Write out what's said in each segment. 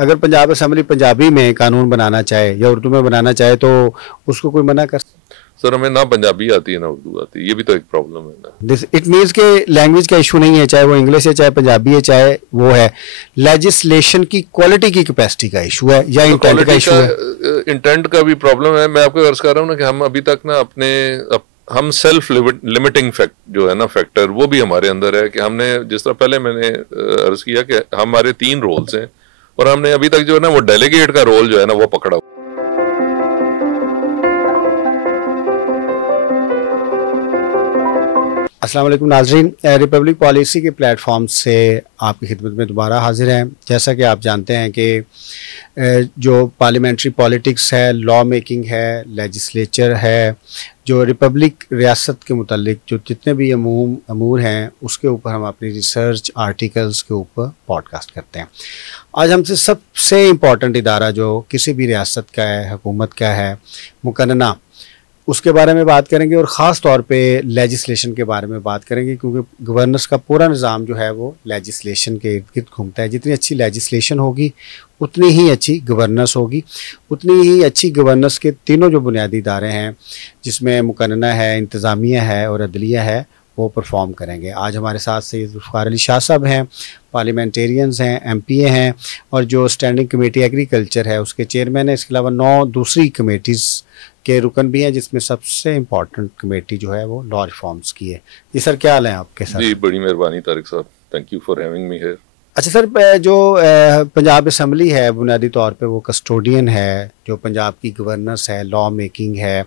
अगर पंजाब असेंबली पंजाबी में कानून बनाना चाहे या उर्दू में बनाना चाहे तो उसको कोई मना कर? सर हमें ना पंजाबी आती है ना उर्दू आती है, ये भी तो एक प्रॉब्लम है ना। दिस इट मीन्स के लैंग्वेज का इशू नहीं है, चाहे वो इंग्लिश है चाहे पंजाबी है चाहे वो है, लेजिस्लेशन की क्वालिटी की कैपेसिटी का इशू है या इंटेंट का इशू है? इंटेंट का भी प्रॉब्लम है। मैं आपको अर्ज कर रहा हूँ ना कि हम अभी तक ना हम सेल्फ लिमिटिंग फैक्ट जो है ना फैक्टर वो भी हमारे अंदर है कि हमने जिस तरह पहले मैंने अर्ज किया कि हमारे 3 रोल्स हैं और हमने अभी तक जो है ना वो डेलीगेट का रोल जो है ना वो पकड़ा। अस्सलाम वालेकुम नाज़रीन, रिपब्लिक पॉलिसी के प्लेटफॉर्म से आपकी खिदमत में दोबारा हाजिर हैं। जैसा कि आप जानते हैं कि जो पार्लियामेंट्री पॉलिटिक्स है, लॉ मेकिंग है, लेजिस्लेचर है, जो रिपब्लिक रियासत के मुतालिक जो जितने भी अमूर हैं उसके ऊपर हम अपनी रिसर्च आर्टिकल्स के ऊपर पॉडकास्ट करते हैं। आज हमसे सबसे इम्पॉर्टेंट इदारा जो किसी भी रियासत का है, हुकूमत का है, मुकन्ना, उसके बारे में बात करेंगे और ख़ास तौर पे लेजिस्लेशन के बारे में बात करेंगे, क्योंकि गवर्नेंस का पूरा निज़ाम जो है वो लेजिस्लेशन के इर्द गिर्द घूमता है। जितनी अच्छी लेजिस्लेशन होगी उतनी ही अच्छी गवर्नेंस होगी, उतनी ही अच्छी गवर्नेंस के तीनों जो बुनियादी इदारे हैं जिसमें मुकन्ना है, इंतज़ामिया है और अदलिया है वो परफॉर्म करेंगे। आज हमारे साथ सैयद ज़ुल्फ़िकार अली शाह साहब हैं, पार्लियामेंटेरियंस हैं, MPA हैं और जो स्टैंडिंग कमेटी एग्रीकल्चर है उसके चेयरमैन है। इसके अलावा 9 दूसरी कमेटीज़ के रुकन भी हैं जिसमें सबसे इम्पॉर्टेंट कमेटी जो है वो लॉ रिफॉर्म्स की है। जी सर, क्या हाल है आपके साथ? जी बड़ी मेहरबानी तारिक साहब, thank you for having me here. अच्छा सर, जो पंजाब असेंबली है बुनियादी तौर पे वो कस्टोडियन है, जो पंजाब की गवर्नेंस है, लॉ मेकिंग है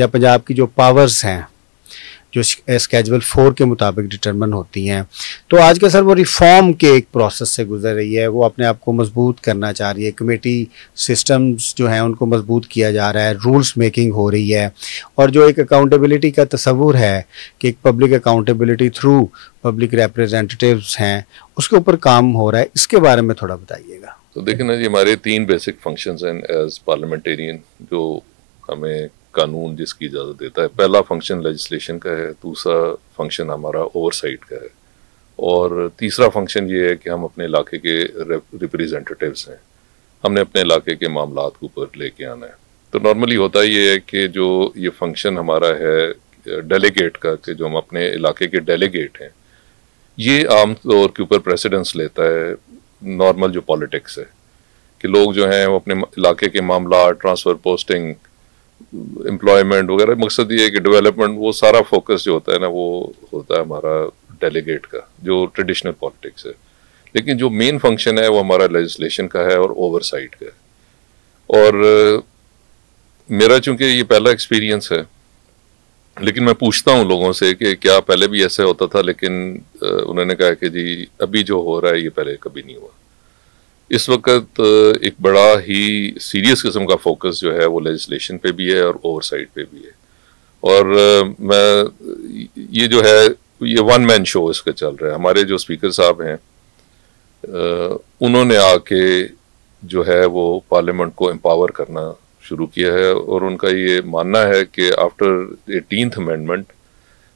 या पंजाब की जो पावर्स हैं जो स्केड्यूल 4 के मुताबिक डिटरमिन होती हैं, तो आज के सर वो रिफॉर्म के एक प्रोसेस से गुजर रही है। वो अपने आप को मजबूत करना चाह रही है, कमेटी सिस्टम्स जो हैं उनको मजबूत किया जा रहा है, रूल्स मेकिंग हो रही है और जो एक अकाउंटेबिलिटी का तस्वुर है कि एक public accountability through public representatives हैं उसके ऊपर काम हो रहा है। इसके बारे में थोड़ा बताइएगा। तो देखिए ना जी, हमारे 3 बेसिक फंक्शंस हैं एज पार्लियामेंटेरियन जो हमें कानून जिसकी इजाज़त देता है। पहला फंक्शन लेजिस्लेशन का है, दूसरा फंक्शन हमारा ओवरसाइट का है और तीसरा फंक्शन ये है कि हम अपने इलाके के रिप्रेजेंटेटिव्स हैं, हमने अपने इलाके के मामलात को ऊपर लेके आना है। तो नॉर्मली होता ये है कि जो ये फंक्शन हमारा है डेलीगेट का, कि जो हम अपने इलाके के डेलीगेट हैं, ये आम तौर के ऊपर प्रेसिडेंस लेता है नॉर्मल जो पॉलिटिक्स है कि लोग जो हैं वो अपने इलाके के मामला, ट्रांसफ़र, पोस्टिंग, एम्प्लॉयमेंट वगैरह, मकसद ये है कि डेवलपमेंट, वो सारा फोकस जो होता है ना वो होता है हमारा डेलीगेट का, जो ट्रेडिशनल पॉलिटिक्स है। लेकिन जो मेन फंक्शन है वो हमारा लेजिस्लेशन का है और ओवरसाइट का है। और मेरा चूंकि ये पहला एक्सपीरियंस है, लेकिन मैं पूछता हूँ लोगों से कि क्या पहले भी ऐसे होता था, लेकिन उन्होंने कहा कि जी अभी जो हो रहा है ये पहले कभी नहीं हुआ। इस वक्त एक बड़ा ही सीरियस किस्म का फोकस जो है वो लेजिस्लेशन पे भी है और ओवरसाइट पे भी है। और मैं ये जो है ये 1 मैन शो इसका चल रहा है। हमारे जो स्पीकर साहब हैं उन्होंने आके जो है वो पार्लियामेंट को एम्पावर करना शुरू किया है और उनका ये मानना है कि आफ्टर 18th अमेंडमेंट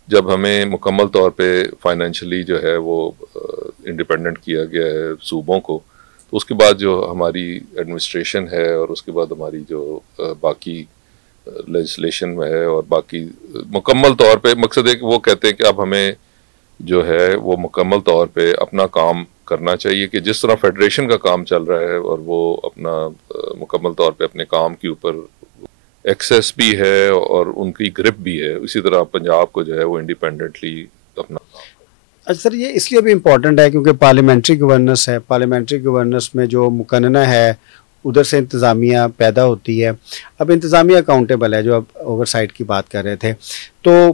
जब हमें मुकम्मल तौर पे फाइनेंशियली जो है वो इंडिपेंडेंट किया गया है सूबों को, तो उसके बाद जो हमारी एडमिनिस्ट्रेशन है और उसके बाद हमारी जो बाकी लेजिस्लेशन में है और बाकी मुकम्मल तौर पे मकसद है कि वो कहते हैं कि अब हमें जो है वो मुकम्मल तौर पे अपना काम करना चाहिए कि जिस तरह फेडरेशन का काम चल रहा है और वो अपना मुकम्मल तौर पे अपने काम के ऊपर एक्सेस भी है और उनकी ग्रिप भी है, इसी तरह पंजाब को जो है वो इंडिपेंडेंटली अपना। अच्छा सर, ये इसलिए भी इम्पॉर्टेंट है क्योंकि पार्लियामेंट्री गवर्नेंस है, पार्लियामेंट्री गवर्नेंस में जो मुकन्ना है उधर से इंतज़ामिया पैदा होती है। अब इंतज़ामिया अकाउंटेबल है, जो अब ओवरसाइट की बात कर रहे थे, तो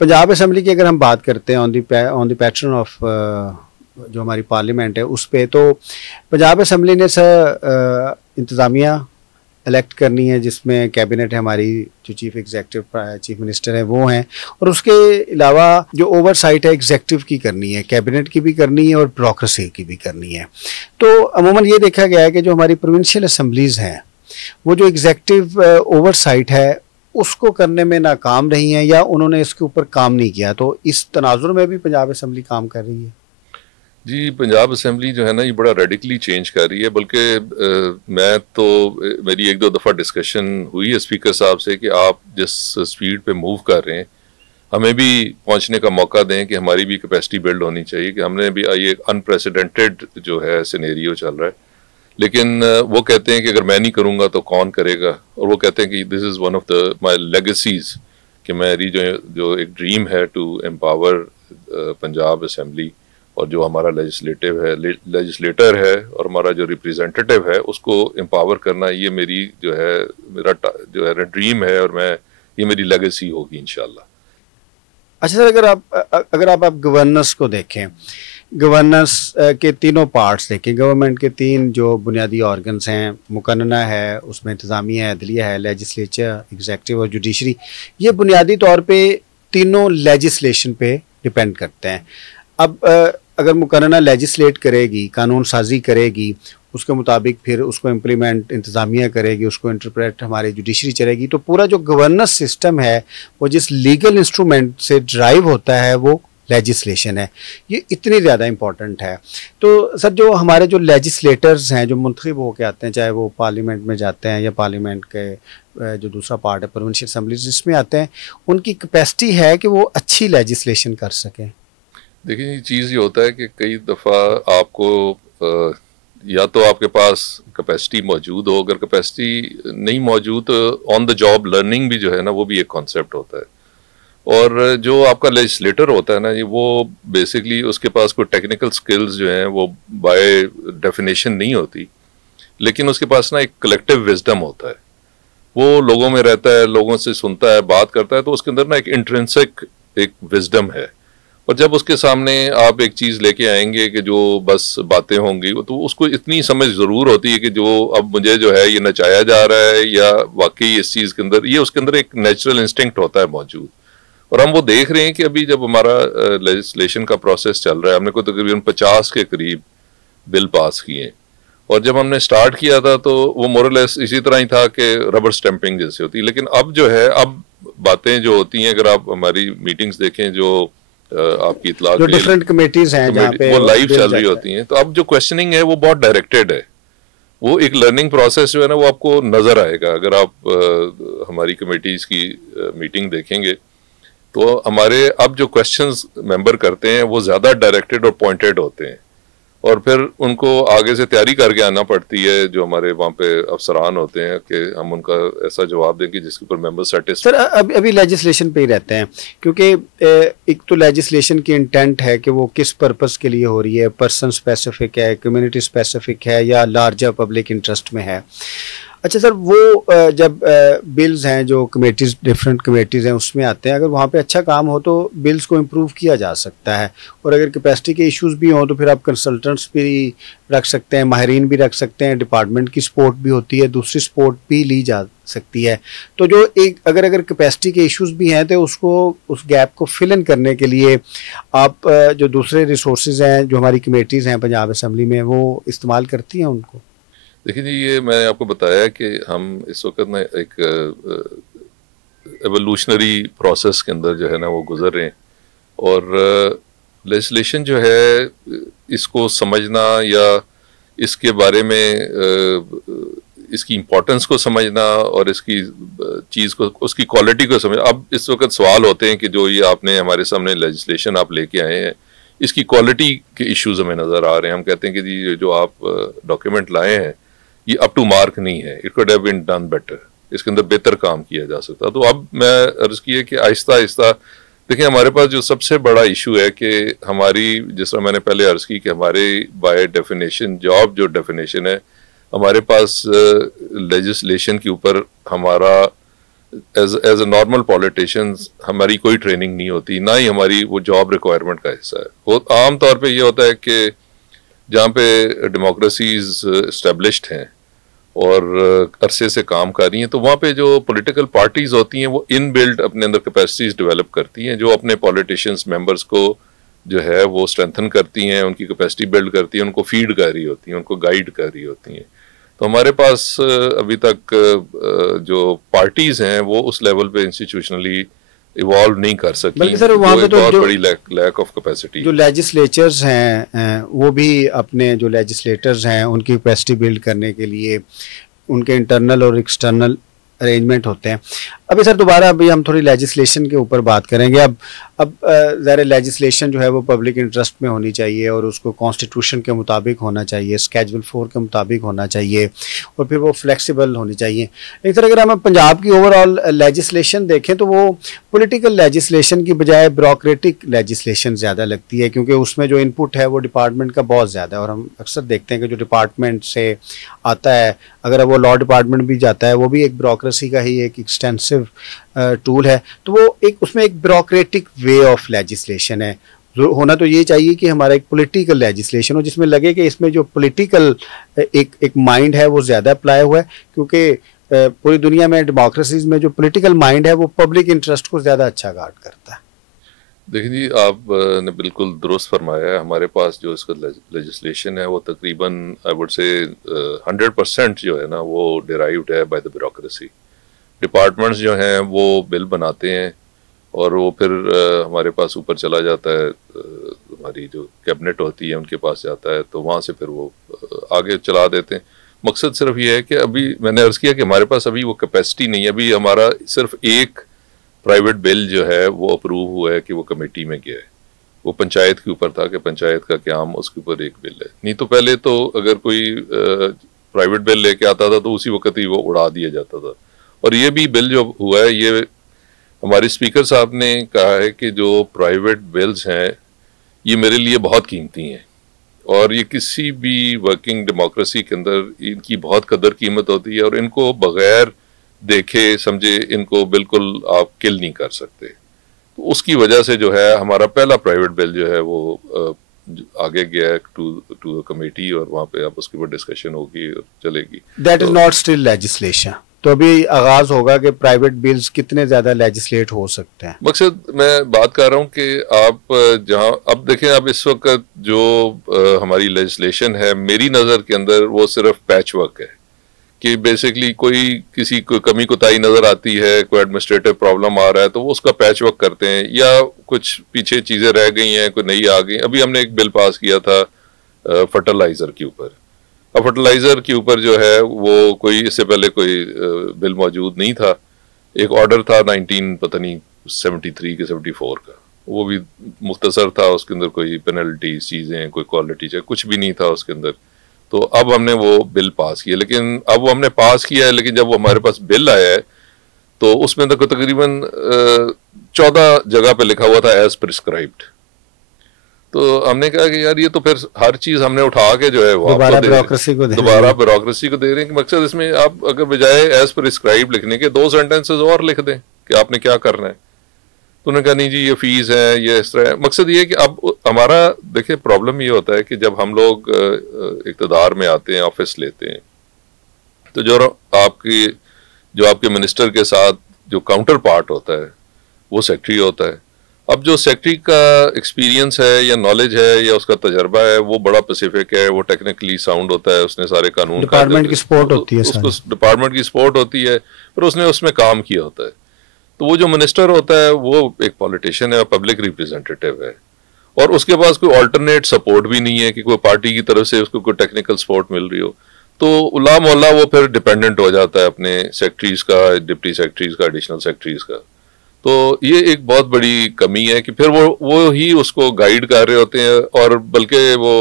पंजाब असेंबली की अगर हम बात करते हैं ऑन द पैटर्न ऑफ जो हमारी पार्लियामेंट है उस पे, तो पंजाब असेंबली ने सर इंतज़ामिया इलेक्ट करनी है जिसमें कैबिनेट है, हमारी जो चीफ एग्जेक्टिव चीफ मिनिस्टर है वो हैं, और उसके अलावा जो ओवरसाइट है एग्जेक्टिव की करनी है, कैबिनेट की भी करनी है और ब्यूरोक्रेसी की भी करनी है। तो अमूमन ये देखा गया है कि जो हमारी प्रोविंशियल असम्बलीज़ हैं वो जो एग्जेक्टिव ओवरसाइट है उसको करने में नाकाम रही हैं या उन्होंने इसके ऊपर काम नहीं किया। तो इस तनाजुर में भी पंजाब असेंबली काम कर रही है। जी, पंजाब असेंबली जो है ना ये बड़ा रेडिकली चेंज कर रही है, बल्कि मैं तो मेरी एक दो दफ़ा डिस्कशन हुई है स्पीकर साहब से कि आप जिस स्पीड पे मूव कर रहे हैं हमें भी पहुंचने का मौका दें कि हमारी भी कैपेसिटी बिल्ड होनी चाहिए, कि हमने भी ये अनप्रेसिडेंटेड जो है सिनेरियो चल रहा है। लेकिन वो कहते हैं कि अगर मैं नहीं करूँगा तो कौन करेगा, और वो कहते हैं कि this is one of the my legacies, कि मेरी जो जो एक ड्रीम है टू एम्पावर पंजाब असेंबली, और जो हमारा लेजिस्लेटर है और हमारा जो रिप्रेजेंटेटिव है उसको एम्पावर करना, ये मेरी जो है मेरा जो है ड्रीम है, और मैं ये मेरी लेगेसी होगी इंशाल्लाह। अच्छा सर, अगर आप गवर्नेंस को देखें, गवर्नेंस के तीनों पार्ट्स देखें, गवर्नमेंट के तीन जो बुनियादी ऑर्गन्स हैं, मुकन्ना है, उसमें इंतज़ामिया है, अदलिया है, लेजिस्लेचर, एग्जेक्टिव और जुडिशरी, ये बुनियादी तौर पे तीनों लेजिस्लेशन पे डिपेंड करते हैं। अब अगर मुकर्रना लेजिस्लेट करेगी, कानून साजी करेगी, उसके मुताबिक फिर उसको इम्प्लीमेंट इंतज़ामिया करेगी, उसको इंटरप्रेट हमारी जुडिशरी चलेगी, तो पूरा जो गवर्नेंस सिस्टम है वो जिस लीगल इंस्ट्रूमेंट से ड्राइव होता है वो लेजिस्लेशन है। ये इतनी ज़्यादा इम्पॉर्टेंट है। तो सर, जो हमारे जो लेजिस्लेटर्स हैं, जो मुंतखब होकर आते हैं, चाहे वो पार्लियामेंट में जाते हैं या पार्लियामेंट के जो दूसरा पार्ट है प्रोविंशियल असम्बलीज जिसमें आते हैं, उनकी कैपेसिटी है कि वो अच्छी लेजिस्लेशन कर सकें? देखिए, ये चीज़ ये होता है कि कई दफ़ा आपको या तो आपके पास कैपेसिटी मौजूद हो, अगर कैपेसिटी नहीं मौजूद तो ऑन द जॉब लर्निंग भी जो है ना वो भी एक कॉन्सेप्ट होता है। और जो आपका लेजिस्लेटर होता है ना, ये वो बेसिकली उसके पास कोई टेक्निकल स्किल्स जो हैं वो बाय डेफिनेशन नहीं होती, लेकिन उसके पास ना एक कलेक्टिव विजडम होता है। वो लोगों में रहता है, लोगों से सुनता है, बात करता है, तो उसके अंदर ना एक इंट्रिंसिक एक विजडम है। और जब उसके सामने आप एक चीज़ लेके आएंगे कि जो बस बातें होंगी, तो उसको इतनी समझ ज़रूर होती है कि जो अब मुझे जो है ये नचाया जा रहा है या वाकई इस चीज़ के अंदर, ये उसके अंदर एक नेचुरल इंस्टिंक्ट होता है मौजूद। और हम वो देख रहे हैं कि अभी जब हमारा लेजिस्लेशन का प्रोसेस चल रहा है, हमने को तकरीबन 50 के करीब बिल पास किए, और जब हमने स्टार्ट किया था तो वो मोरलेस इसी तरह ही था कि रबर स्टैंपिंग जैसे होती है। लेकिन अब जो है, अब बातें जो होती हैं, अगर आप हमारी मीटिंग्स देखें जो आपकी इतला जो डिफरेंट कमेटीज हैं जहाँ पे वो लाइव चल रही होती हैं, तो अब जो क्वेश्चनिंग है वो बहुत डायरेक्टेड है। वो एक लर्निंग प्रोसेस जो है ना वो आपको नजर आएगा अगर आप हमारी कमेटीज की मीटिंग देखेंगे। तो हमारे अब जो क्वेश्चंस मेंबर करते हैं वो ज्यादा डायरेक्टेड और पॉइंटेड होते हैं, और फिर उनको आगे से तैयारी करके आना पड़ती है जो हमारे वहाँ पे अफसरान होते हैं कि हम उनका ऐसा जवाब दें कि जिसके ऊपर मेंबर सेटिस्फाइड। सर, अभी लेजिस्लेशन पे ही रहते हैं, क्योंकि एक तो लेजिस्लेशन की इंटेंट है कि वो किस पर्पस के लिए हो रही है, पर्सन स्पेसिफिक है, कम्युनिटी स्पेसिफिक है, या लार्जर पब्लिक इंटरेस्ट में है। अच्छा सर, वो जब बिल्स हैं जो कमेटीज़, डिफरेंट कमेटीज़ हैं, उसमें आते हैं, अगर वहाँ पे अच्छा काम हो तो बिल्स को इम्प्रूव किया जा सकता है, और अगर कैपेसिटी के इश्यूज़ भी हों तो फिर आप कंसल्टेंट्स भी रख सकते हैं, माहिरीन भी रख सकते हैं, डिपार्टमेंट की सपोर्ट भी होती है, दूसरी सपोर्ट भी ली जा सकती है। तो जो एक अगर कैपेसिटी के इश्यूज़ भी हैं तो उसको, उस गैप को फिल इन करने के लिए आप जो दूसरे रिसोर्सेज हैं जो हमारी कमेटीज़ हैं पंजाब असम्बली में, वो इस्तेमाल करती हैं उनको? देखिए जी, ये मैंने आपको बताया कि हम इस वक्त ना एक एवोल्यूशनरी प्रोसेस के अंदर जो है ना वो गुजर रहे हैं, और लेजिस्लेशन जो है इसको समझना या इसके बारे में इसकी इम्पोर्टेंस को समझना और इसकी चीज़ को, उसकी क्वालिटी को समझ, अब इस वक्त सवाल होते हैं कि जो ये आपने हमारे सामने लेजिस्लेशन आप लेके आए हैं, इसकी क्वालिटी के इश्यूज हमें नज़र आ रहे हैं। हम कहते हैं कि जी जो आप डॉक्यूमेंट लाए हैं ये अप टू मार्क नहीं है, it could have been done better, इसके अंदर बेहतर काम किया जा सकता। तो अब मैं अर्ज किया कि आहिस्ता आहिस्ता देखिए, हमारे पास जो सबसे बड़ा इशू है कि हमारी, जिस तरह मैंने पहले अर्ज की कि हमारे बाय डेफिनेशन जॉब जो डेफिनेशन है, हमारे पास लेजिस्लेशन के ऊपर हमारा एज ए नॉर्मल पॉलिटिशियंस हमारी कोई ट्रेनिंग नहीं होती, ना ही हमारी वो जॉब रिक्वायरमेंट का हिस्सा है। वो आम तौर पे ये होता है कि जहाँ पे डेमोक्रेसीज इस्टेब्लिश्ड हैं और अरसे से काम कर रही हैं, तो वहाँ पे जो पॉलिटिकल पार्टीज होती हैं वो इन बिल्ड अपने अंदर कैपेसिटीज डेवलप करती हैं, जो अपने पॉलिटिशियंस मेंबर्स को जो है वो स्ट्रेंथन करती हैं, उनकी कैपेसिटी बिल्ड करती हैं, उनको फीड कर रही होती हैं, उनको गाइड कर रही होती हैं। तो हमारे पास अभी तक जो पार्टीज हैं वो उस लेवल पे इंस्टीट्यूशनली इवॉल्व नहीं कर सकी। बल्कि सर वहाँ पे तो बहुत बड़ी लैक ऑफ कैपेसिटी। जो लेजिस्लेचर्स हैं वो भी अपने जो लेजिस्लेटर्स हैं उनकी कैपेसिटी बिल्ड करने के लिए उनके इंटरनल और एक्सटर्नल अरेंजमेंट होते हैं। अभी सर दोबारा अभी हम थोड़ी लेजिस्लेशन के ऊपर बात करेंगे। अब ज़रा लेजिस्लेशन जो है वो पब्लिक इंटरेस्ट में होनी चाहिए और उसको कॉन्स्टिट्यूशन के मुताबिक होना चाहिए, स्केड्यूल 4 के मुताबिक होना चाहिए और फिर वो फ्लेक्सिबल होनी चाहिए। एक तरह अगर हम पंजाब की ओवरऑल लेजिस्लेशन देखें तो वो पॉलिटिकल लेजिस्लेशन की बजाय ब्यूरोक्रेटिक लेजिस्लेशन ज़्यादा लगती है, क्योंकि उसमें जो इनपुट है वो डिपार्टमेंट का बहुत ज़्यादा है और हम अक्सर देखते हैं कि जो डिपार्टमेंट से आता है, अगर वो लॉ डिपार्टमेंट भी जाता है, वो भी एक ब्यूरोक्रेसी का ही एक एक्सटेंसिव टूल है। तो वो एक उसमें एक ब्यूरोक्रेटिक वे ऑफ लेजिस्लेशन है। होना तो ये चाहिए कि हमारा एक पॉलिटिकल लेजिस्लेशन हो जिसमें लगे कि इसमें जो पॉलिटिकल एक माइंड है वो ज़्यादा अप्लाई हुआ है, क्योंकि पूरी दुनिया में डेमोक्रेसीज में जो पॉलिटिकल माइंड है वो पब्लिक इंटरेस्ट को ज़्यादा अच्छा गार्ड करता है। देखिए जी, आप ने बिल्कुल दुरुस्त फरमाया है। हमारे पास जो इसका लेजिस्लेशन है वो तकरीबन आई वुड से 100% जो है ना वो डिराइव्ड है बाय द ब्यूरोक्रेसी। डिपार्टमेंट्स जो हैं वो बिल बनाते हैं और वो फिर हमारे पास ऊपर चला जाता है, हमारी जो कैबिनेट होती है उनके पास जाता है, तो वहाँ से फिर वो आगे चला देते हैं। मकसद सिर्फ ये है कि अभी मैंने अर्ज़ किया कि हमारे पास अभी वो कैपेसिटी नहीं है। अभी हमारा सिर्फ एक प्राइवेट बिल जो है वो अप्रूव हुआ है कि वो कमेटी में गया है, वो पंचायत के ऊपर था कि पंचायत का क़याम, उसके ऊपर एक बिल है। नहीं तो पहले तो अगर कोई प्राइवेट बिल लेके आता था तो उसी वक्त ही वो उड़ा दिया जाता था। और ये भी बिल जो हुआ है, ये हमारे स्पीकर साहब ने कहा है कि जो प्राइवेट बिल्स हैं ये मेरे लिए बहुत कीमती हैं और ये किसी भी वर्किंग डेमोक्रेसी के अंदर इनकी बहुत कदर कीमत होती है और इनको बगैर देखे समझे इनको बिल्कुल आप किल नहीं कर सकते। तो उसकी वजह से जो है हमारा पहला प्राइवेट बिल जो है वो आगे गया है टू कमेटी और वहाँ पे आप उसके ऊपर डिस्कशन होगी और चलेगी। That is not still legislation. तो अभी आगाज होगा कि प्राइवेट बिल्स कितने ज्यादा लेजिस्लेट हो सकते हैं। मकसद मैं बात कर रहा हूँ कि आप जहाँ अब देखें, अब इस वक्त जो हमारी लेजिस्लेशन है मेरी नज़र के अंदर वो सिर्फ पैच वर्क है कि बेसिकली किसी को कमी कोताही नज़र आती है, कोई एडमिनिस्ट्रेटिव प्रॉब्लम आ रहा है तो वो उसका पैच वर्क करते हैं या कुछ पीछे चीज़ें रह गई हैं, कोई नई आ गई। अभी हमने एक बिल पास किया था फर्टिलाइज़र के ऊपर। अब फर्टिलाइज़र के ऊपर जो है वो कोई इससे पहले कोई बिल मौजूद नहीं था। एक ऑर्डर था 1973 के 74 का, वो भी मुख्तसर था, उसके अंदर कोई पेनल्टी चीज़ें, कोई क्वालिटी चेक कुछ भी नहीं था उसके अंदर। तो अब हमने वो बिल पास किया, लेकिन अब वो हमने पास किया है, लेकिन जब वो हमारे पास बिल आया है तो उसमें तो तकरीबन 14 जगह पे लिखा हुआ था एज प्रिस्क्राइब्ड। तो हमने कहा कि यार ये तो फिर हर चीज़ हमने उठा के जो है वो दोबारा ब्यूरोक्रेसी को दे रहे हैं कि मकसद इसमें आप अगर बजाय एज प्रिस्क्राइब लिखने के 2 सेंटेंसेस और लिख दें कि आपने क्या करना है। तो उन्होंने कहा नहीं जी ये फीस है, ये इस तरह है। मकसद ये है कि अब हमारा देखिए प्रॉब्लम ये होता है कि जब हम लोग इक़्तिदार में आते हैं, ऑफिस लेते हैं, तो जो आपके मिनिस्टर के साथ जो काउंटर पार्ट होता है वो सेक्रेटरी होता है। अब जो सेक्रेटरी का एक्सपीरियंस है या नॉलेज है या उसका तजर्बा है वो बड़ा स्पेसिफिक है, वो टेक्निकली साउंड होता है, उसने सारे कानून डिपार्टमेंट की सपोर्ट होती है, उसको डिपार्टमेंट की सपोर्ट होती है, पर उसने उसमें काम किया होता है। तो वो जो मिनिस्टर होता है वो एक पॉलिटिशियन है, पब्लिक रिप्रेजेंटेटिव है और उसके पास कोई अल्टरनेट सपोर्ट भी नहीं है कि कोई पार्टी की तरफ से उसको कोई टेक्निकल सपोर्ट मिल रही हो। तो उला मोहल्ला वो फिर डिपेंडेंट हो जाता है अपने सेक्रेटरीज का, डिप्टी सेक्रेटरीज का, एडिशनल सेक्रेटरीज का। तो ये एक बहुत बड़ी कमी है कि फिर वो ही उसको गाइड कर रहे होते हैं और बल्कि वो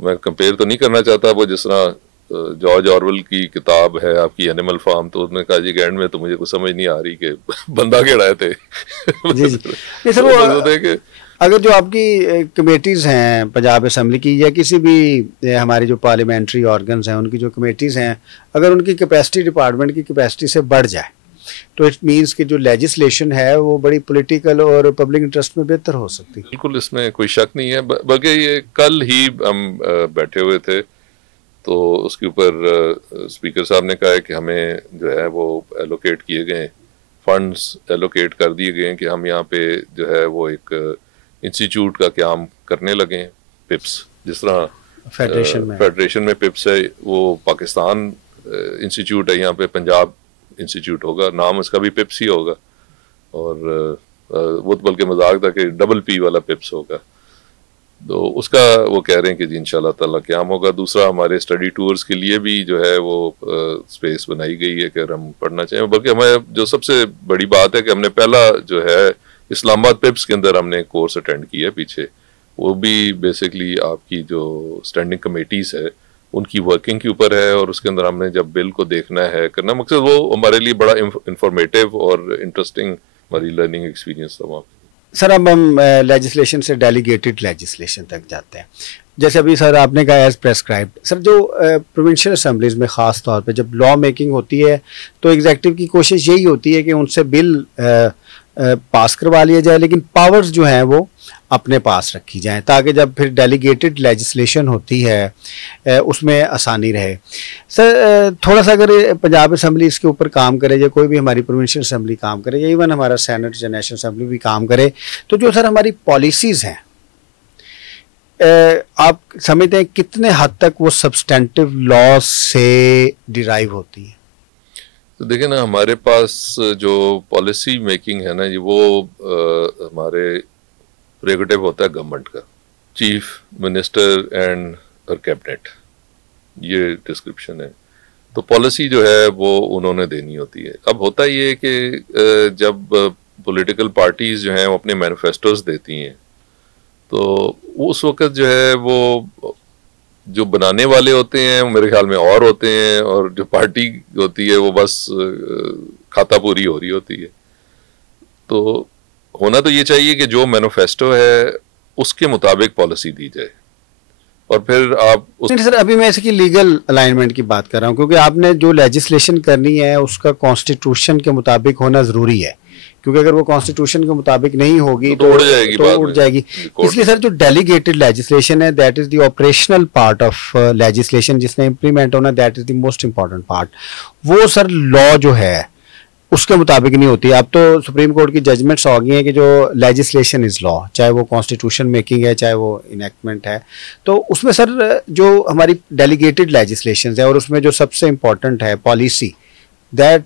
मैं कंपेयर तो नहीं करना चाहता, वो जिस तरह जॉर्ज ऑरवेल की किताब है आपकी एनिमल फार्म, तो उसने कहा जी एंड में तो मुझे कुछ समझ नहीं आ रही कि बंदा के रहे थे। जी जी। नहीं सर, वो अगर जो आपकी कमेटीज़ हैं पंजाब असेंबली की या किसी भी हमारी जो पार्लियामेंट्री ऑर्गन्स हैं उनकी जो कमेटीज़ हैं, अगर उनकी कैपेसिटी डिपार्टमेंट की कैपेसिटी से बढ़ जाए तो इट मीन्स कि जो लेजिस्लेशन है वो बड़ी पॉलिटिकल और पब्लिक इंटरेस्ट में बेहतर हो सकती है। बिल्कुल, इसमें कोई शक नहीं है। बल्कि ये कल ही हम बैठे हुए थे तो उसके ऊपर स्पीकर साहब ने कहा है कि हमें जो है वो एलोकेट किए गए फंड्स एलोकेट कर दिए गए हैं कि हम यहाँ पे जो है वो एक इंस्टीट्यूट का काम करने लगे हैं। पिप्स, जिस तरह फेडरेशन में पिप्स है, वो पाकिस्तान इंस्टीट्यूट है, यहाँ पे पंजाब इंस्टीट्यूट होगा, नाम उसका भी पिप्स ही होगा। और वो तो बल्कि मजाक था कि डबल पी वाला पिप्स होगा, तो उसका वो कह रहे हैं कि जी इंशाल्लाह ताला क़याम होगा। दूसरा, हमारे स्टडी टूर्स के लिए भी जो है वो स्पेस बनाई गई है कि अगर हम पढ़ना चाहें, बल्कि हमें जो सबसे बड़ी बात है कि हमने पहला जो है इस्लामाबाद पिप्स के अंदर हमने कोर्स अटेंड किया पीछे, वो भी बेसिकली आपकी जो स्टैंडिंग कमेटीज़ है उनकी वर्किंग के ऊपर है, और उसके अंदर हमने जब बिल को देखना है करना, मकसद वो हमारे लिए बड़ा इंफॉर्मेटिव और इंटरेस्टिंग हमारी लर्निंग एक्सपीरियंस था वहाँ। सर अब हम लेजिस्लेशन से डेलीगेटेड लेजिस्लेशन तक जाते हैं। जैसे अभी सर आपने कहा एज प्रेस्क्राइब्ड, सर जो प्रोविंशियल असम्बलीज़ में ख़ास तौर पे जब लॉ मेकिंग होती है तो एग्जेक्टिव की कोशिश यही होती है कि उनसे बिल पास करवा लिया जाए, लेकिन पावर्स जो हैं वो अपने पास रखी जाएं ताकि जब फिर डेलीगेटेड लेजिस्लेशन होती है उसमें आसानी रहे। सर थोड़ा सा अगर पंजाब असम्बली इसके ऊपर काम करे या कोई भी हमारी प्रोविंशियल असम्बली काम करे या इवन हमारा सेनेट या नेशनल असम्बली भी काम करे, तो जो सर हमारी पॉलिसीज़ हैं आप समझते हैं कितने हद तक वो सब्सटेंटिव लॉ से डिराइव होती है? तो देखिए ना, हमारे पास जो पॉलिसी मेकिंग है ना, ये वो हमारे प्रेरोगेटिव होता है गवर्नमेंट का, चीफ मिनिस्टर एंड कैबिनेट, ये डिस्क्रिप्शन है। तो पॉलिसी जो है वो उन्होंने देनी होती है। अब होता ये कि जब पॉलिटिकल पार्टीज जो हैं वो अपने मैनिफेस्टोज देती हैं, तो उस वक्त जो है वो जो बनाने वाले होते हैं मेरे ख्याल में और होते हैं, और जो पार्टी होती है वो बस खाता पूरी हो रही होती है। तो होना तो ये चाहिए कि जो मैनिफेस्टो है उसके मुताबिक पॉलिसी दी जाए, और फिर आप सर अभी मैं इसकी लीगल अलाइनमेंट की बात कर रहा हूँ, क्योंकि आपने जो लेजिस्लेशन करनी है उसका कॉन्स्टिट्यूशन के मुताबिक होना ज़रूरी है, क्योंकि अगर वो कॉन्स्टिट्यूशन के मुताबिक नहीं होगी तो उड़ जाएगी। इसलिए सर जो डेलीगेटेड लेजिस्लेशन है that is the operational part of legislation, जिसने इम्प्लीमेंट होना that is the most important part. वो सर लॉ जो है उसके मुताबिक नहीं होती। अब तो सुप्रीम कोर्ट की जजमेंट्स आ गई हैं कि जो लेजिस्लेशन इज लॉ, चाहे वो कॉन्स्टिट्यूशन मेकिंग है चाहे वो इनेक्टमेंट है। तो उसमें सर जो हमारी डेलीगेटेड लेजिस्लेशन है और उसमें जो सबसे इम्पॉर्टेंट है policy, that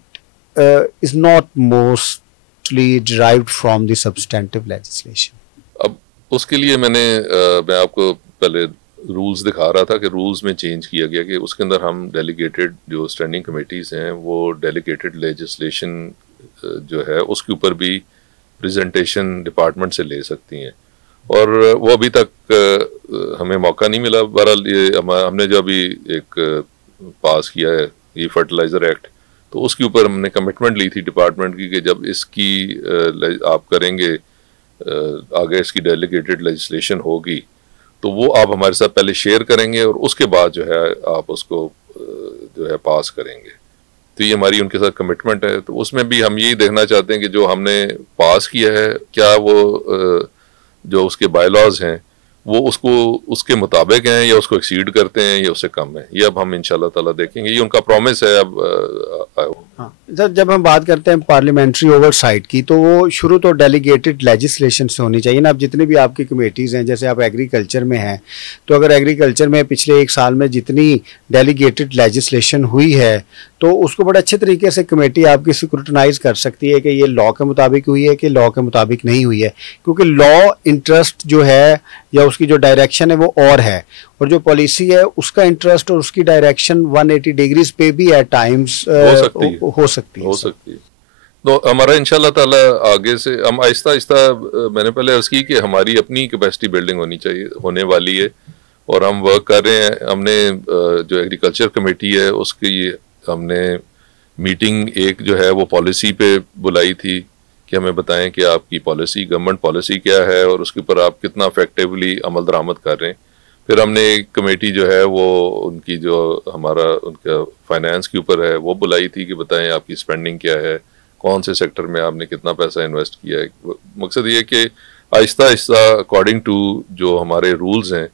is not most derived from the substantive legislation। अब उसके लिए मैं आपको पहले रूल्स दिखा रहा था कि रूल्स में चेंज किया गया कि उसके अंदर हम डेलीगेटेड जो स्टैंडिंग कमेटीज़ हैं वो डेलीगेटेड लेजिस्लेशन जो है उसके ऊपर भी प्रेजेंटेशन डिपार्टमेंट से ले सकती हैं, और वो अभी तक हमें मौका नहीं मिला। बहरहाल ये हमने जो अभी एक पास किया है ये फर्टिलाइज़र एक्ट, तो उसके ऊपर हमने कमिटमेंट ली थी डिपार्टमेंट की कि जब इसकी आप करेंगे आगे इसकी डेलीगेटेड लेजिस्लेशन होगी तो वो आप हमारे साथ पहले शेयर करेंगे और उसके बाद जो है आप उसको जो है पास करेंगे। तो ये हमारी उनके साथ कमिटमेंट है। तो उसमें भी हम यही देखना चाहते हैं कि जो हमने पास किया है क्या वो जो उसके बायलॉज हैं वो उसको उसके मुताबिक हैं या उसको एक्सीड करते हैं या उससे कम है। ये अब हम इंशाल्लाह ताला देखेंगे, ये उनका प्रॉमिस है। अब हाँ सर, जब हम बात करते हैं पार्लियामेंट्री ओवरसाइट की तो वो शुरू तो डेलीगेटेड लेजिस्लेशन से होनी चाहिए ना। अब जितनी भी आपकी कमेटीज़ हैं, जैसे आप एग्रीकल्चर में हैं, तो अगर एग्रीकल्चर में पिछले एक साल में जितनी डेलीगेटेड लेजिस्लेशन हुई है तो उसको बड़े अच्छे तरीके से कमेटी आपकी स्क्रूटनाइज कर सकती है कि ये लॉ के मुताबिक हुई है कि लॉ के मुताबिक नहीं हुई है, क्योंकि लॉ इंटरेस्ट जो है या उसकी जो डायरेक्शन है वो और है, और जो पॉलिसी है उसका इंटरेस्ट और उसकी डायरेक्शन 180 डिग्रीज पे भी एट टाइम्स हो सकती है। तो हमारा इंशाल्लाह ताला आगे से हम आहिस्ता आहिस्ता, मैंने पहले अर्ज की कि हमारी अपनी कैपेसिटी बिल्डिंग होनी चाहिए, होने वाली है, और हम वर्क कर रहे हैं। हमने जो एग्रीकल्चर कमेटी है उसकी हमने मीटिंग एक जो है वो पॉलिसी पे बुलाई थी कि हमें बताएं कि आपकी पॉलिसी, गवर्नमेंट पॉलिसी क्या है और उसके ऊपर आप कितना इफेक्टिवली अमल दरामद कर रहे हैं। फिर हमने एक कमेटी जो है वो उनकी जो हमारा उनका फाइनेंस के ऊपर है वो बुलाई थी कि बताएं आपकी स्पेंडिंग क्या है, कौन से सेक्टर में आपने कितना पैसा इन्वेस्ट किया है। मकसद ये कि आहिस्ता आहिस्ता अकॉर्डिंग टू जो हमारे रूल्स हैं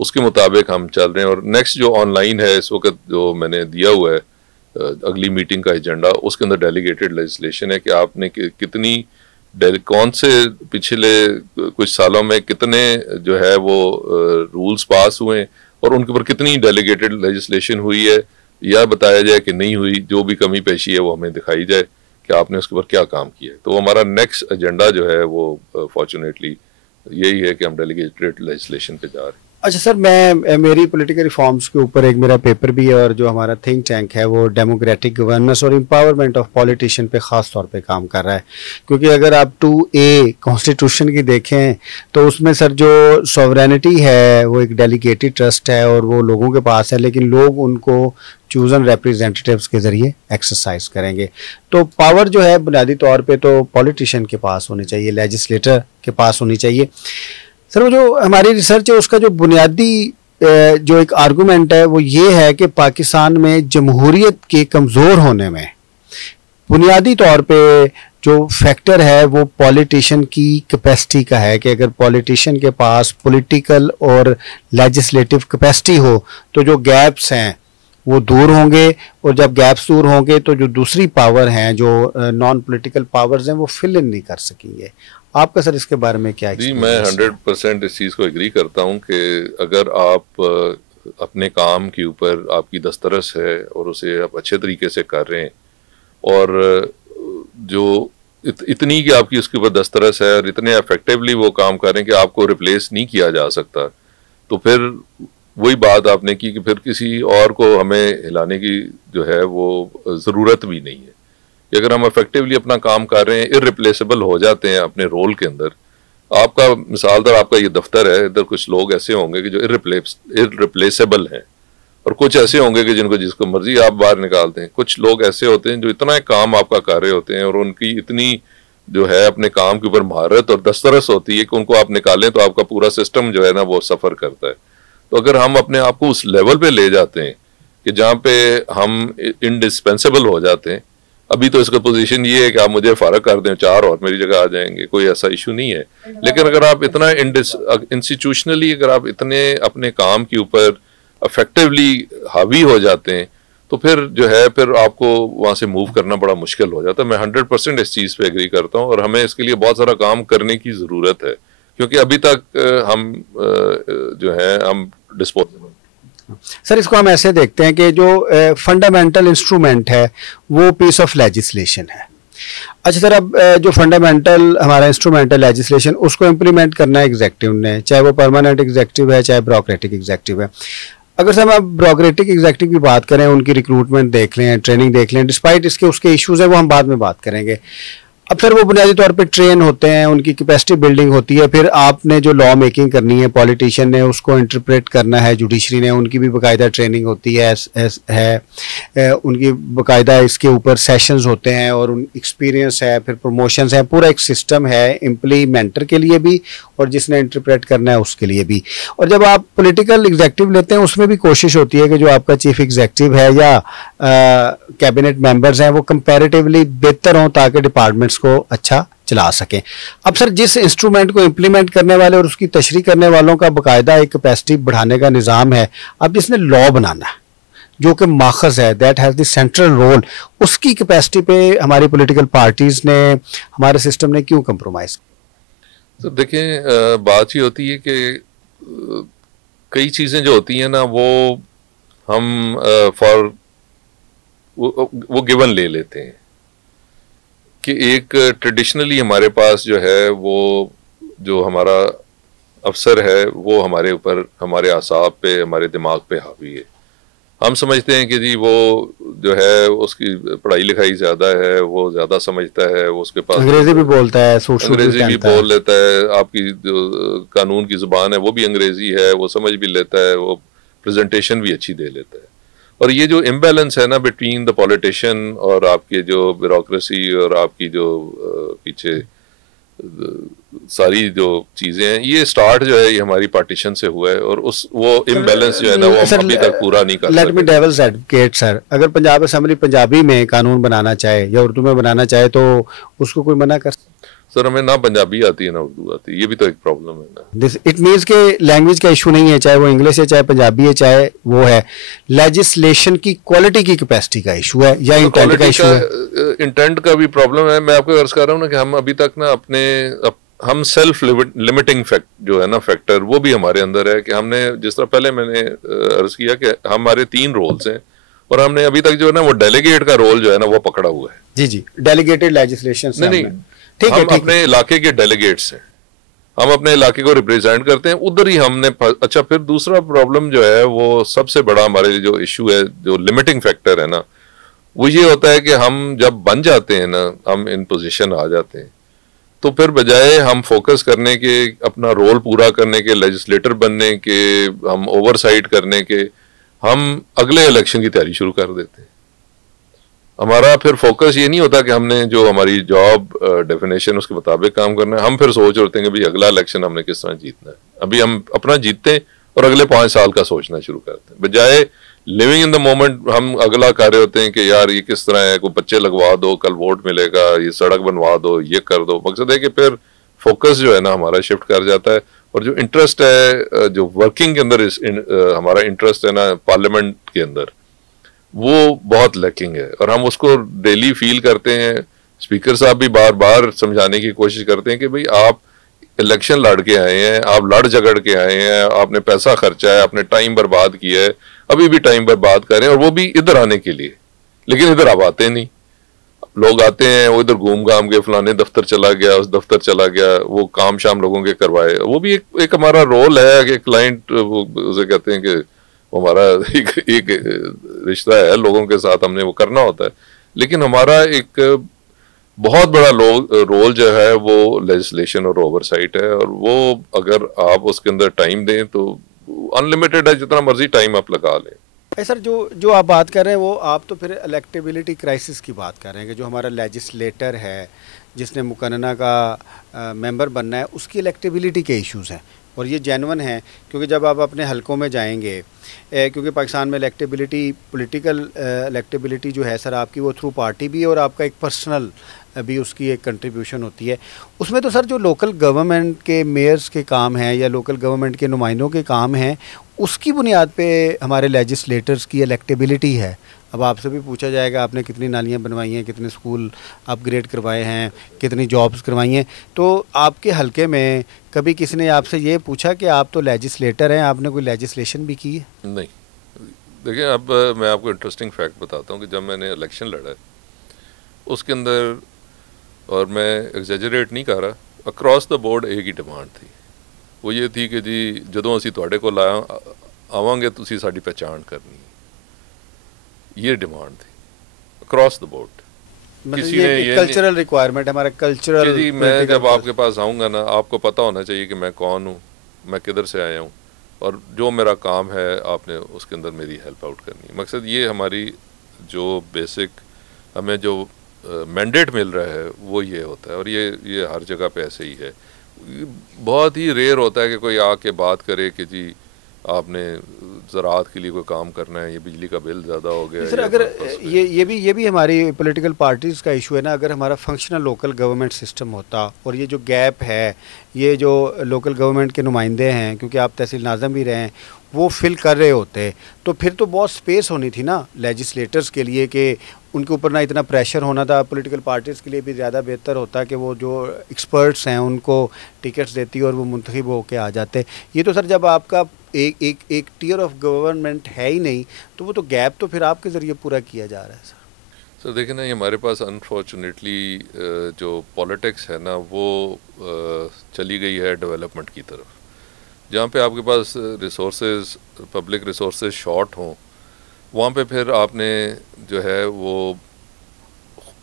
उसके मुताबिक हम चल रहे हैं। और नेक्स्ट जो ऑनलाइन है इस वक्त जो मैंने दिया हुआ है अगली मीटिंग का एजेंडा, उसके अंदर डेलीगेटेड लेजिस्लेशन है कि आपने कितनी कौन से पिछले कुछ सालों में कितने जो है वो रूल्स पास हुए और उनके ऊपर कितनी डेलीगेटेड लेजिस्लेशन हुई है, या बताया जाए कि नहीं हुई, जो भी कमी पेशी है वो हमें दिखाई जाए कि आपने उसके ऊपर क्या काम किया है। तो हमारा नेक्स्ट एजेंडा जो है वो फॉर्चुनेटली यही है कि हम डेलीगेटेड लेजिस्लेशन पे जा रहे हैं। अच्छा सर, मैं मेरी पॉलिटिकल रिफॉर्म्स के ऊपर एक मेरा पेपर भी है और जो हमारा थिंक टैंक है वो डेमोक्रेटिक गवर्नेंस और एम्पावरमेंट ऑफ पॉलिटिशियन पे ख़ास तौर पे काम कर रहा है। क्योंकि अगर आप 2A कॉन्स्टिट्यूशन की देखें तो उसमें सर जो सॉवरेनिटी है वो एक डेलीगेटेड ट्रस्ट है और वो लोगों के पास है, लेकिन लोग उनको चूजन रिप्रेजेंटेटिव्स के ज़रिए एक्सरसाइज करेंगे। तो पावर जो है बुनियादी तौर पे तो पॉलिटिशियन के पास होनी चाहिए, लेजिस्लेटर के पास होनी चाहिए। सर, वो जो हमारी रिसर्च है उसका जो बुनियादी जो एक आर्गूमेंट है वो ये है कि पाकिस्तान में जमहूरियत के कमज़ोर होने में बुनियादी तौर पे जो फैक्टर है वो पॉलिटिशियन की कैपेसिटी का है, कि अगर पॉलिटिशियन के पास पॉलिटिकल और लेजिस्लेटिव कैपेसिटी हो तो जो गैप्स हैं वो दूर होंगे, और जब गैप्स दूर होंगे तो जो दूसरी पावर हैं जो नॉन पॉलिटिकल पावर्स हैं वो फिल इन नहीं कर सकेंगे। आपका सर इसके बारे में क्या? जी, मैं 100% इस चीज़ को एग्री करता हूँ कि अगर आप अपने काम के ऊपर आपकी दस्तरस है और उसे आप अच्छे तरीके से कर रहे हैं और जो इतनी कि आपकी उसके ऊपर दस्तरस है और इतने इफेक्टिवली वो काम कर रहे हैं कि आपको रिप्लेस नहीं किया जा सकता, तो फिर वही बात आपने की कि फिर किसी और को हमें हिलाने की जो है वो ज़रूरत भी नहीं है। कि अगर हम इफेक्टिवली अपना काम कर रहे हैं, इररिप्लेसेबल हो जाते हैं अपने रोल के अंदर। आपका मिसाल दर आपका ये दफ्तर है, इधर कुछ लोग ऐसे होंगे कि जो इररिप्लेसेबल हैं और कुछ ऐसे होंगे कि जिनको जिसको मर्जी आप बाहर निकालते हैं। कुछ लोग ऐसे होते हैं जो इतना काम आपका कर रहे होते हैं और उनकी इतनी जो है अपने काम के ऊपर महारत और दस्तरस होती है कि उनको आप निकालें तो आपका पूरा सिस्टम जो है ना वो सफ़र करता है। तो अगर हम अपने आप को उस लेवल पे ले जाते हैं कि जहाँ पे हम इंडिस्पेंसेबल हो जाते हैं, अभी तो इसका पोजीशन ये है कि आप मुझे फारग कर दें, 4 और मेरी जगह आ जाएंगे, कोई ऐसा इशू नहीं है। लेकिन अगर आप इतना इंस्टीट्यूशनली अगर आप इतने अपने काम के ऊपर इफेक्टिवली हावी हो जाते हैं तो फिर जो है फिर आपको वहाँ से मूव करना बड़ा मुश्किल हो जाता है। मैं 100% इस चीज़ पे एग्री करता हूँ और हमें इसके लिए बहुत सारा काम करने की ज़रूरत है, क्योंकि अभी तक हम जो है हम डिस्पोजेबल। सर, इसको हम ऐसे देखते हैं कि जो फंडामेंटल इंस्ट्रूमेंट है वो पीस ऑफ लेजिस्लेशन है। अच्छा सर, अब जो फंडामेंटल हमारा इंस्ट्रूमेंट है लेजिस्लेशन, उसको इम्प्लीमेंट करना है एग्जेक्टिव ने, चाहे वो परमानेंट एग्जेक्टिव है चाहे ब्यूरोक्रेटिक एग्जेक्टिव है। अगर सर हम ब्यूरोक्रेटिक एग्जेक्टिव की बात करें, उनकी रिक्रूटमेंट देख लें, ट्रेनिंग देख लें, डिस्पाइट इसके उसके इश्यूज हैं वो हम बाद में बात करेंगे। अब फिर वो बुनियादी तौर पे ट्रेन होते हैं, उनकी कैपेसिटी बिल्डिंग होती है, फिर आपने जो लॉ मेकिंग करनी है, पॉलिटिशियन ने उसको इंटरप्रेट करना है, जुडिशरी ने, उनकी भी बाकायदा ट्रेनिंग होती है उनकी बाकायदा इसके ऊपर सेशंस होते हैं और उन एक्सपीरियंस है, फिर प्रमोशंस है, पूरा एक सिस्टम है इम्प्लीमेंटर के लिए भी और जिसने इंटरप्रेट करना है उसके लिए भी। और जब आप पॉलिटिकल एग्जेक्टिव लेते हैं उसमें भी कोशिश होती है कि जो आपका चीफ एग्जेक्टिव है या कैबिनेट मेंबर्स हैं वो कंपैरेटिवली बेहतर हों ताकि डिपार्टमेंट्स को अच्छा चला सकें। अब सर, जिस इंस्ट्रूमेंट को इम्प्लीमेंट करने वाले और उसकी तशरीह करने वालों का बाकायदा एक कैपेसिटी बढ़ाने का निज़ाम है, अब जिसने लॉ बनाना है जो कि माखज़ है, that has the central role, उसकी कैपेसिटी पे हमारी पॉलिटिकल पार्टीज़ ने, हमारे सिस्टम ने क्यों कंप्रोमाइज़? तो देखें, बात ही होती है कि कई चीज़ें जो होती हैं ना वो हम फॉर वो गिवन ले लेते हैं कि एक ट्रेडिशनली हमारे पास जो है वो जो हमारा अफसर है वो हमारे ऊपर, हमारे आसाब पे, हमारे दिमाग पे हावी है। हम समझते हैं कि जी वो जो है उसकी पढ़ाई लिखाई ज़्यादा है, वो ज़्यादा समझता है, वो उसके पास अंग्रेजी भी बोलता है, अंग्रेजी भी बोल लेता है, आपकी जो कानून की ज़ुबान है वो भी अंग्रेजी है, वो समझ भी लेता है, वो प्रेजेंटेशन भी अच्छी दे लेता है। और ये जो इम्बैलेंस है ना बिटवीन द पॉलिटिशियन और आपके जो ब्यूरोक्रेसी और आपकी जो पीछे सारी जो चीजें हैं, ये स्टार्ट जो है ये हमारी पार्टीशन से हुआ है और उस वो इम्बैलेंस जो है ना वो हम अभी तक पूरा नहीं कर सकते। Let me devil's advocate sir, अगर पंजाब असेंबली पंजाबी में कानून बनाना चाहे या उर्दू में बनाना चाहे तो उसको कोई मना कर? सर, हमें ना पंजाबी आती है ना उर्दू आती है, ये भी तो एक प्रॉब्लम है ना। दिस इट मीन्स के लैंग्वेज का इशू नहीं है, चाहे वो इंग्लिश है चाहे पंजाबी है चाहे वो है, लेजिस्लेशन की क्वालिटी की कैपेसिटी का इशू है या इंटेंट का इशू है? इंटेंट का भी प्रॉब्लम है। मैं आपको अर्ज कर रहा हूँ ना कि हम अभी तक ना हम सेल्फ लिमिटिंग फैक्ट जो है ना फैक्टर वो भी हमारे अंदर है कि हमने जिस तरह पहले मैंने अर्ज किया कि हमारे 3 रोल्स हैं और हमने अभी तक जो है ना वो डेलीगेट का रोल जो है ना वो पकड़ा हुआ है। जी जी, डेलीगेटेड लेजिस्लेशन से नहीं, ठीक है, हम अपने इलाके के डेलीगेट्स हैं, हम अपने इलाके को रिप्रेजेंट करते हैं, उधर ही हमने अच्छा फिर दूसरा प्रॉब्लम जो है वो सबसे बड़ा हमारे जो इशू है, जो लिमिटिंग फैक्टर है ना, वो ये होता है कि हम जब बन जाते हैं ना, हम इन पोजीशन आ जाते हैं, तो फिर बजाय हम फोकस करने के, अपना रोल पूरा करने के, लेजिस्लेटर बनने के, हम ओवरसाइट करने के, हम अगले इलेक्शन की तैयारी शुरू कर देते हैं। हमारा फिर फोकस ये नहीं होता कि हमने जो हमारी जॉब डेफिनेशन उसके मुताबिक काम करना है, हम फिर सोच रहे हैं कि भाई अगला इलेक्शन हमने किस तरह जीतना है। अभी हम अपना जीतते हैं और अगले 5 साल का सोचना शुरू करते हैं, बजाय लिविंग इन द मोमेंट हम अगला कर रहे होते हैं कि यार ये किस तरह है, कोई बच्चे लगवा दो, कल वोट मिलेगा, ये सड़क बनवा दो, ये कर दो। मकसद है कि फिर फोकस जो है ना हमारा शिफ्ट कर जाता है, और जो इंटरेस्ट है, जो वर्किंग के अंदर हमारा इंटरेस्ट है ना पार्लियामेंट के अंदर, वो बहुत लैकिंग है, और हम उसको डेली फील करते हैं। स्पीकर साहब भी बार बार समझाने की कोशिश करते हैं कि भाई आप इलेक्शन लड़ के आए हैं, आप लड़ झगड़ के आए हैं, आपने पैसा खर्चा है, आपने टाइम बर्बाद किया है, अभी भी टाइम बर्बाद कर रहे हैं, और वो भी इधर आने के लिए, लेकिन इधर आप आते नहीं। लोग आते हैं, वो इधर घूम घाम के फलाने दफ्तर चला गया, उस दफ्तर चला गया, वो काम शाम लोगों के करवाए। वो भी एक हमारा रोल है कि क्लाइंट, उसे कहते हैं कि वो हमारा एक रिश्ता है लोगों के साथ, हमने वो करना होता है। लेकिन हमारा एक बहुत बड़ा रोल जो है वो लेजिस्लेशन और ओवरसाइट है, और वो अगर आप उसके अंदर टाइम दें तो अनलिमिटेड है, जितना मर्जी टाइम आप लगा लें। सर जो जो आप बात कर रहे हैं वो आप तो फिर इलेक्टेबिलिटी क्राइसिस की बात कर रहे हैं कि जो हमारा लेजिस्लेटर है जिसने मुकन्ना का मेंबर बनना है, उसकी इलेक्टेबिलिटी के इश्यूज़ हैं, और ये जेन्युइन है। क्योंकि जब आप अपने हलकों में जाएंगे, क्योंकि पाकिस्तान में इलेक्टेबिलिटी, पॉलिटिकल इलेक्टेबिलिटी जो है सर आपकी, वो थ्रू पार्टी भी और आपका एक पर्सनल भी उसकी एक कंट्रीब्यूशन होती है। उसमें तो सर जो लोकल गवर्नमेंट के मेयर्स के काम हैं या लोकल गवर्नमेंट के नुमाइंदों के काम हैं, उसकी बुनियाद पे हमारे लेजिस्लेटर्स की इलेक्टेबिलिटी है। अब आपसे भी पूछा जाएगा आपने कितनी नालियाँ बनवाई हैं, कितने स्कूल अपग्रेड करवाए हैं, कितनी जॉब्स करवाई हैं, तो आपके हलके में कभी किसी ने आपसे ये पूछा कि आप तो लेजिस्लेटर हैं, आपने कोई लेजिस्लेशन भी की है? नहीं, देखिए अब मैं आपको इंटरेस्टिंग फैक्ट बताता हूँ कि जब मैंने इलेक्शन लड़ा उसके अंदर, और मैं एग्जैजरेट नहीं कर रहा, अक्रॉस द बोर्ड एक ही डिमांड थी, वो ये थी कि जी ਜਦੋਂ ਅਸੀਂ ਤੁਹਾਡੇ ਕੋਲ ਆਵਾਂਗੇ ਤੁਸੀਂ ਸਾਡੀ पहचान करनी है। ये डिमांड थी अक्रॉस द बोर्ड। किसी ने ये कल्चरल रिक्वायरमेंट, हमारा कल्चरल, जी मैं जब आपके पास आऊँगा ना, आपको पता होना चाहिए कि मैं कौन हूँ, मैं किधर से आया हूँ, और जो मेरा काम है आपने उसके अंदर मेरी हेल्प आउट करनी है। मकसद ये हमारी जो बेसिक हमें जो मैंडेट मिल रहा है वो ये होता है, और ये हर जगह पे ऐसे ही है। बहुत ही रेयर होता है कि कोई आके बात करे कि जी आपने ज़राअत के लिए कोई काम करना है, ये बिजली का बिल ज़्यादा हो गया। सर अगर ये भी हमारी पॉलिटिकल पार्टीज़ का इशू है ना, अगर हमारा फंक्शनल लोकल गवर्नमेंट सिस्टम होता, और ये जो गैप है, ये जो लोकल गवर्नमेंट के नुमाइंदे हैं, क्योंकि आप तहसील नाज़म भी रहे हैं, वो फिल कर रहे होते, तो फिर तो बहुत स्पेस होनी थी ना लेजिस्लेटर्स के लिए कि उनके ऊपर ना इतना प्रेशर होना था। पॉलिटिकल पार्टीज़ के लिए भी ज़्यादा बेहतर होता कि वो जो एक्सपर्ट्स हैं उनको टिकट्स देती और वो मुंतखब होकर आ जाते। ये तो सर जब आपका एक टियर ऑफ गवर्नमेंट है ही नहीं, तो वो तो गैप तो फिर आपके ज़रिए पूरा किया जा रहा है सर। सर देखिए ना, ये हमारे पास अनफॉर्चुनेटली जो पॉलिटिक्स है ना वो चली गई है डेवलपमेंट की तरफ, जहाँ पे आपके पास रिसोर्सेज, पब्लिक रिसोर्सेज शॉर्ट हों, वहाँ पे फिर आपने जो है वो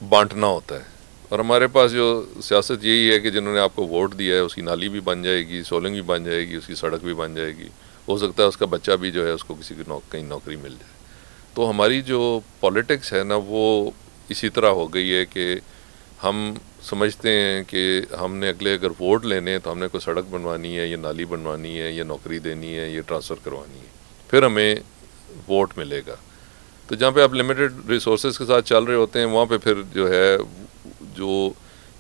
बांटना होता है। और हमारे पास जो सियासत यही है कि जिन्होंने आपको वोट दिया है उसकी नाली भी बन जाएगी, सोलिंग भी बन जाएगी, उसकी सड़क भी बन जाएगी, हो सकता है उसका बच्चा भी जो है उसको किसी की कहीं नौकरी मिल जाए। तो हमारी जो पॉलिटिक्स है ना वो इसी तरह हो गई है कि हम समझते हैं कि हमने अगले अगर वोट लेने हैं तो हमने कोई सड़क बनवानी है, ये नाली बनवानी है, ये नौकरी देनी है, ये ट्रांसफ़र करवानी है, फिर हमें वोट मिलेगा। तो जहाँ पे आप लिमिटेड रिसोर्सेज के साथ चल रहे होते हैं, वहाँ पे फिर जो है जो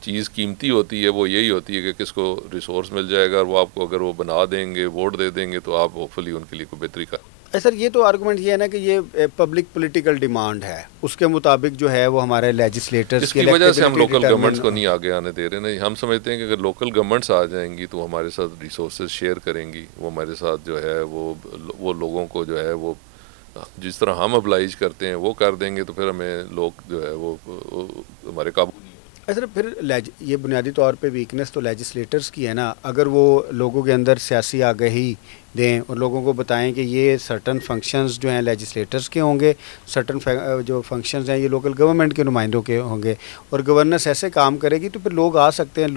चीज़ कीमती होती है वो यही होती है कि किसको रिसोर्स मिल जाएगा, और वो आपको अगर वो बना देंगे, वोट दे देंगे, तो आप होपफुली उनके लिए कोई बेहतरी कर। सर ये तो आर्गूमेंट ये है ना कि ये पब्लिक पॉलिटिकल डिमांड है, उसके मुताबिक जो है वो हमारे लेजिस्लेटर्स की वजह से हम लोकल गवर्नमेंट्स को नहीं आगे आने दे रहे नहीं। हम समझते हैं कि अगर लोकल गवर्नमेंट्स आ जाएंगी तो हमारे साथ रिसोर्सेज शेयर करेंगी, वो हमारे साथ जो है वो लोगों को जो है वो जिस तरह हम अब्लाइज करते हैं वो कर देंगे तो फिर हमें लोग जो है वो हमारे काबू नहीं। अच्छा, फिर ये बुनियादी तौर पे वीकनेस तो लेजिस्लेटर्स की है ना। अगर वो लोगों के अंदर सियासी आगाही दें और लोगों को बताएं कि ये सर्टन फंक्शंस जो हैं लेजिस्लेटर्स के होंगे, सर्टन जो फंक्शंस हैं ये लोकल गवर्नमेंट के नुमाइंदों के होंगे, और गवर्नेंस ऐसे काम करेगी तो फिर लोग आ सकते हैं।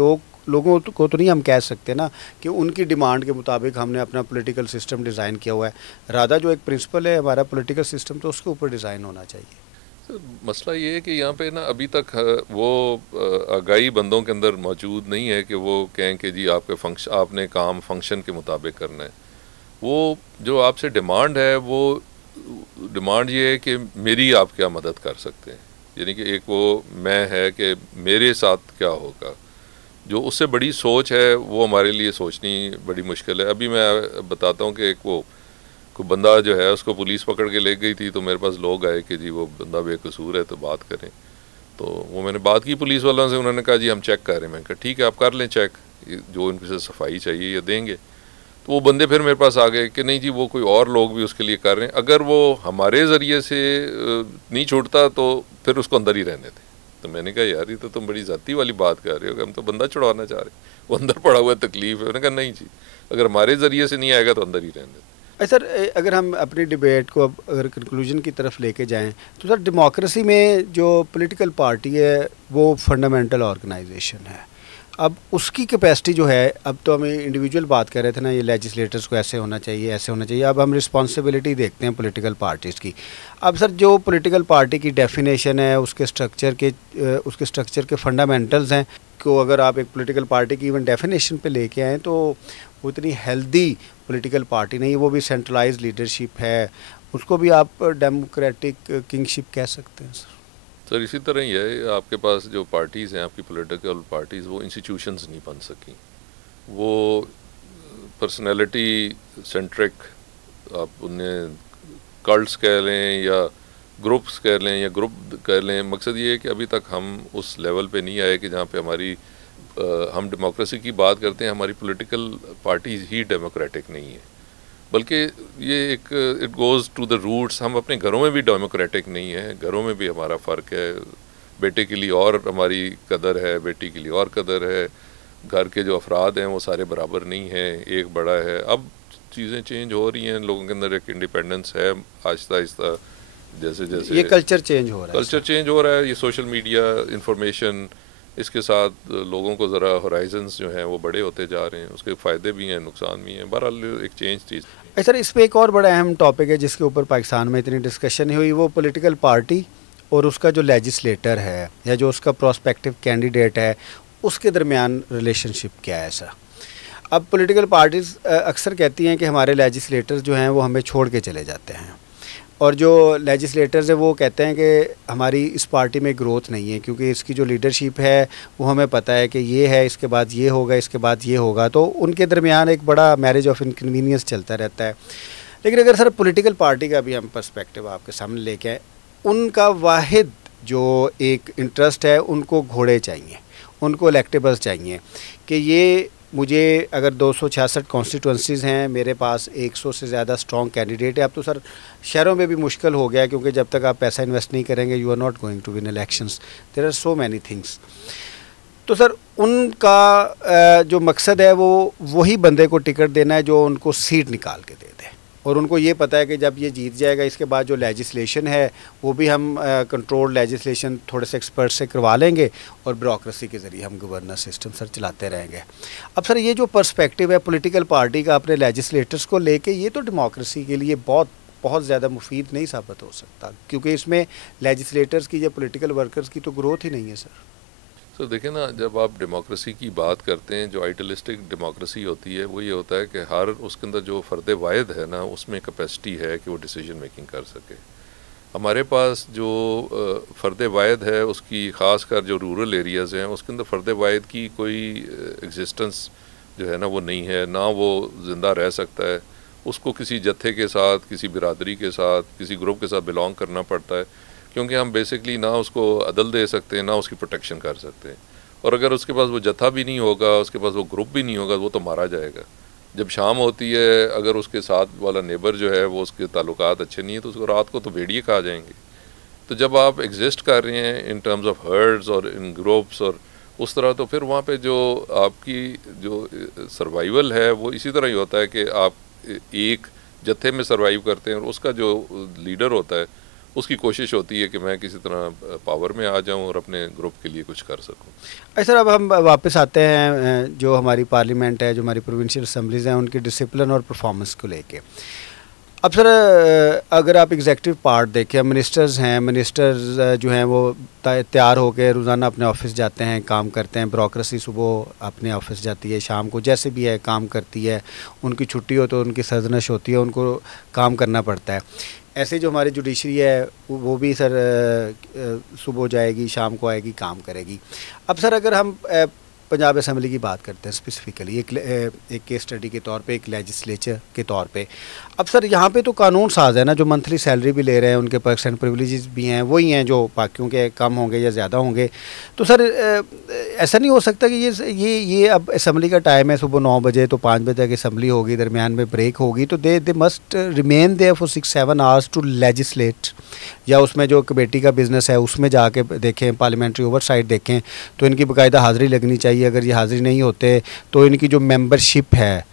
लोगों को तो नहीं हम कह सकते ना कि उनकी डिमांड के मुताबिक हमने अपना पॉलिटिकल सिस्टम डिज़ाइन किया हुआ है। राधा जो एक प्रिंसिपल है हमारा पॉलिटिकल सिस्टम, तो उसके ऊपर डिज़ाइन होना चाहिए। मसला ये है कि यहाँ पे ना अभी तक वो आगाही बंदों के अंदर मौजूद नहीं है कि वो कहें कि जी आपके फंक्शन आपने काम फंक्शन के मुताबिक करना है। वो जो आपसे डिमांड है वो डिमांड ये है कि मेरी आप क्या मदद कर सकते हैं, यानी कि एक वो मैं है कि मेरे साथ क्या होगा। जो उससे बड़ी सोच है वो हमारे लिए सोचनी बड़ी मुश्किल है। अभी मैं बताता हूँ कि एक वो कोई बंदा जो है उसको पुलिस पकड़ के ले गई थी, तो मेरे पास लोग आए कि जी वो बंदा बेकसूर है तो बात करें। तो वो मैंने बात की पुलिस वालों से, उन्होंने कहा जी हम चेक कर रहे हैं। मैंने कहा ठीक है आप कर लें चेक, जो उनके से सफाई चाहिए ये देंगे। तो वो बंदे फिर मेरे पास आ गए कि नहीं जी वो कोई और लोग भी उसके लिए कर रहे हैं, अगर वो हमारे ज़रिए से नहीं छूटता तो फिर उसको अंदर ही रहने दें। तो मैंने कहा यार ये तो तुम बड़ी ज़ाती वाली बात कर रहे हो कि हम तो बंदा छुड़वाना चाह रहे हैं, वो अंदर पड़ा हुआ तकलीफ है। मैंने कहा नहीं जी अगर हमारे ज़रिए से नहीं आएगा तो अंदर ही रहने दें। सर, अगर हम अपनी डिबेट को अब अगर कंक्लूजन की तरफ लेके जाएं तो सर, डेमोक्रेसी में जो पॉलिटिकल पार्टी है वो फंडामेंटल ऑर्गेनाइजेशन है। अब उसकी कैपेसिटी जो है, अब तो हमें इंडिविजुअल बात कर रहे थे ना, ये लेजिस्लेटर्स को ऐसे होना चाहिए ऐसे होना चाहिए, अब हम रिस्पॉन्सिबिलिटी देखते हैं पॉलिटिकल पार्टीज़ की। अब सर जो पॉलिटिकल पार्टी की डेफिनेशन है उसके स्ट्रक्चर के फंडामेंटल्स हैं को अगर आप एक पॉलिटिकल पार्टी की इवन डेफिनेशन पे लेके आएँ तो वो इतनी हेल्दी पॉलिटिकल पार्टी नहीं है। वो भी सेंट्रलाइज लीडरशिप है, उसको भी आप डेमोक्रेटिक किंगशिप कह सकते हैं सर। सर इसी तरह ही है, आपके पास जो पार्टीज़ हैं आपकी पॉलिटिकल पार्टीज़ वो इंस्टीट्यूशंस नहीं बन सकी, वो पर्सनैलिटी सेंट्रिक आप उन्हें कल्ट्स कह लें या ग्रुप्स कह लें या ग्रुप कह लें। मकसद ये है कि अभी तक हम उस लेवल पे नहीं आए कि जहाँ पे हमारी हम डेमोक्रेसी की बात करते हैं, हमारी पॉलिटिकल पार्टीज़ ही डेमोक्रेटिक नहीं है, बल्कि ये एक it goes to the roots. हम अपने घरों में भी डेमोक्रेटिक नहीं है, घरों में भी हमारा फ़र्क है। बेटे के लिए और हमारी कदर है, बेटी के लिए और कदर है। घर के जो अफराद हैं वो सारे बराबर नहीं हैं, एक बड़ा है। अब चीज़ें चेंज हो रही हैं, लोगों के अंदर एक इंडिपेंडेंस है आहिस्ता आहिस्ता, जैसे जैसे ये कल्चर चेंज हो रहा है। कल्चर चेंज हो रहा है, ये सोशल मीडिया इंफॉर्मेशन इसके साथ लोगों को ज़रा होराइजन्स जो हैं वो बड़े होते जा रहे हैं, उसके फ़ायदे भी हैं नुकसान भी हैं। बहरहाल एक चेंज चीज़। सर इस पर एक और बड़ा अहम टॉपिक है जिसके ऊपर पाकिस्तान में इतनी डिस्कशन नहीं हुई, वो पॉलिटिकल पार्टी और उसका जो लेजिस्लेटर है या जो उसका प्रोस्पेक्टिव कैंडिडेट है उसके दरमियान रिलेशनशिप क्या है सर। अब पॉलिटिकल पार्टीज़ अक्सर कहती हैं कि हमारे लेजिस्लेटर्स जो हैं वो हमें छोड़ के चले जाते हैं, और जो लेजिस्लेटर्स है वो कहते हैं कि हमारी इस पार्टी में ग्रोथ नहीं है क्योंकि इसकी जो लीडरशिप है वो हमें पता है कि ये है, इसके बाद ये होगा, इसके बाद ये होगा। तो उनके दरमियान एक बड़ा मैरिज ऑफ इनकन्वीनियंस चलता रहता है। लेकिन अगर सर पॉलिटिकल पार्टी का भी हम पर्सपेक्टिव आपके सामने लेके आए, उनका वाहिद जो एक इंटरेस्ट है उनको घोड़े चाहिए, उनको इलेक्टेबल्स चाहिए कि ये मुझे अगर 266 कॉन्स्टिट्यूंसीज़ हैं, मेरे पास 100 से ज़्यादा स्ट्रॉन्ग कैंडिडेट है। अब तो सर शहरों में भी मुश्किल हो गया क्योंकि जब तक आप पैसा इन्वेस्ट नहीं करेंगे you are not going to win elections, there are so many things. तो सर उनका जो मकसद है वो वही बंदे को टिकट देना है जो उनको सीट निकाल के दे दे, और उनको ये पता है कि जब ये जीत जाएगा इसके बाद जो लेजिस्लेशन है वो भी हम कंट्रोल लेजिस्लेशन थोड़े से एक्सपर्ट से करवा लेंगे और ब्यूरोक्रेसी के ज़रिए हम गवर्नेंस सिस्टम सर चलाते रहेंगे। अब सर ये जो पर्सपेक्टिव है पॉलिटिकल पार्टी का अपने लेजिस्लेटर्स को लेके, ये तो डेमोक्रेसी के लिए बहुत ज़्यादा मुफीद नहीं साबित हो सकता क्योंकि इसमें लेजिस्लेटर्स की या पॉलिटिकल वर्कर्स की तो ग्रोथ ही नहीं है सर। तो देखें ना, जब आप डेमोक्रेसी की बात करते हैं, जो आइडियलिस्टिक डेमोक्रेसी होती है वो ये होता है कि हर उसके अंदर जो फ़र्द वाहिद है ना उसमें कैपेसिटी है कि वो डिसीजन मेकिंग कर सके। हमारे पास जो फ़र्द वाहिद है उसकी ख़ास कर जो रूरल एरियाज़ हैं उसके अंदर फ़र्द वाहिद की कोई एग्जिस्टेंस जो है ना वो नहीं है, ना वो ज़िंदा रह सकता है। उसको किसी जत्थे के साथ, किसी बिरादरी के साथ, किसी ग्रुप के साथ बिलोंग करना पड़ता है, क्योंकि हम बेसिकली ना उसको अदल दे सकते हैं ना उसकी प्रोटेक्शन कर सकते हैं। और अगर उसके पास वो जत्था भी नहीं होगा, उसके पास वो ग्रुप भी नहीं होगा, वो तो मारा जाएगा। जब शाम होती है, अगर उसके साथ वाला नेबर जो है वो उसके ताल्लुकात अच्छे नहीं है तो उसको रात को तो भेड़िए कहा जाएंगे। तो जब आप एग्जिस्ट कर रहे हैं इन टर्म्स ऑफ हर्ड्स और इन ग्रुप्स और उस तरह, तो फिर वहाँ पे जो आपकी जो सर्वाइवल है वो इसी तरह ही होता है कि आप एक जत्थे में सर्वाइव करते हैं और उसका जो लीडर होता है उसकी कोशिश होती है कि मैं किसी तरह पावर में आ जाऊं और अपने ग्रुप के लिए कुछ कर सकूं। अच्छा सर, अब हम वापस आते हैं जो हमारी पार्लियामेंट है, जो हमारी प्रोविंशियल असम्बलीज़ हैं, उनकी डिसिप्लिन और परफॉर्मेंस को लेके। अब सर अगर आप एग्जेक्टिव पार्ट देखें, मिनिस्टर्स हैं, मिनिस्टर्स जो हैं वो तैयार होकर रोज़ाना अपने ऑफिस जाते हैं, काम करते हैं। ब्यूरोक्रेसी सुबह अपने ऑफिस जाती है, शाम को जैसे भी है काम करती है। उनकी छुट्टी हो तो उनकी सरजनश होती है, उनको काम करना पड़ता है। ऐसे जो हमारी जुडिशरी है वो भी सर सुबह जाएगी, शाम को आएगी, काम करेगी। अब सर अगर हम पंजाब असम्बली की बात करते हैं स्पेसिफ़िकली एक केस स्टडी के तौर पे, एक लेजिस्लेचर के तौर पे, अब सर यहाँ पे तो कानून साज है ना, जो मंथली सैलरी भी ले रहे हैं, उनके पर्क्स एंड प्रिविलेजेस भी हैं, वही हैं जो बाकियों के कम होंगे या ज़्यादा होंगे। तो सर ऐसा नहीं हो सकता कि ये अब असम्बली का टाइम है, सुबह 9 बजे तो 5 बजे तक असम्बली होगी, दरमियान में ब्रेक होगी, तो they must remain there for 6-7 hours to legislate. या उसमें जो कमेटी का बिज़नेस है उसमें जाके देखें, पार्लियामेंट्री ओवरसाइट देखें, तो इनकी बाकायदा हाज़िरी लगनी चाहिए। अगर ये हाज़िरी नहीं होते तो इनकी जो मेंबरशिप है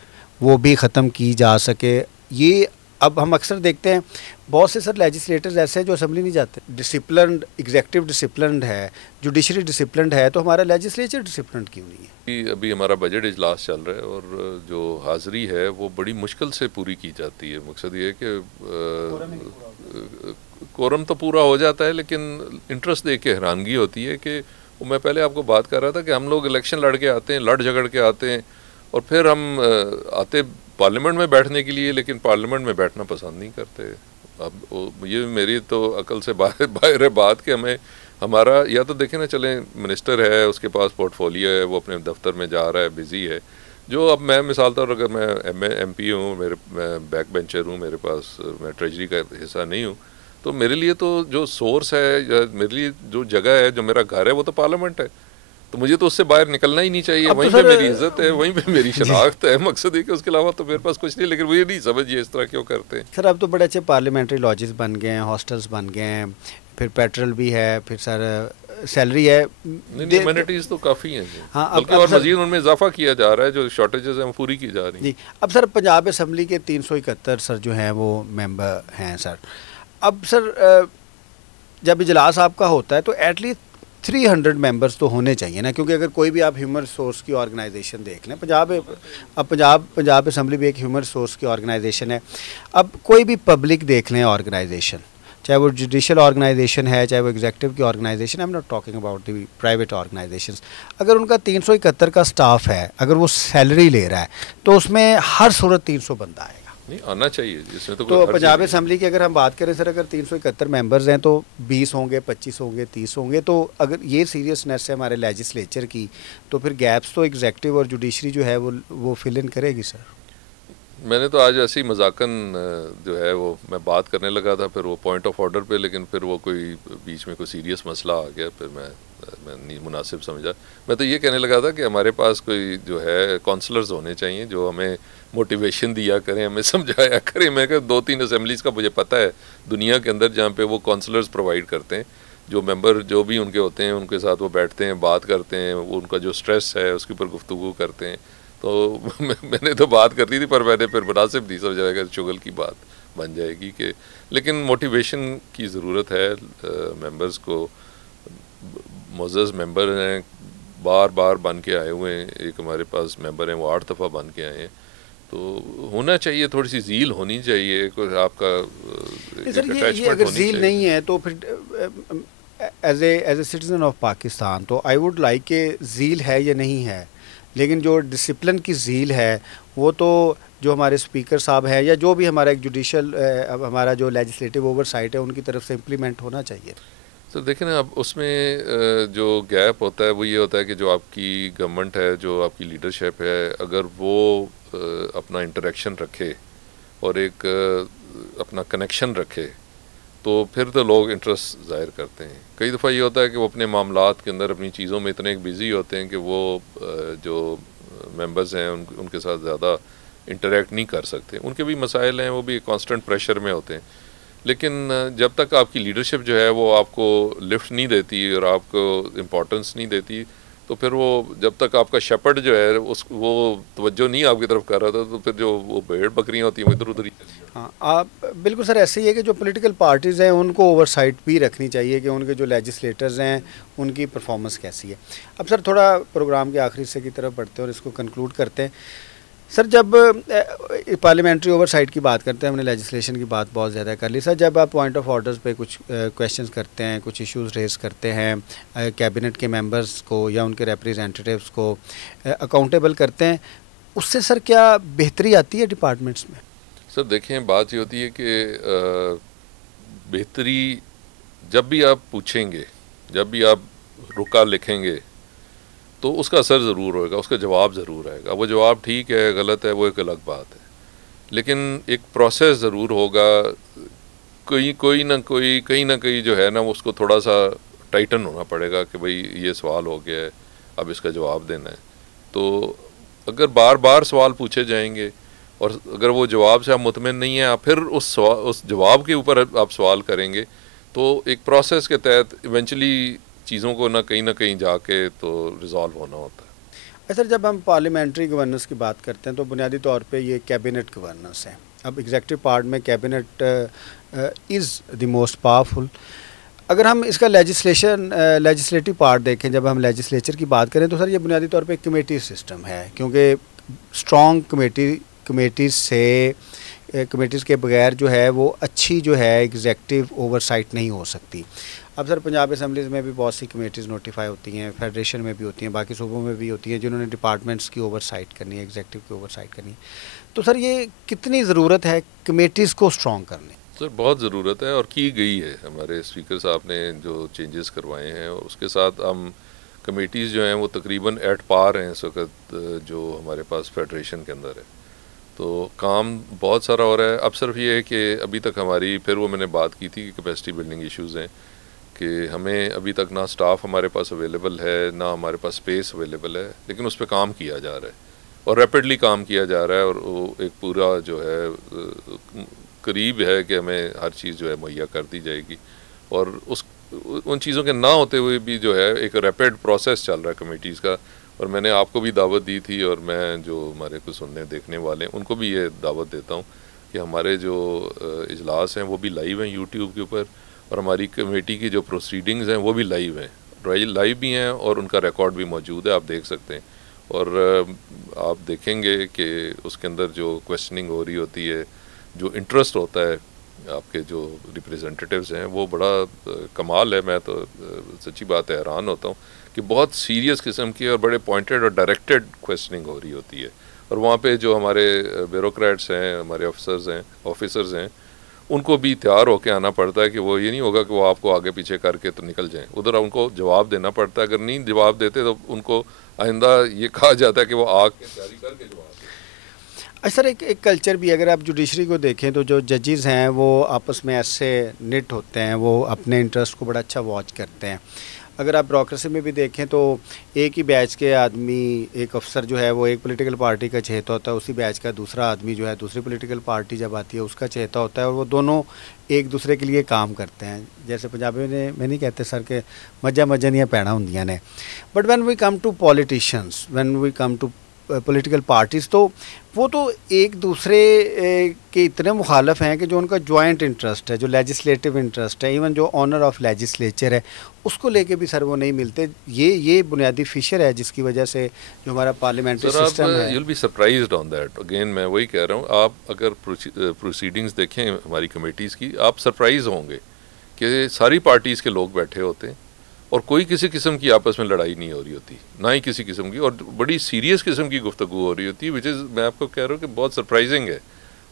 वो भी ख़त्म की जा सके। ये अब हम अक्सर देखते हैं बहुत से सर लेजिस्लेटर्स ऐसे हैं जो असेंबली नहीं जाते। डिसिप्लिन्ड एग्जेक्टिव डिसिप्लिन्ड है, जुडिशरी डिसिप्लिन्ड है, तो हमारा लेजिस्लेचर डिसिप्लिन्ड क्यों नहीं है? अभी हमारा बजट इजलास चल रहा है और जो हाज़िरी है वो बड़ी मुश्किल से पूरी की जाती है। मकसद ये है कि कोरम तो पूरा हो जाता है, लेकिन इंटरेस्ट देख के हैरानगी होती है कि वो मैं पहले आपको बात कर रहा था कि हम लोग इलेक्शन लड़ के आते हैं, लड़ झगड़ के आते हैं और फिर हम आते पार्लियामेंट में बैठने के लिए, लेकिन पार्लियामेंट में बैठना पसंद नहीं करते। अब ये मेरी तो अकल से बाहर है बात कि हमें हमारा या तो देखें ना, चलें मिनिस्टर है, उसके पास पोर्टफोलियो है, वो अपने दफ्तर में जा रहा है, बिज़ी है। जो अब मैं मिसाल तौर अगर मैं MP हूँ, मैं बैक बेंचर हूँ, मेरे पास मैं ट्रेजरी का हिस्सा नहीं हूँ, तो मेरे लिए तो जो सोर्स है या मेरे लिए जो जगह है, जो मेरा घर है, वो तो पार्लियामेंट है। तो मुझे तो उससे बाहर निकलना ही नहीं चाहिए। वहीं पे मेरी इज्जत है, वहीं पे मेरी शनाख्त है। मकसद है कि उसके अलावा तो मेरे पास कुछ नहीं। लेकिन वो ये नहीं समझिए इस तरह क्यों करते हैं। सर अब तो बड़े अच्छे पार्लियामेंट्री लॉजेस बन गए हैं, हॉस्टल्स बन गए हैं, फिर पेट्रोल भी है, फिर सर सैलरी है, नहीं एमिनिटीज़ तो काफ़ी हैं। हाँ, बल्कि और मजीद उनमें इजाफा किया जा रहा है, जो शॉर्टेजेस हैं वो पूरी की जा रही हैं। जी, अब सर पंजाब असम्बली के 371 सर जो हैं वो मेंबर हैं सर। अब सर जब इजलास आपका होता है तो एटलीस्ट 300 मेंबर्स तो होने चाहिए ना, क्योंकि अगर कोई भी आप ह्यूमन रिसोर्स की ऑर्गेनाइजेशन देख लें, पंजाब असम्बली भी एक ह्यूमन रिसोर्स की ऑर्गेनाइजेशन है। अब कोई भी पब्लिक देख लें ऑर्गेनाइजेशन, चाहे वो जुडिशल ऑर्गेनाइजेशन है, चाहे वो एग्जेक्टिव की organisation, I am not talking about the private organisations, अगर उनका 371 का स्टाफ है, अगर वो सैलरी ले रहा है, तो उसमें हर सूरत 300 बंदा आएगा। नहीं आना चाहिए इसमें तो पंजाब असम्बली की अगर हम बात करें सर, अगर 371 मेंबर्स हैं तो 20 होंगे, 25 होंगे, 30 होंगे। तो अगर ये सीरियसनेस है हमारे लेजिस्लेचर की, तो फिर गैप्स तो एग्जेक्टिव और जुडिशरी जो है वो फिल इन करेगी सर। मैंने तो आज ऐसे ही मजाकन जो है वो मैं बात करने लगा था, फिर वो पॉइंट ऑफ ऑर्डर पे, लेकिन फिर वो कोई बीच में कोई सीरियस मसला आ गया, फिर मैं नहीं मुनासिब समझा। मैं तो ये कहने लगा था कि हमारे पास कोई जो है काउंसलर्स होने चाहिए जो हमें मोटिवेशन दिया करें, हमें समझाया करें। मैं कहा 2-3 असम्बलीज़ का मुझे पता है दुनिया के अंदर जहाँ पे वो काउंसलर्स प्रोवाइड करते हैं, जो मेंबर जो भी उनके होते हैं उनके साथ वो बैठते हैं, बात करते हैं, वो उनका जो स्ट्रेस है उसके ऊपर गुफ्तगू करते हैं। तो मैंने तो बात कर दी थी, पर मैंने फिर मुनासिब नहीं समझा कि चुगल की बात बन जाएगी कि, लेकिन मोटिवेशन की ज़रूरत है मेंबर्स को। मोअज़्ज़ज़ मेंबर हैं, बार बार बन के आए हुए हैं। एक हमारे पास मेंबर हैं वो 8 दफ़ा बन के आए हैं। तो होना चाहिए, थोड़ी सी ज़ील होनी चाहिए, कोई आपका ये अगर ज़ील नहीं है तो फिर as a citizen of Pakistan तो आई वुड लाइक के ज़ील है या नहीं है, लेकिन जो डिसिप्लिन की ज़ील है वो तो जो हमारे स्पीकर साहब हैं या जो भी हमारा एक जुडिशल हमारा जो लेजिस्लेटिव ओवरसाइट है उनकी तरफ से इम्प्लीमेंट होना चाहिए। तो देखें ना, अब उसमें जो गैप होता है वो ये होता है कि जो आपकी गवर्नमेंट है, जो आपकी लीडरशिप है, अगर वो अपना इंटरेक्शन रखे और एक अपना कनेक्शन रखे तो फिर तो लोग इंटरेस्ट ज़ाहिर करते हैं। कई दफ़ा ये होता है कि वो अपने मामलात के अंदर अपनी चीज़ों में इतने बिज़ी होते हैं कि वो जो मेंबर्स हैं उनके साथ ज़्यादा इंटरेक्ट नहीं कर सकते। उनके भी मसाइल हैं, वो भी कांस्टेंट प्रेशर में होते हैं। लेकिन जब तक आपकी लीडरशिप जो है वो आपको लिफ्ट नहीं देती और आपको इम्पोर्टेंस नहीं देती, तो फिर वो जब तक आपका शेपर्ड जो है वो तवज्जो नहीं आपकी तरफ कर रहा था, तो फिर जो वो भेड़ बकरियां होती हैं वो इधर उधर ही। हाँ, आप बिल्कुल सर, ऐसे ही है कि जो पॉलिटिकल पार्टीज़ हैं उनको ओवरसाइट भी रखनी चाहिए कि उनके जो लेजिस्लेटर्स हैं उनकी परफॉर्मेंस कैसी है। अब सर थोड़ा प्रोग्राम के आखिरी हिस्से की तरफ बढ़ते हैं और इसको कंक्लूड करते हैं। सर जब पार्लियामेंट्री ओवरसाइट की बात करते हैं, हमने लेजिस्लेशन की बात बहुत ज़्यादा कर ली। सर जब आप पॉइंट ऑफ ऑर्डर्स पे कुछ क्वेश्चंस करते हैं, कुछ इश्यूज रेज करते हैं, कैबिनेट के मेंबर्स को या उनके रिप्रेजेंटेटिव्स को अकाउंटेबल करते हैं, उससे सर क्या बेहतरी आती है डिपार्टमेंट्स में? सर देखें, बात ये होती है कि बेहतरी जब भी आप पूछेंगे, जब भी आप रुका लिखेंगे, तो उसका असर ज़रूर होएगा, उसका जवाब ज़रूर आएगा। वो जवाब ठीक है गलत है वो एक अलग बात है, लेकिन एक प्रोसेस ज़रूर होगा। कोई ना कोई कहीं ना कहीं जो है ना वो उसको थोड़ा सा टाइटन होना पड़ेगा कि भाई ये सवाल हो गया है, अब इसका जवाब देना है। तो अगर बार बार सवाल पूछे जाएंगे और अगर वो जवाब से आप मुतमिन नहीं हैं, आप फिर उस जवाब के ऊपर आप सवाल करेंगे, तो एक प्रोसेस के तहत इवेंचुअली चीज़ों को ना कहीं जाके तो रिजॉल्व होना होता है। सर जब हम पार्लियामेंट्री गवर्नेंस की बात करते हैं तो बुनियादी तौर पे ये कैबिनेट गवर्नेंस है। अब एग्जीक्यूटिव पार्ट में cabinet is the most powerful. अगर हम इसका लेजिस्लेटिव पार्ट देखें, जब हम लेजिस्लेचर की बात करें तो सर ये बुनियादी तौर पे कमेटी सिस्टम है, क्योंकि स्ट्रॉन्ग कमेटीज़ के बगैर जो है वो अच्छी जो है एग्जीक्यूटिव ओवरसाइट नहीं हो सकती। अब सर पंजाब असम्बलीज़ में भी बहुत सी कमेटीज़ नोटिफाई होती हैं, फेडरेशन में भी होती हैं, बाकी सूबों में भी होती हैं, जिन्होंने डिपार्टमेंट्स की ओवरसाइट करनी है, एग्जीक्यूटिव की ओवरसाइट करनी है। तो सर ये कितनी ज़रूरत है कमेटीज़ को स्ट्रॉन्ग करने? सर बहुत ज़रूरत है और की गई है। हमारे स्पीकर साहब ने जो चेंजेस करवाए हैं और उसके साथ हम कमेटीज़ जो हैं वो तकरीबन एट पार हैं इस वक्त जो हमारे पास फेडरेशन के अंदर है। तो काम बहुत सारा हो रहा है। अब सिर्फ ये है कि अभी तक हमारी, फिर वो मैंने बात की थी कि कैपेसिटी बिल्डिंग इश्यूज़ हैं कि हमें अभी तक ना स्टाफ हमारे पास अवेलेबल है, ना हमारे पास स्पेस अवेलेबल है, लेकिन उस पर काम किया जा रहा है और रैपिडली काम किया जा रहा है। और वो एक पूरा जो है करीब है कि हमें हर चीज़ जो है मुहैया कर दी जाएगी। और उन चीज़ों के ना होते हुए भी जो है एक रैपिड प्रोसेस चल रहा है कमेटीज़ का। और मैंने आपको भी दावत दी थी और मैं जो हमारे को सुनने देखने वाले हैं उनको भी ये दावत देता हूँ कि हमारे जो इजलास हैं वो भी लाइव हैं यूट्यूब के ऊपर, और हमारी कमेटी की जो प्रोसीडिंग्स हैं वो भी लाइव हैं, लाइव भी हैं और उनका रिकॉर्ड भी मौजूद है, आप देख सकते हैं। और आप देखेंगे कि उसके अंदर जो क्वेश्चनिंग हो रही होती है, जो इंटरेस्ट होता है आपके जो रिप्रेजेंटेटिव्स हैं, वो बड़ा कमाल है। मैं तो सच्ची बात है हैरान होता हूँ कि बहुत सीरियस किस्म की और बड़े पॉइंटेड और डायरेक्टेड क्वेश्चनिंग हो रही होती है। और वहाँ पे जो हमारे ब्यूरोक्रेट्स हैं, हमारे ऑफिसर्स हैं, उनको भी तैयार होकर आना पड़ता है कि वो ये नहीं होगा कि वो आपको आगे पीछे करके तो निकल जाएं, उधर उनको जवाब देना पड़ता है। अगर नहीं जवाब देते तो उनको आइंदा ये कहा जाता है कि वो आके तैयारी करके जवाब दें। सर एक कल्चर भी, अगर आप जुडिशरी को देखें तो जो जजेस हैं वो आपस में ऐसे निट होते हैं, वो अपने इंटरेस्ट को बड़ा अच्छा वॉच करते हैं। अगर आप ब्यूरोक्रेसी में भी देखें तो एक ही बैच के आदमी, एक अफसर जो है वो एक पॉलिटिकल पार्टी का चहेता होता है, उसी बैच का दूसरा आदमी जो है दूसरी पॉलिटिकल पार्टी जब आती है उसका चहेता होता है, और वो दोनों एक दूसरे के लिए काम करते हैं। जैसे पंजाबी में नहीं कहते सर के मजा मजनियाँ पैना होंदियां ने, but when we come to politicians, when we come to political parties, तो वो तो एक दूसरे के इतने मुखालफ हैं कि जो उनका जॉइंट इंटरेस्ट है, जो लेजिस्लेटिव इंटरेस्ट है, इवन जो ऑनर ऑफ लेजिस्लेचर है, उसको लेके भी सर वो नहीं मिलते। ये बुनियादी फिशर है जिसकी वजह से जो हमारा पार्लियामेंट्री सिस्टम है। You will be surprised on that. Again मैं वही कह रहा हूँ, आप अगर प्रोसीडिंग्स देखें हमारी कमेटीज़ की, आप सरप्राइज होंगे कि सारी पार्टीज़ के लोग बैठे होते हैं और कोई किसी किस्म की आपस में लड़ाई नहीं हो रही होती, ना ही किसी किस्म की, और बड़ी सीरियस किस्म की गुफ्तगू हो रही होती है, विच इज़, मैं आपको कह रहा हूँ कि बहुत सरप्राइजिंग है।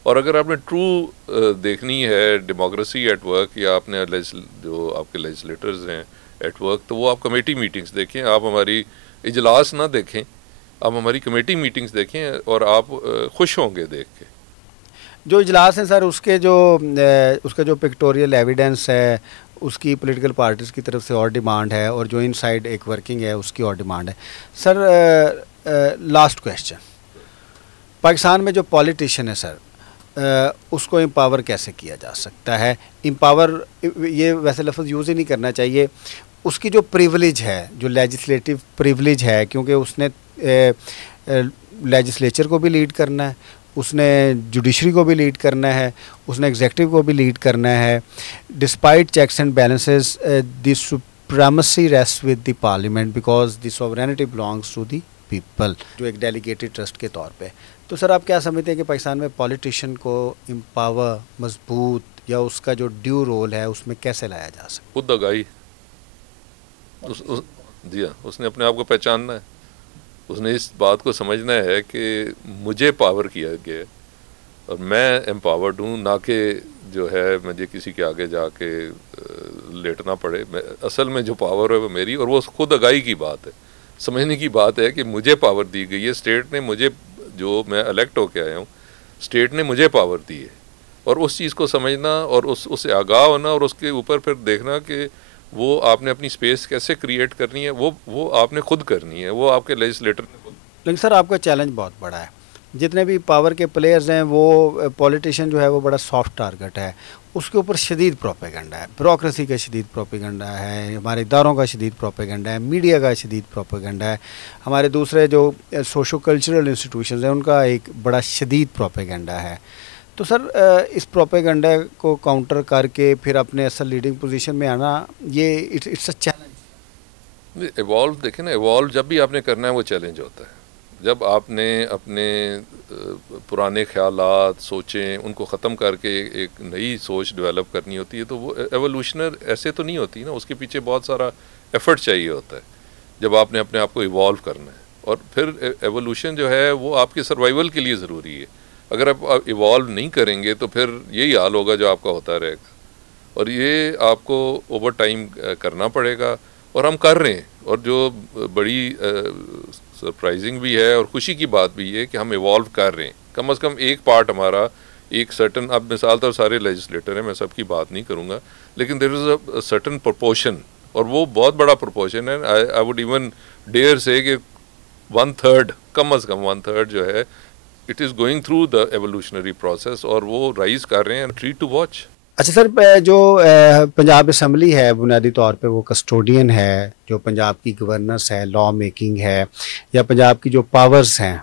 और अगर आपने ट्रू देखनी है डेमोक्रेसी एट वर्क, या आपने जो आपके लेजिस्लेटर्स हैं एट वर्क, तो वो आप कमेटी मीटिंग्स देखें। आप हमारी इजलास ना देखें, आप हमारी कमेटी मीटिंग्स देखें और आप खुश होंगे देख के। जो इजलास हैं सर, उसका जो पिक्टोरियल एविडेंस है उसकी पॉलिटिकल पार्टीज़ की तरफ से और डिमांड है, और जो इनसाइड एक वर्किंग है उसकी और डिमांड है। सर लास्ट क्वेश्चन, पाकिस्तान में जो पॉलिटिशियन है सर, उसको एम्पावर कैसे किया जा सकता है? एम्पावर, ये वैसे लफ्ज़ यूज़ ही नहीं करना चाहिए। उसकी जो प्रिविलेज है, जो लेजिस्लेटिव प्रिविलेज है, क्योंकि उसने लेजिस्लेचर को भी लीड करना है, उसने जुडिशरी को भी लीड करना है, उसने एग्जेक्टिव को भी लीड करना है। Despite checks and balances, the supremacy rest with the parliament because the sovereignty belongs to the people, जो एक डेलीगेटेड ट्रस्ट के तौर पे। तो सर, आप क्या समझते हैं कि पाकिस्तान में पॉलिटिशियन को एम्पावर, मजबूत, या उसका जो ड्यू रोल है उसमें कैसे लाया जा सकता है? खुद आगाही, जी हाँ, उसने अपने आप को पहचानना है। उसने इस बात को समझना है कि मुझे पावर किया गया है और मैं एम्पावर्ड हूँ, ना कि जो है मुझे किसी के आगे जाके लेटना पड़े। असल में जो पावर है वो मेरी, और वो खुद आगाही की बात है, समझने की बात है कि मुझे पावर दी गई है। स्टेट ने मुझे, जो मैं इलेक्ट होके आया हूँ, स्टेट ने मुझे पावर दी है, और उस चीज़ को समझना और उससे आगाह होना, और उसके ऊपर फिर देखना कि वो आपने अपनी स्पेस कैसे क्रिएट करनी है, वो आपने खुद करनी है, वो आपके लेजिस्लेटर ने खुद। लेकिन सर, आपका चैलेंज बहुत बड़ा है। जितने भी पावर के प्लेयर्स हैं, वो पॉलिटिशियन जो है वो बड़ा सॉफ्ट टारगेट है। उसके ऊपर शदीद प्रोपेगेंडा है, ब्यूरोक्रेसी का शदीद प्रोपेगेंडा है, हमारे इदारों का शदीद प्रोपेगेंडा है, मीडिया का शदीद प्रोपेगेंडा है, हमारे दूसरे जो सोशो कल्चरल इंस्टीट्यूशंस हैं उनका एक बड़ा शदीद प्रोपेगेंडा है। तो सर, इस प्रोपेगेंडा को काउंटर करके फिर अपने असल लीडिंग पोजीशन में आना, ये इट्स अ चैलेंज। इवॉल्व देखें ना, इवॉल्व जब भी आपने करना है वो चैलेंज होता है। जब आपने अपने पुराने ख्यालात, सोचें, उनको ख़त्म करके एक नई सोच डेवलप करनी होती है, तो वो एवोल्यूशनर ऐसे तो नहीं होती ना, उसके पीछे बहुत सारा एफ़र्ट चाहिए होता है जब आपने अपने आप को इवॉल्व करना है। और फिर एवोल्यूशन जो है वो आपके सर्वाइवल के लिए ज़रूरी है। अगर आप इवॉल्व नहीं करेंगे तो फिर यही हाल होगा जो आपका होता रहेगा, और ये आपको ओवर टाइम करना पड़ेगा, और हम कर रहे हैं। और जो बड़ी सरप्राइजिंग भी है और खुशी की बात भी है कि हम इवॉल्व कर रहे हैं। कम से कम एक पार्ट हमारा, एक सर्टन, अब मिसाल तो सारे लेजिस्लेटर हैं, मैं सबकी बात नहीं करूँगा, लेकिन there is a certain proportion, और वो बहुत बड़ा प्रोपोर्शन है। आई वुड इवन डेयर से कि 1/3, कम से कम 1/3 जो है, it is going through the evolutionary process, और वो राइज कर रहे हैं। Treat to watch. अच्छा सर, जो पंजाब असम्बली है बुनियादी तौर पे वो कस्टोडियन है, जो पंजाब की गवर्नेंस है, लॉ मेकिंग है, या पंजाब की जो पावर्स हैं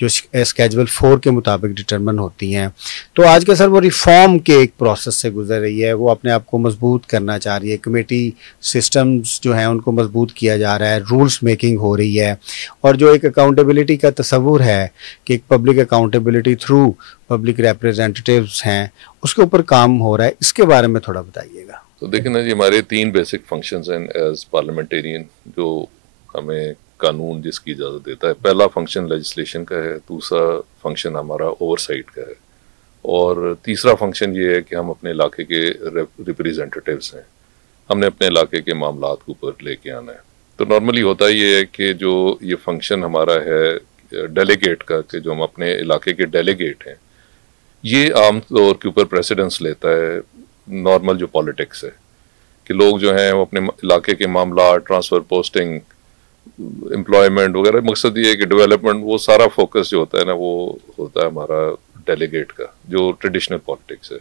जो स्केड्यूल 4 के मुताबिक डिटरमिन होती हैं, तो आज के सर वो रिफॉर्म के एक प्रोसेस से गुजर रही है। वो अपने आप को मजबूत करना चाह रही है, कमेटी सिस्टम्स जो हैं उनको मजबूत किया जा रहा है, रूल्स मेकिंग हो रही है, और जो एक अकाउंटेबिलिटी का तस्वुर है कि एक public accountability through public representatives हैं, उसके ऊपर काम हो रहा है। इसके बारे में थोड़ा बताइएगा। तो देखिए ना जी, हमारे 3 बेसिक फंक्शंस हैं एज पार्लियामेंटेरियन, जो हमें कानून जिसकी इजाज़त देता है। पहला फंक्शन लेजिस्लेशन का है, दूसरा फंक्शन हमारा ओवरसाइट का है, और तीसरा फंक्शन ये है कि हम अपने इलाके के रिप्रेजेंटेटिव्स हैं, हमने अपने इलाके के मामलात को ऊपर लेके आना है। तो नॉर्मली होता ये है कि जो ये फंक्शन हमारा है डेलीगेट का, कि जो हम अपने इलाके के डेलीगेट हैं, ये आम तौर के ऊपर प्रेसिडेंस लेता है नॉर्मल जो पॉलिटिक्स है, कि लोग जो हैं वो अपने इलाके के मामला, ट्रांसफ़र, पोस्टिंग, एम्प्लॉयमेंट वगैरह, मकसद ये है कि डेवलपमेंट, वो सारा फोकस जो होता है ना, वो होता है हमारा डेलीगेट का, जो ट्रेडिशनल पॉलिटिक्स है।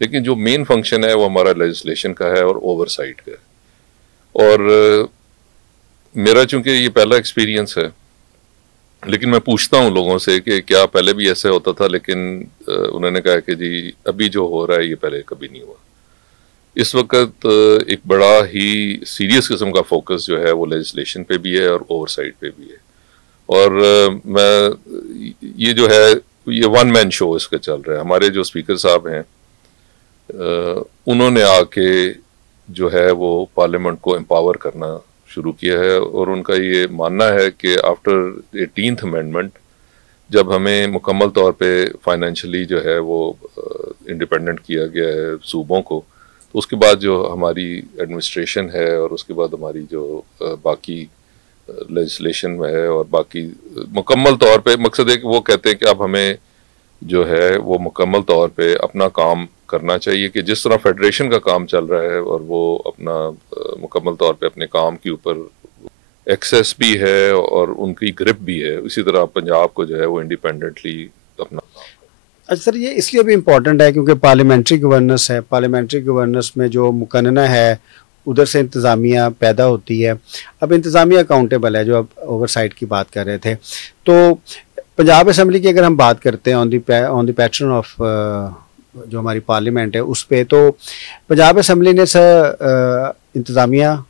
लेकिन जो मेन फंक्शन है वो हमारा लेजिस्लेशन का है और ओवरसाइट का है। और मेरा चूंकि ये पहला एक्सपीरियंस है, लेकिन मैं पूछता हूँ लोगों से कि क्या पहले भी ऐसे होता था, लेकिन उन्होंने कहा कि जी अभी जो हो रहा है ये पहले कभी नहीं हुआ। इस वक्त एक बड़ा ही सीरियस किस्म का फोकस जो है वो लेजिस्लेशन पे भी है और ओवरसाइट पे भी है। और मैं ये जो है ये वन मैन शो इसका चल रहा है। हमारे जो स्पीकर साहब हैं उन्होंने आके जो है वो पार्लियामेंट को एम्पावर करना शुरू किया है, और उनका ये मानना है कि आफ्टर 18th अमेंडमेंट, जब हमें मुकम्मल तौर पे फाइनेंशियली जो है वो इंडिपेंडेंट किया गया है सूबों को, तो उसके बाद जो हमारी एडमिनिस्ट्रेशन है और उसके बाद हमारी जो बाकी लेजिस्लेशन में है और बाकी मुकम्मल तौर पे, मकसद है कि वो कहते हैं कि अब हमें जो है वो मुकम्मल तौर पे अपना काम करना चाहिए, कि जिस तरह फेडरेशन का काम चल रहा है और वो अपना मुकम्मल तौर पे अपने काम के ऊपर एक्सेस भी है और उनकी ग्रिप भी है। इसी तरह पंजाब को जो है वो इंडिपेंडेंटली अपना। अच्छा सर, ये इसलिए भी इम्पोर्टेंट है क्योंकि पार्लियामेंट्री गवर्नेंस है। पार्लियामेंट्री गवर्नेंस में जो मुकन्ना है उधर से इंतज़ामिया पैदा होती है। अब इंतज़ामिया अकाउंटेबल है, जो आप ओवरसाइट की बात कर रहे थे। तो पंजाब असम्बली की अगर हम बात करते हैं ऑन द पैटर्न ऑफ जो हमारी पार्लियामेंट है उस पे, तो पंजाब असम्बली ने सर इंतज़ामिया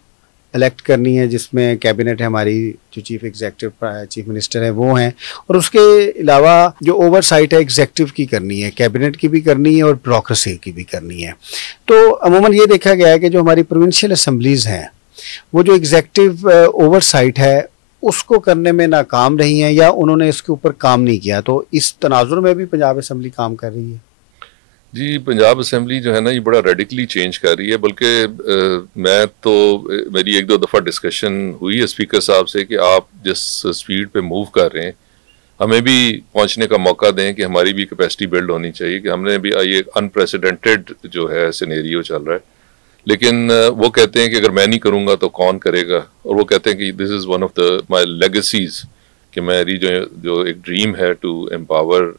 इलेक्ट करनी है, जिसमें कैबिनेट है, हमारी जो चीफ एग्जीक्यूटिव चीफ मिनिस्टर है वो हैं, और उसके अलावा जो ओवरसाइट है एग्जीक्यूटिव की करनी है, कैबिनेट की भी करनी है और ब्यूरोक्रेसी की भी करनी है। तो अमूमन ये देखा गया है कि जो हमारी प्रोविंशियल असम्बलीज़ हैं वो जो एग्जीक्यूटिव ओवरसाइट है उसको करने में नाकाम रही हैं या उन्होंने इसके ऊपर काम नहीं किया। तो इस तनाजुर में भी पंजाब असम्बली काम कर रही है। जी, पंजाब असम्बली जो है ना ये बड़ा रेडिकली चेंज कर रही है। बल्कि मैं तो मेरी एक दो दफ़ा डिस्कशन हुई है स्पीकर साहब से कि आप जिस स्पीड पे मूव कर रहे हैं हमें भी पहुंचने का मौका दें कि हमारी भी कैपेसिटी बिल्ड होनी चाहिए, कि हमने भी ये अनप्रेसिडेंटेड जो है सिनेरियो चल रहा है। लेकिन वो कहते हैं कि अगर मैं नहीं करूँगा तो कौन करेगा, और वो कहते हैं कि this is one of the my legacies, कि मेरी जो एक ड्रीम है टू एम्पावर